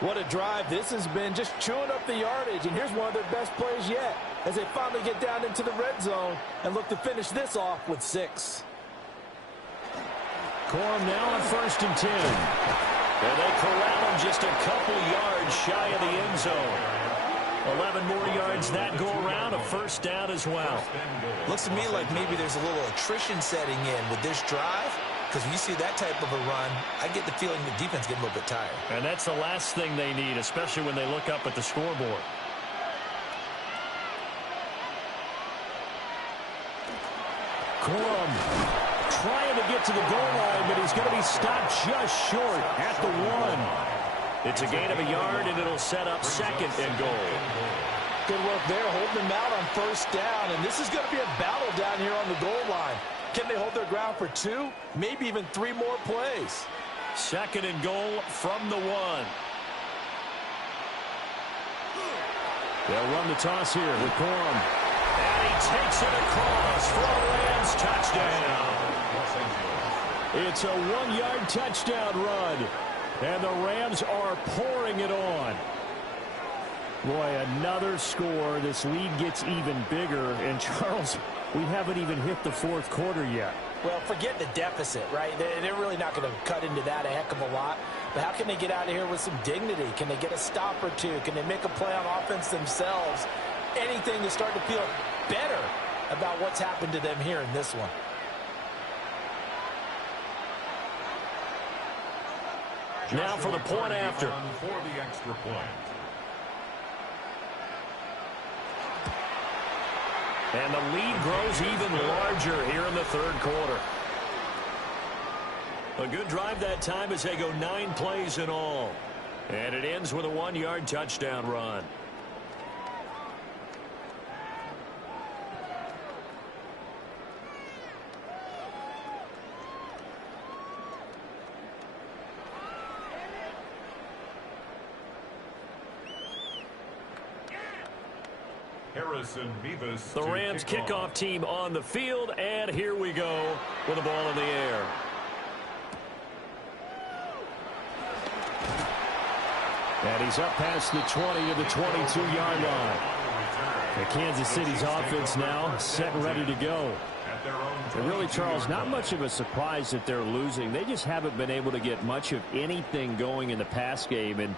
What a drive this has been, just chewing up the yardage. And here's one of their best plays yet as they finally get down into the red zone and look to finish this off with 6. Corum now on 1st and 10. And they corral him just a couple yards shy of the end zone. 11 more yards that go around, a first down as well. Looks to me like maybe there's a little attrition setting in with this drive, because when you see that type of a run, I get the feeling the defense getting a little bit tired. And that's the last thing they need, especially when they look up at the scoreboard. Corum trying to get to the goal line, but he's going to be stopped just short at the 1. It's a gain of a yard, and it'll set up 2nd and goal. Good work there, holding them out on first down. And this is going to be a battle down here on the goal line. Can they hold their ground for 2, maybe even 3 more plays? 2nd and goal from the 1. They'll run the toss here with Corum. And he takes it across for a Rams touchdown. It's a 1-yard touchdown run. And the Rams are pouring it on. Boy, another score. This lead gets even bigger. And, Charles, we haven't even hit the 4th quarter yet. Well, forget the deficit, right? They're really not going to cut into that a heck of a lot. But how can they get out of here with some dignity? Can they get a stop or 2? Can they make a play on offense themselves? Anything to start to feel better about what's happened to them here in this one. Now for the point after. For the extra point. And the lead grows even larger here in the 3rd quarter. A good drive that time as they go 9 plays in all. And it ends with a 1-yard touchdown run. The Rams kickoff team on the field, and here we go with the ball in the air. And he's up past the 20 to the 22-yard line. And Kansas City's offense now set and ready to go. And really, Charles, not much of a surprise that they're losing. They just haven't been able to get much of anything going in the pass game. And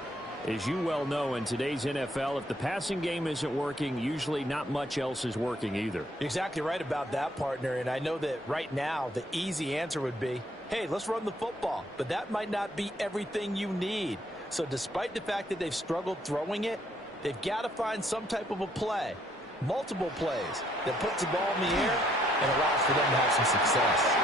As you well know, in today's NFL, if the passing game isn't working, usually not much else is working either. You're exactly right about that, partner. And I know that right now the easy answer would be, hey, let's run the football. But that might not be everything you need. So despite the fact that they've struggled throwing it, they've got to find some type of a play, multiple plays, that puts the ball in the air and allows for them to have some success.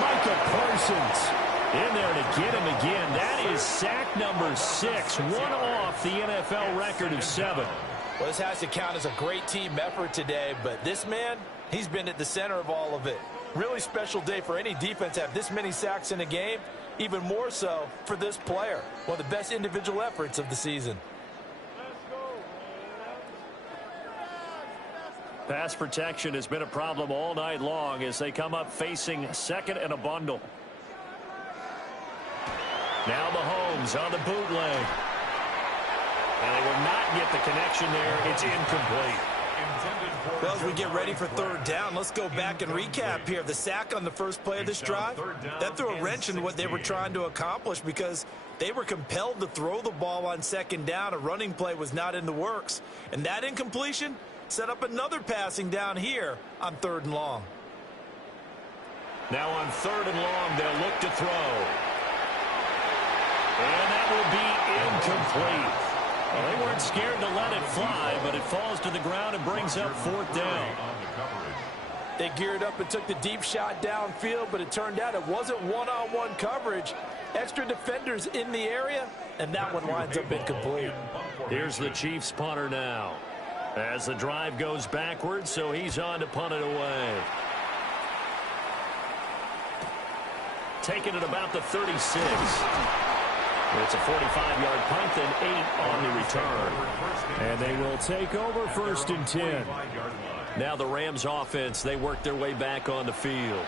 Micah Parsons in there to get him again. That is sack number 6, one off the NFL record of 7. Well, this has to count as a great team effort today, but this man, he's been at the center of all of it. Really special day for any defense to have this many sacks in a game, even more so for this player. One of the best individual efforts of the season. Pass protection has been a problem all night long as they come up facing second and a bundle. Now Mahomes on the bootleg. And they will not get the connection there. It's incomplete. Well, as we get ready for third down, let's go back and recap here. The sack on the first play of this drive, that threw a wrench in what they were trying to accomplish because they were compelled to throw the ball on second down. A running play was not in the works. And that incompletion set up another passing down here on third and long. Now on third and long, they'll look to throw. And that will be incomplete. Well, they weren't scared to let it fly, but it falls to the ground and brings up fourth down. They geared up and took the deep shot downfield, but it turned out it wasn't one-on-one coverage. Extra defenders in the area, and that one winds up incomplete. Here's the Chiefs punter now. As the drive goes backwards, so he's on to punt it away. Taking it about the 36. It's a 45-yard punt and 8 on the return. And they will take over first and 10. Now the Rams offense, they work their way back on the field.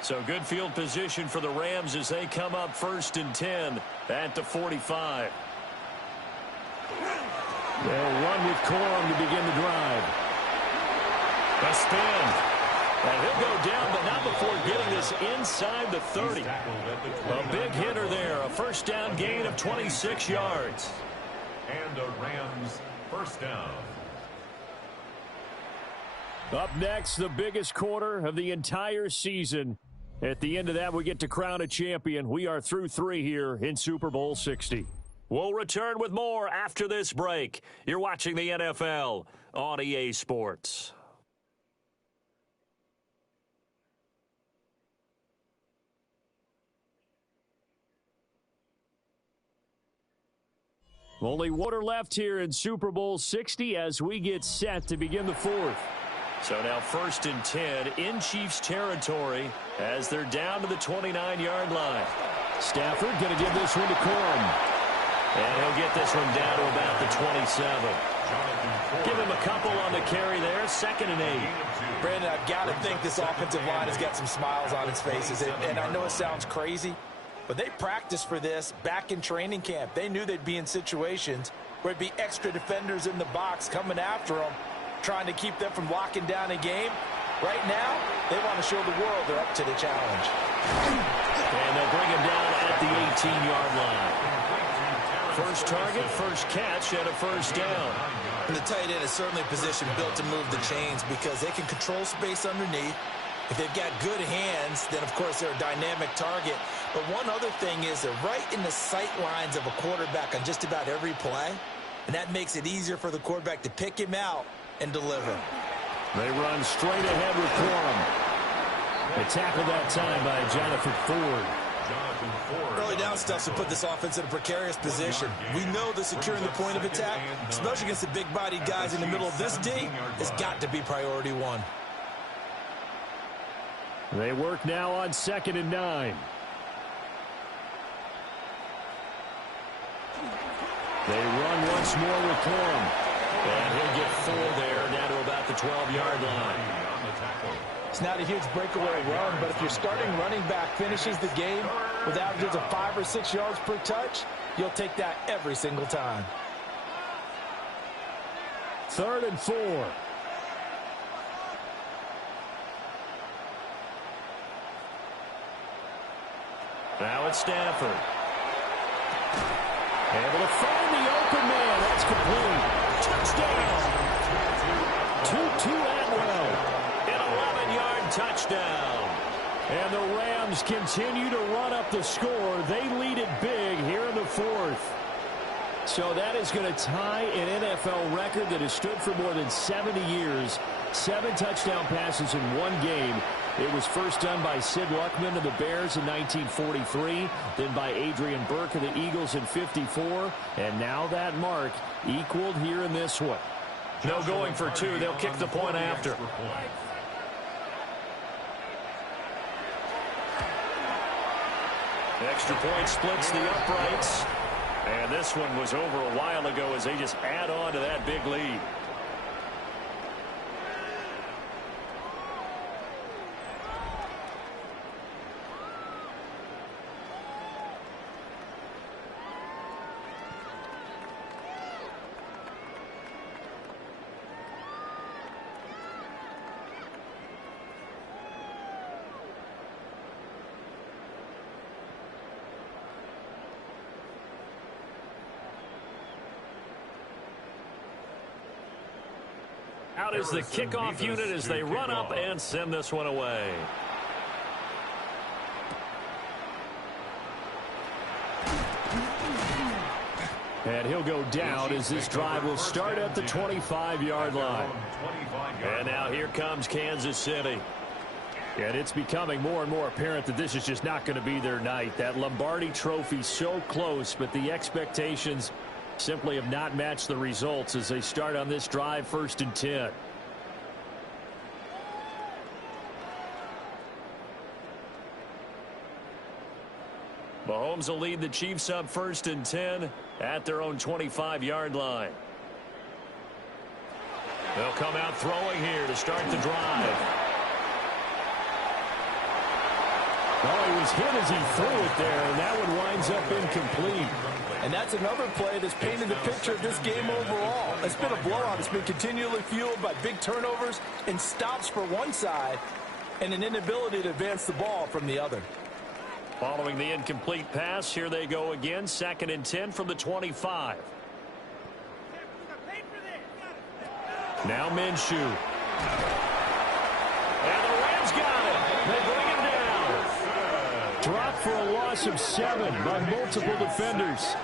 So good field position for the Rams as they come up first and 10 at the 45. They'll run with Corum to begin the drive. A spin. And he'll go down, but not before getting this inside the 30. A big hitter there. A first down gain of 26 yards. And a Rams first down. Up next, the biggest quarter of the entire season. At the end of that, we get to crown a champion. We are through 3 here in Super Bowl 60. We'll return with more after this break. You're watching the NFL on EA Sports. Only water left here in Super Bowl 60 as we get set to begin the fourth. So now first and 10 in Chiefs territory as they're down to the 29-yard line. Stafford going to give this one to Corum. And he'll get this one down to about the 27. Give him a couple on the carry there. Second and 8. Brandon, I've got to think this offensive line has got some smiles on its faces. And I know it sounds crazy, but they practiced for this back in training camp. They knew they'd be in situations where it'd be extra defenders in the box coming after them, trying to keep them from locking down a game. Right now, they want to show the world they're up to the challenge. And they'll bring him down at the 18-yard line. First target, first catch, and a first down. And the tight end is certainly a position built to move the chains because they can control space underneath. If they've got good hands, then, of course, they're a dynamic target. But one other thing is they're right in the sight lines of a quarterback on just about every play, and that makes it easier for the quarterback to pick him out and deliver. They run straight ahead with Corum. A tackle that time by Jonathan Ford. Early down stuff to put this offense in a precarious position. We know that securing the point of attack, especially against the big-bodied guys in the middle of this D, has got to be priority one. They work now on 2nd and 9. They run once more with Corum. And he'll get 4 there, down to about the 12-yard line. It's not a huge breakaway run, but if your starting running back finishes the game with averages of 5 or 6 yards per touch, you'll take that every single time. 3rd and 4. Now it's Stafford. Able to find the open man. That's complete. Touchdown. Tutu Atwell. An 11-yard touchdown. And the Rams continue to run up the score. They lead it big here in the 4th. So that is going to tie an NFL record that has stood for more than 70 years. 7 touchdown passes in one game. It was first done by Sid Luckman of the Bears in 1943, then by Adrian Burke of the Eagles in 54, and now that mark equaled here in this one. No going for 2. They'll kick the point after. Extra point splits the uprights. And this one was over a while ago as they just add on to that big lead. Out is the kickoff unit as they run up and send this one away. And he'll go down as this drive will start at the 25-yard line. And now here comes Kansas City. And it's becoming more and more apparent that this is just not going to be their night. That Lombardi Trophy so close, but the expectations simply have not matched the results as they start on this drive, 1st and 10. Mahomes will lead the Chiefs up 1st and 10 at their own 25-yard line. They'll come out throwing here to start the drive. Oh, he was hit as he threw it there, and that one winds up incomplete. And that's another play that's painted the picture of this game overall. It's been a blowout. It's been continually fueled by big turnovers and stops for one side and an inability to advance the ball from the other. Following the incomplete pass, here they go again. 2nd and 10 from the 25. Now Minshew. And the Rams got it. They bring him down. Dropped for a loss of 7 by multiple defenders.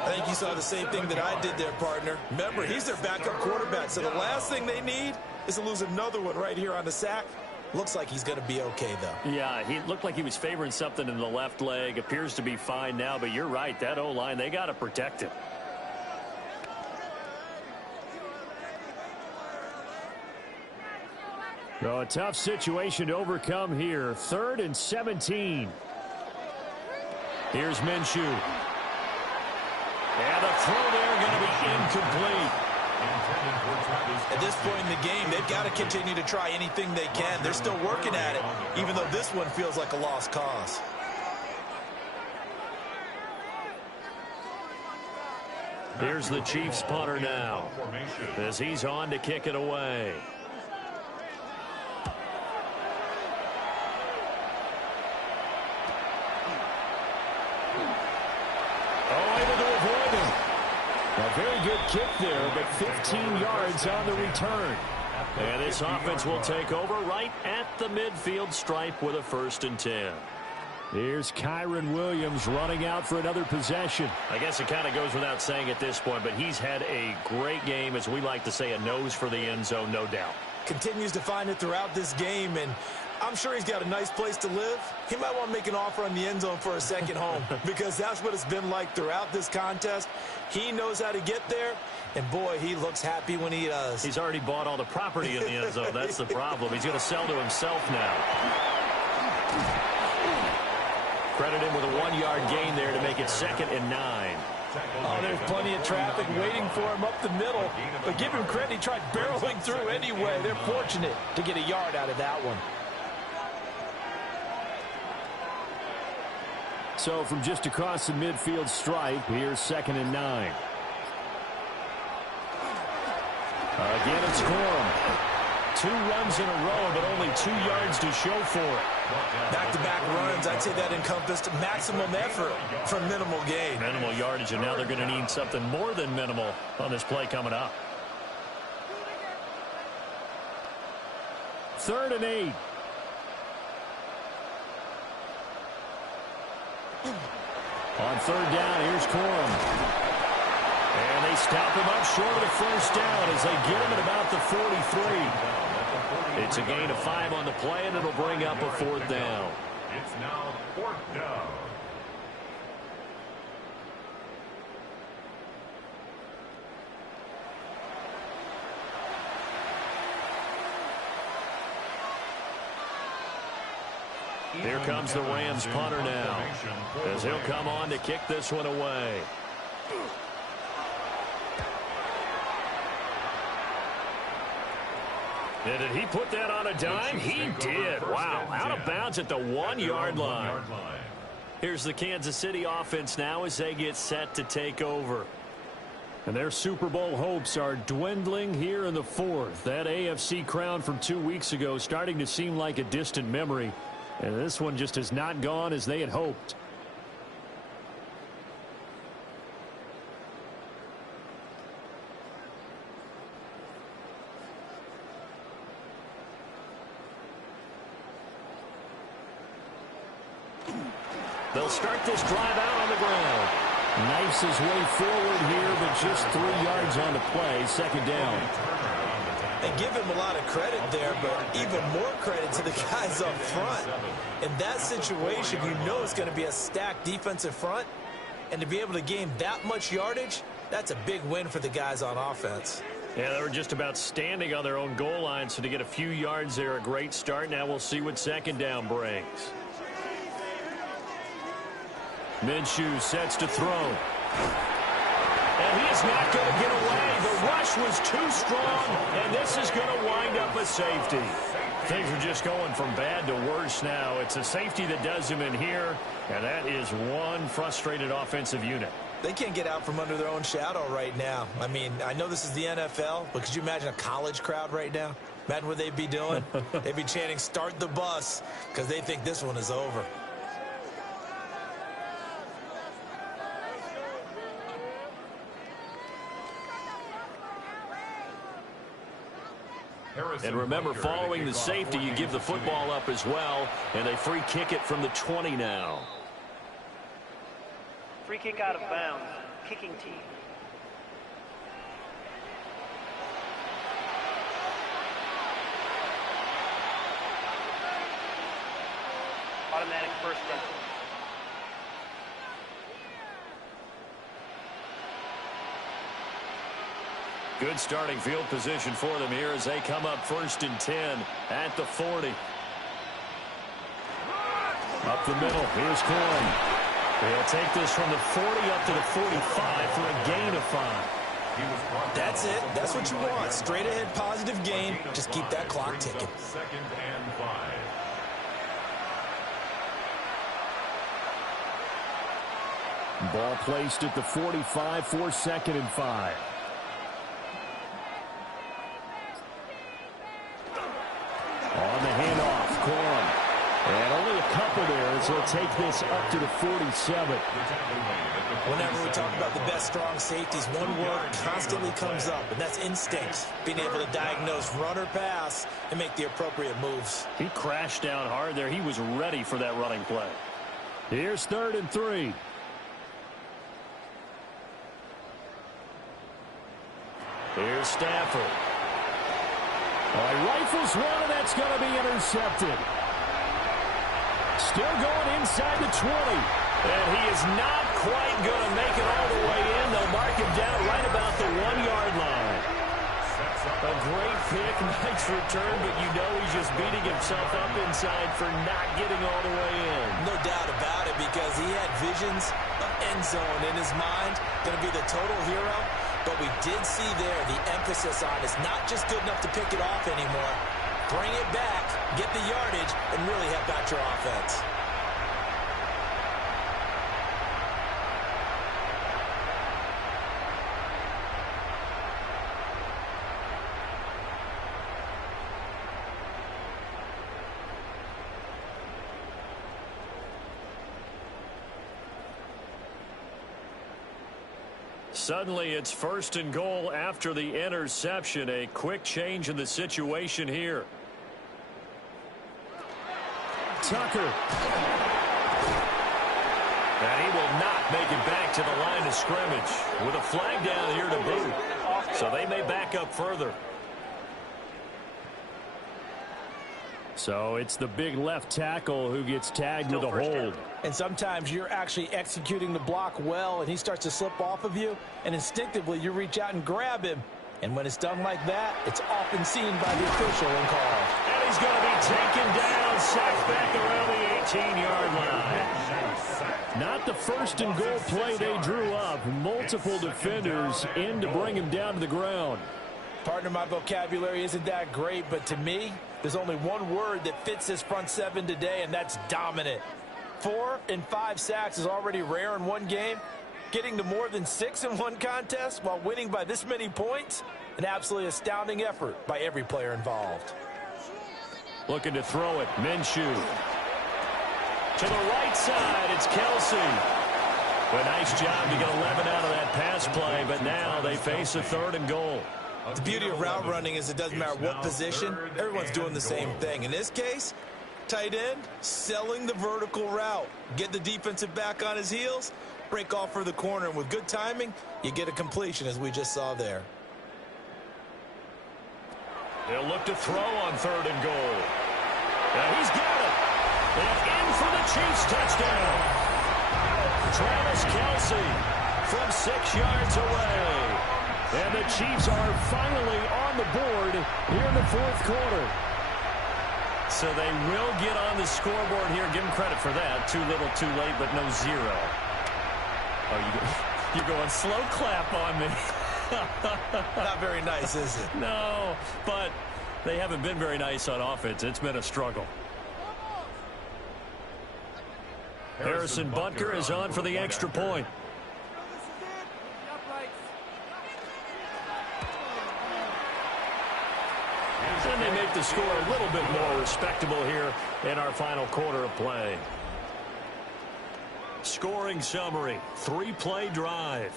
I think you saw the same thing that I did there, partner. Remember, he's their backup quarterback, so the last thing they need is to lose another one right here on the sack. Looks like he's going to be okay, though. Yeah, he looked like he was favoring something in the left leg. Appears to be fine now, but you're right. That O-line, they got to protect him. So a tough situation to overcome here. 3rd and 17. Here's Minshew. And the throw there going to be incomplete. At this point in the game, they've got to continue to try anything they can. They're still working at it, even though this one feels like a lost cause. Here's the Chiefs punter now as he's on to kick it away. A very good kick there, but 15 yards on the return. And this offense will take over right at the midfield stripe with a 1st and 10. Here's Kyren Williams running out for another possession. I guess it kind of goes without saying at this point, but he's had a great game, as we like to say, a nose for the end zone, no doubt. Continues to find it throughout this game, and I'm sure he's got a nice place to live. He might want to make an offer on the end zone for a second home because that's what it's been like throughout this contest. He knows how to get there, and boy, he looks happy when he does. He's already bought all the property in the end zone. That's the problem. He's going to sell to himself now. Credit him with a 1-yard gain there to make it 2nd and 9. Oh, there's plenty of traffic waiting for him up the middle. But give him credit, he tried barreling through anyway. They're fortunate to get a yard out of that one. So from just across the midfield stripe, here's 2nd and 9. Again, it's Corum. 2 runs in a row, but only 2 yards to show for it. Back-to-back runs, I'd say that encompassed maximum effort for minimal gain. Minimal yardage, and now they're going to need something more than minimal on this play coming up. 3rd and 8. On 3rd down, here's Corum. And they stop him up short of the first down as they get him at about the 43. It's a gain of 5 on the play, and it'll bring up a 4th down. It's now 4th down. Here comes the Rams punter now, as he'll come on to kick this one away. And did he put that on a dime? He did. Wow, out of bounds at the 1-yard line. Here's the Kansas City offense now as they get set to take over. And their Super Bowl hopes are dwindling here in the 4th. That AFC crown from 2 weeks ago starting to seem like a distant memory. And this one just has not gone as they had hoped. They'll start this drive out on the ground. Knifes his way forward here, but just 3 yards on the play. 2nd down. They give him a lot of credit there, but even more credit to the guys up front. In that situation, you know it's going to be a stacked defensive front. And to be able to gain that much yardage, that's a big win for the guys on offense. Yeah, they were just about standing on their own goal line, so to get a few yards there, a great start. Now we'll see what 2nd down brings. Minshew sets to throw. And he is not going to get away. The rush was too strong, and this is going to wind up a safety. Things are just going from bad to worse now. It's a safety that does him in here, and that is one frustrated offensive unit. They can't get out from under their own shadow right now. I mean, I know this is the NFL, but could you imagine a college crowd right now? Imagine what they'd be doing. They'd be chanting, "Start the bus," because they think this one is over. And remember, following the safety, you give the football up as well, and they free kick it from the 20 now. Free kick out of bounds. Kicking team. Automatic 1st down. Good starting field position for them here as they come up 1st and 10 at the 40. Up the middle, here's Corum. They'll take this from the 40 up to the 45 for a gain of 5. That's it. That's what you want. Straight ahead positive gain. Just keep that clock ticking. 2nd and 5. Ball placed at the 45 for 2nd and 5. On the handoff, Corum. And only a couple there as he'll take this up to the 47. Whenever we talk about the best strong safeties, one word constantly comes up, and that's instincts. Being able to diagnose run or pass and make the appropriate moves. He crashed down hard there. He was ready for that running play. Here's 3rd and 3. Here's Stafford. Rifles one, and that's going to be intercepted. Still going inside the 20. And he is not quite going to make it all the way in. They'll mark him down right about the 1-yard line. A great pick, nice return, but you know he's just beating himself up inside for not getting all the way in. No doubt about it, because he had visions of end zone in his mind. Going to be the total hero. But we did see there the emphasis on it's not just good enough to pick it off anymore. Bring it back, get the yardage, and really help out your offense. Suddenly it's 1st and goal after the interception. A quick change in the situation here. Tucker. And he will not make it back to the line of scrimmage with a flag down here to boot. So they may back up further. So it's the big left tackle who gets tagged with a hold. And sometimes you're actually executing the block well, and he starts to slip off of you, and instinctively you reach out and grab him. And when it's done like that, it's often seen by the official and called. And he's going to be taken down, sacked back around the 18-yard line. Not the 1st and goal play they drew up. Multiple defenders in to bring him down to the ground. Partner, my vocabulary isn't that great, but to me, there's only one word that fits this front seven today, and that's dominant. 4 and 5 sacks is already rare in one game. Getting to more than 6 in one contest while winning by this many points, an absolutely astounding effort by every player involved. Looking to throw it, Minshew. To the right side, it's Kelsey. But nice job to get 11 out of that pass play, but now they face a 3rd and goal. The beauty of route running is it doesn't matter what position, everyone's doing the same thing. In this case, tight end, selling the vertical route. Get the defensive back on his heels, break off for the corner, and with good timing, you get a completion as we just saw there. They'll look to throw on 3rd and goal. And he's got it. And in for the Chiefs touchdown. Travis Kelsey from 6 yards away. And the Chiefs are finally on the board here in the 4th quarter. So they will get on the scoreboard here. Give them credit for that. Too little, too late, but no 0. Oh, you're going slow clap on me. Not very nice, is it? No, but they haven't been very nice on offense. It's been a struggle. Harrison Butker is on for the extra point. And they make the score a little bit more respectable here in our final quarter of play. Scoring summary, 3-play drive.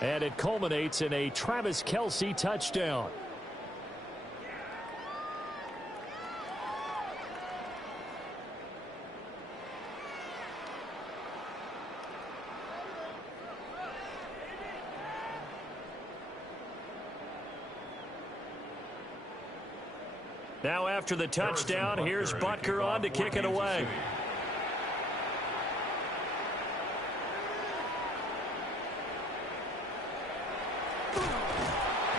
And it culminates in a Travis Kelsey touchdown. Now after the touchdown, here's Butker on to kick it away.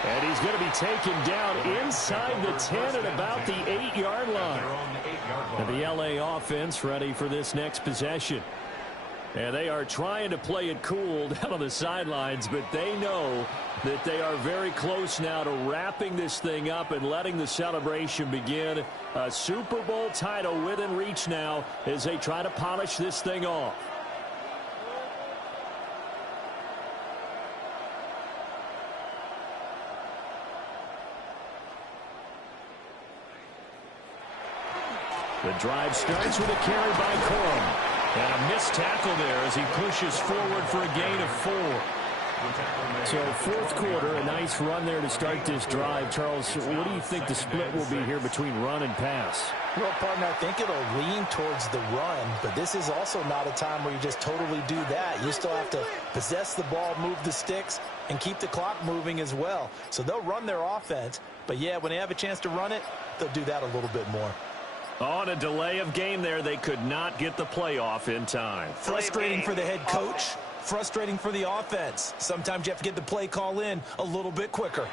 And he's going to be taken down inside the 10 at about the 8-yard line. And the LA offense ready for this next possession. And they are trying to play it cool down on the sidelines, but they know that they are very close now to wrapping this thing up and letting the celebration begin. A Super Bowl title within reach now as they try to polish this thing off. The drive starts with a carry by Corum. And a missed tackle there as he pushes forward for a gain of 4. So 4th quarter, a nice run there to start this drive. Charles, what do you think the split will be here between run and pass? Well, partner, I think it'll lean towards the run, but this is also not a time where you just totally do that. You still have to possess the ball, move the sticks, and keep the clock moving as well. So they'll run their offense, but yeah, when they have a chance to run it, they'll do that a little bit more. On a delay of game there, they could not get the playoff in time. Frustrating for the head coach, frustrating for the offense. Sometimes you have to get the play call in a little bit quicker.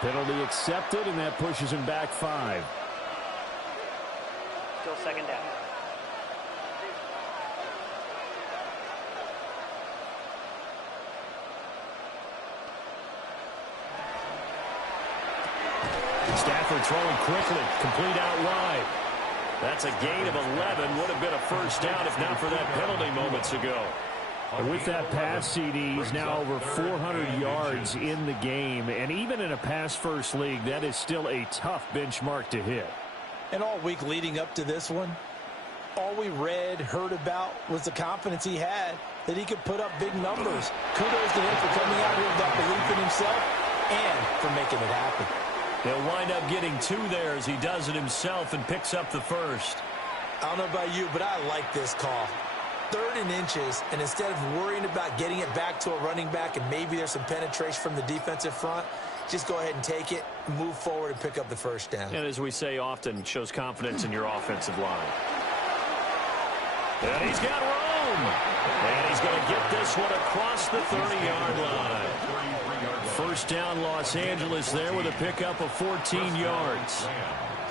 Penalty accepted, and that pushes him back 5. Still 2nd down. Stafford throwing quickly, complete out wide. That's a gain of 11. Would have been a first down if not for that penalty moments ago. And with that pass, CD, he's now over 400 yards in the game. And even in a pass-first league, that is still a tough benchmark to hit. And all week leading up to this one, all we read, heard about was the confidence he had that he could put up big numbers. Kudos to him for coming out here with that belief in himself and for making it happen. He'll wind up getting 2 there as he does it himself and picks up the first. I don't know about you, but I like this call. 3rd and inches, and instead of worrying about getting it back to a running back and maybe there's some penetration from the defensive front, just go ahead and take it, move forward, and pick up the first down. And as we say often, shows confidence in your offensive line. And he's got room. And he's going to get this one across the 30-yard line. First down, Los Angeles there with a pickup of 14 yards.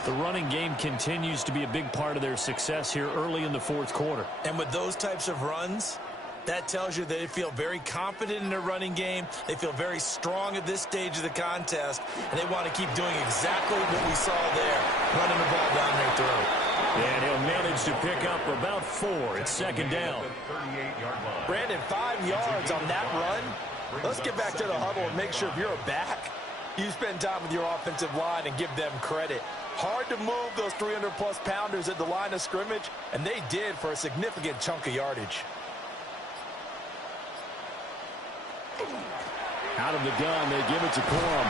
The running game continues to be a big part of their success here early in the 4th quarter. And with those types of runs, that tells you they feel very confident in their running game. They feel very strong at this stage of the contest, and they want to keep doing exactly what we saw there, running the ball down their throat. And he'll manage to pick up about 4. It's 2nd down. Brandon, 5 yards on that run. Let's get back to the huddle and make sure if you're a back, you spend time with your offensive line and give them credit. Hard to move those 300-plus pounders at the line of scrimmage, and they did for a significant chunk of yardage. Out of the gun, they give it to Corum.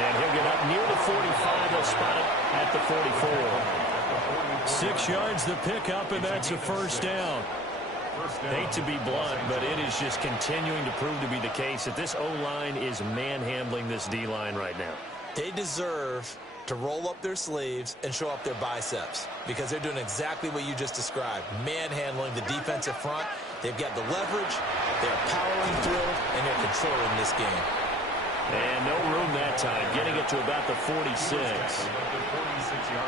And he'll get up near the 45. They'll spot it at the 44. 6 yards the pickup, and that's a first down. Hate to be blunt, but it is just continuing to prove to be the case that this O-line is manhandling this D-line right now. They deserve to roll up their sleeves and show up their biceps because they're doing exactly what you just described, manhandling the defensive front. They've got the leverage, they're powering through, and they're controlling this game. And no room that time, getting it to about the 46.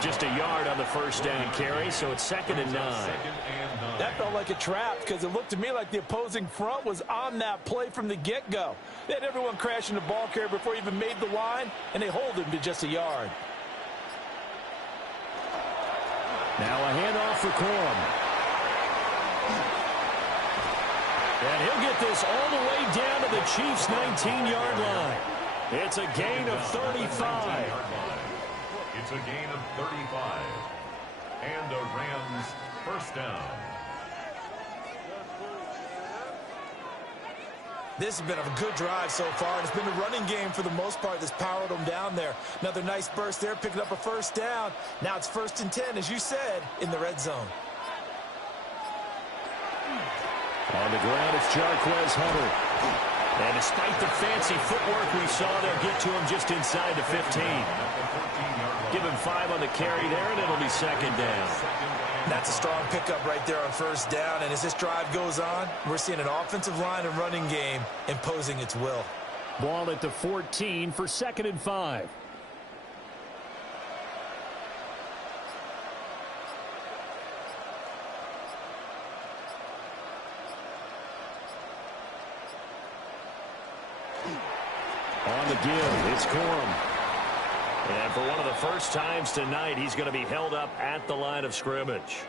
Just a yard on the first down carry, so it's 2nd and 9. That felt like a trap because it looked to me like the opposing front was on that play from the get-go. They had everyone crashing the ball carrier before he even made the line, and they hold him to just a yard. Now a handoff for Corum. And he'll get this all the way down to the Chiefs' 19-yard line. It's a gain of 35. It's a gain of 35. And a Rams first down. This has been a good drive so far, and it's been a running game for the most part that's powered them down there. Another nice burst there, picking up a first down. Now it's 1st and 10, as you said, in the red zone. On the ground, it's Jarquez Hunter. And despite the fancy footwork we saw, they'll get to him just inside the 15. Give him 5 on the carry there, and it'll be 2nd down. That's a strong pickup right there on first down, and as this drive goes on, we're seeing an offensive line and running game imposing its will. Ball at the 14 for 2nd and 5. On the give, it's Corum. And for one of the first times tonight, he's going to be held up at the line of scrimmage.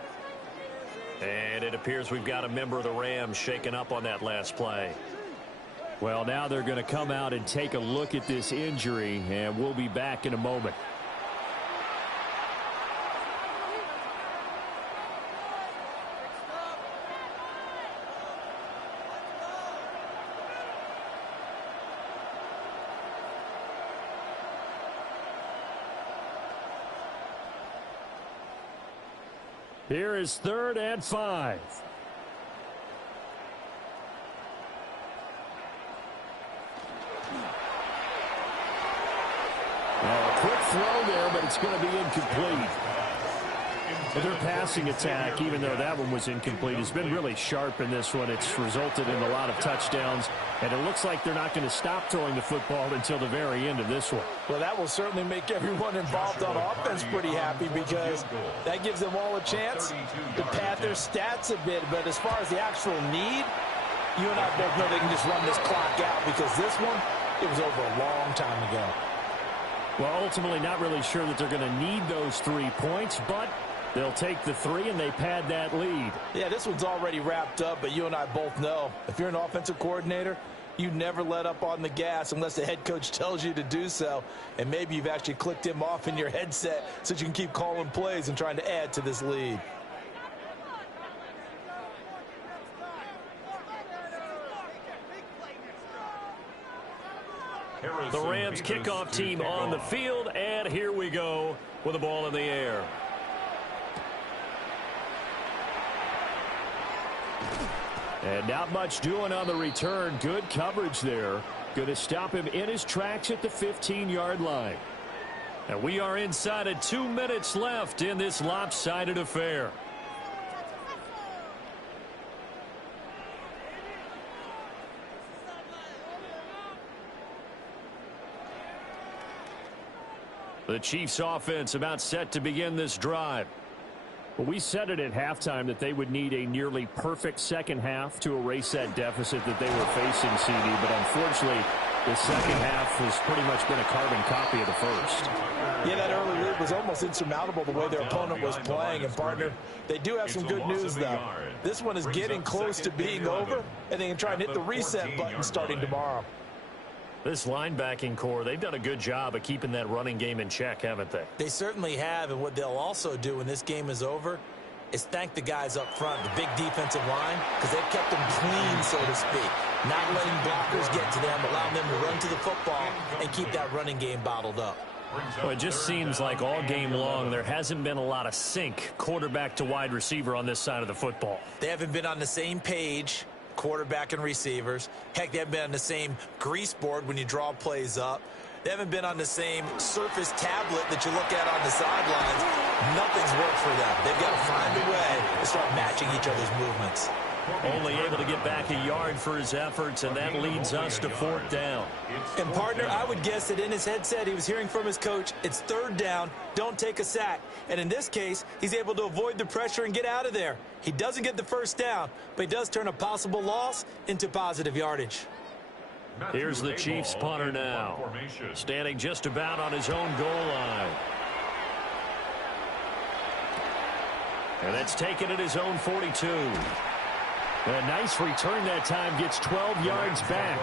And it appears we've got a member of the Rams shaken up on that last play. Well, now they're going to come out and take a look at this injury, and we'll be back in a moment. Here is 3rd and 5. A quick throw there, but it's going to be incomplete. But their passing attack, even though that one was incomplete, has been really sharp in this one. It's resulted in a lot of touchdowns, and it looks like they're not going to stop throwing the football until the very end of this one. Well, that will certainly make everyone involved on offense pretty happy because that gives them all a chance to pad their stats a bit. But as far as the actual need, you and I both know they can just run this clock out because this one, it was over a long time ago. Well, ultimately not really sure that they're going to need those 3 points, but they'll take the 3 and they pad that lead. Yeah, this one's already wrapped up, but you and I both know if you're an offensive coordinator, you never let up on the gas unless the head coach tells you to do so. And maybe you've actually clicked him off in your headset so you can keep calling plays and trying to add to this lead. The Rams kickoff team on the field, and here we go with the ball in the air. And not much doing on the return. Good coverage there. Going to stop him in his tracks at the 15-yard line. And we are inside of 2 minutes left in this lopsided affair. The Chiefs offense about set to begin this drive. Well, we said it at halftime that they would need a nearly perfect second half to erase that deficit that they were facing, CD. But unfortunately, the second half has pretty much been a carbon copy of the first. Yeah, that early lead was almost insurmountable the way their opponent was playing. And, partner, they do have some good news, though. This one is getting close to being over, and they can try and hit the reset button starting tomorrow. This linebacking core, they've done a good job of keeping that running game in check, haven't they? They certainly have, and what they'll also do when this game is over is thank the guys up front, the big defensive line, because they've kept them clean, so to speak. Not letting blockers get to them, allowing them to run to the football and keep that running game bottled up. Well, it just seems like all game long there hasn't been a lot of sync quarterback to wide receiver on this side of the football. They haven't been on the same page, quarterback and receivers. Heck, they haven't been on the same grease board when you draw plays up. They haven't been on the same surface tablet that you look at on the sidelines. Nothing's worked for them. They've got to find a way to start matching each other's movements. Only able to get back a yard for his efforts, and that leads us to 4th down. And, partner, I would guess that in his headset he was hearing from his coach, it's 3rd down, don't take a sack. And in this case, he's able to avoid the pressure and get out of there. He doesn't get the 1st down, but he does turn a possible loss into positive yardage. Here's the Chiefs punter now, standing just about on his own goal line. And that's taken at his own 42. A nice return that time, gets 12 yards back.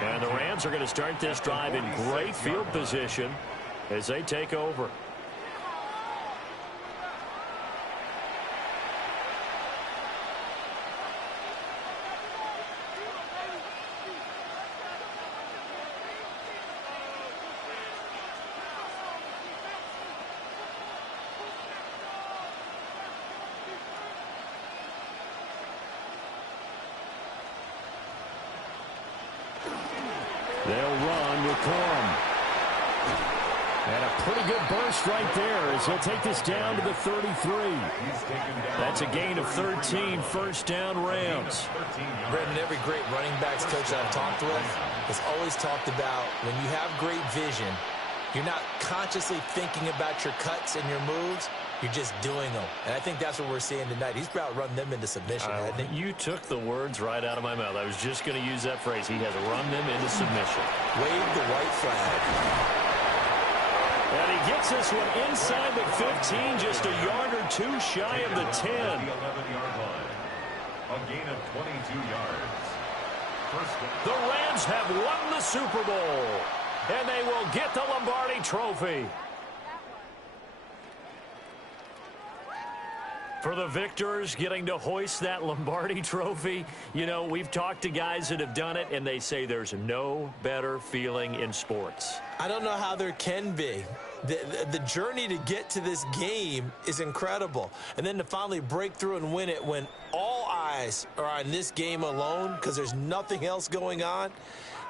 And the Rams are going to start this drive in great field position as they take over. They'll run with Corum. And a pretty good burst right there as he'll take this down to the 33. That's a gain of 13, 1st down Rams. Brendan, every great running backs coach I've talked with has always talked about when you have great vision, you're not consciously thinking about your cuts and your moves. You're just doing them. And I think that's what we're seeing tonight. He's about run them into submission, hasn't he? You took the words right out of my mouth. I was just going to use that phrase. He has run them into submission. Wave the white flag. And he gets this one inside the 15, just a yard or two shy of the 10. The 11-yard line. A gain of 22 yards. The Rams have won the Super Bowl, and they will get the Lombardi Trophy. For the victors, getting to hoist that Lombardi Trophy, you know, we've talked to guys that have done it, and they say there's no better feeling in sports. I don't know how there can be. The journey to get to this game is incredible. And then to finally break through and win it when all eyes are on this game alone because there's nothing else going on,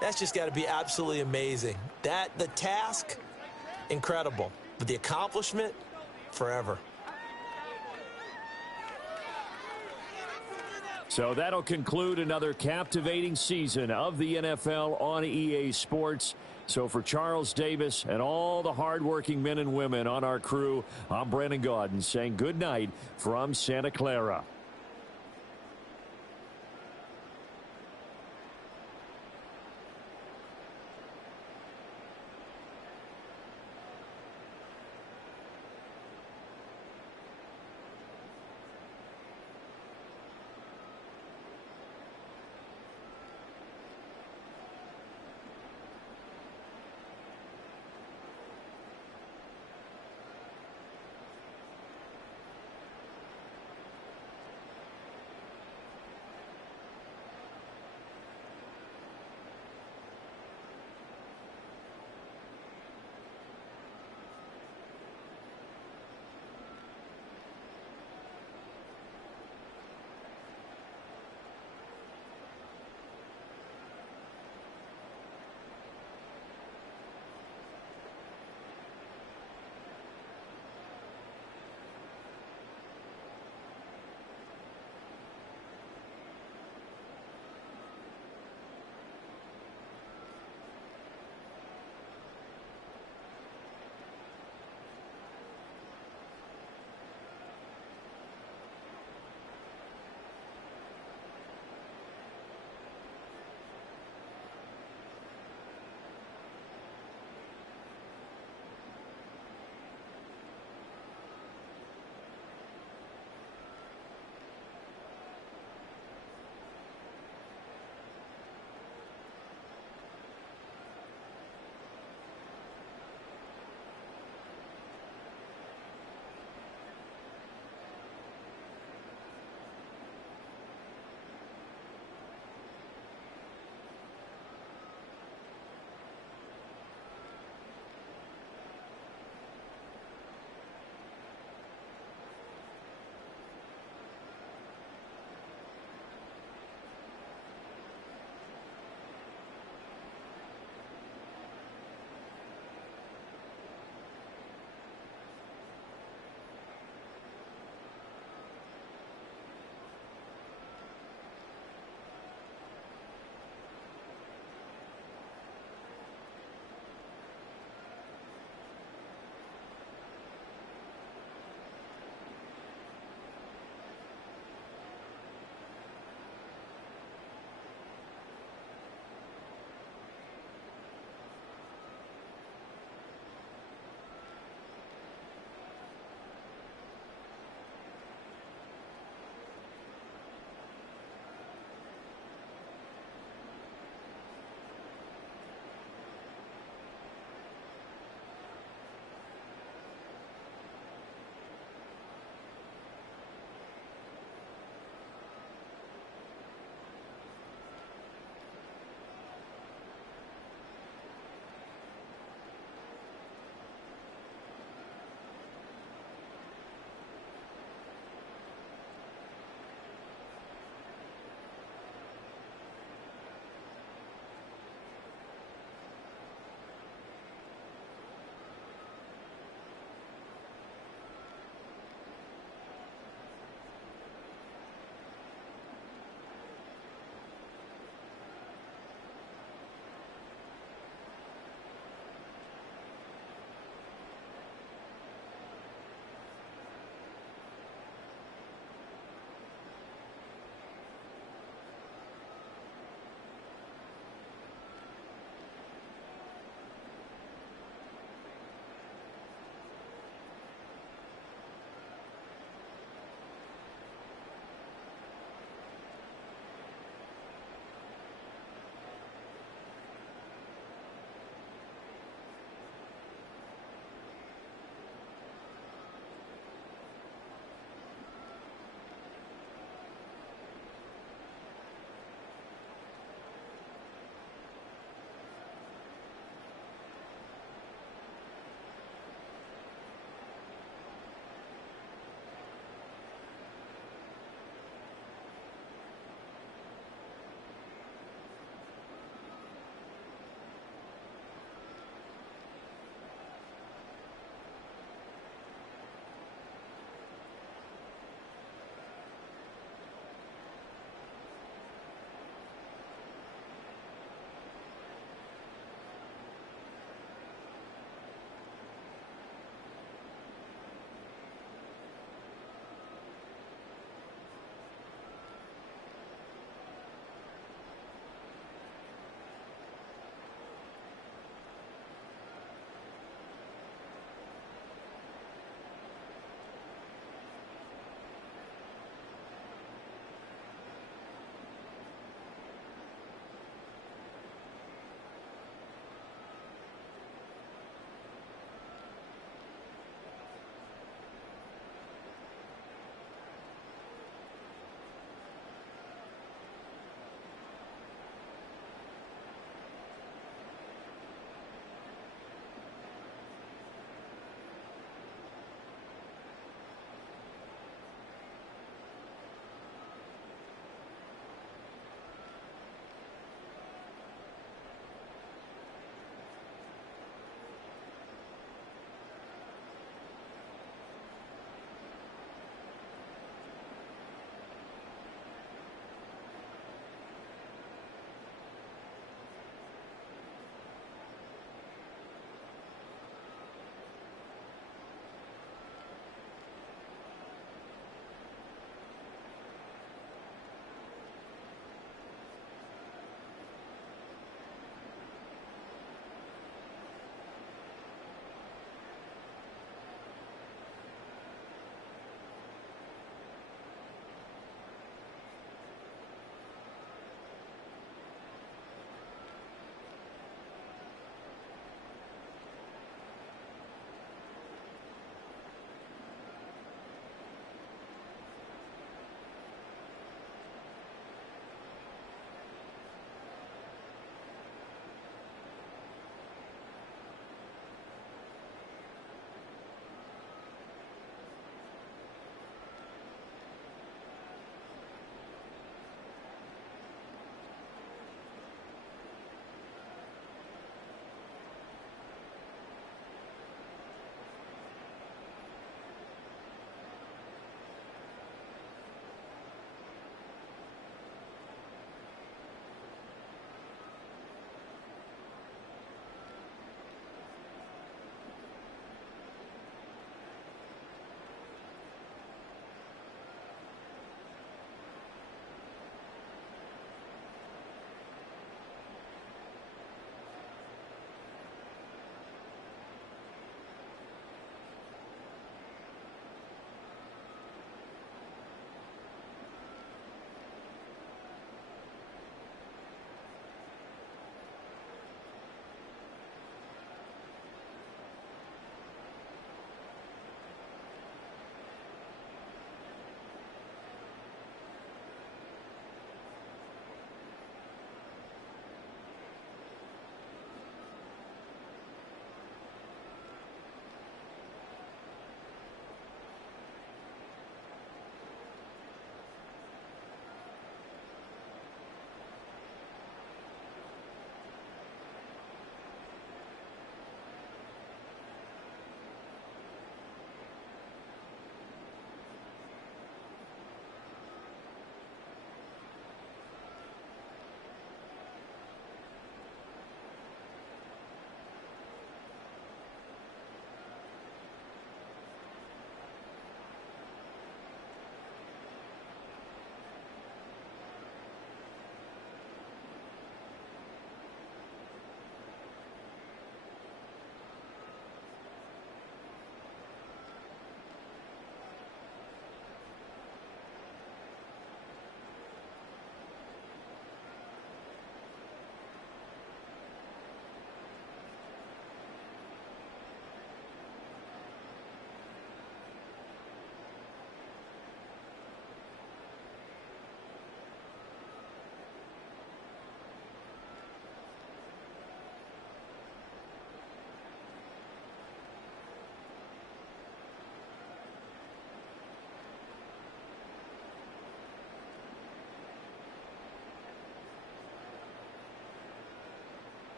that's just got to be absolutely amazing. The task, incredible. But the accomplishment, forever. So that'll conclude another captivating season of the NFL on EA Sports. So for Charles Davis and all the hardworking men and women on our crew, I'm Brandon Gaudin saying good night from Santa Clara.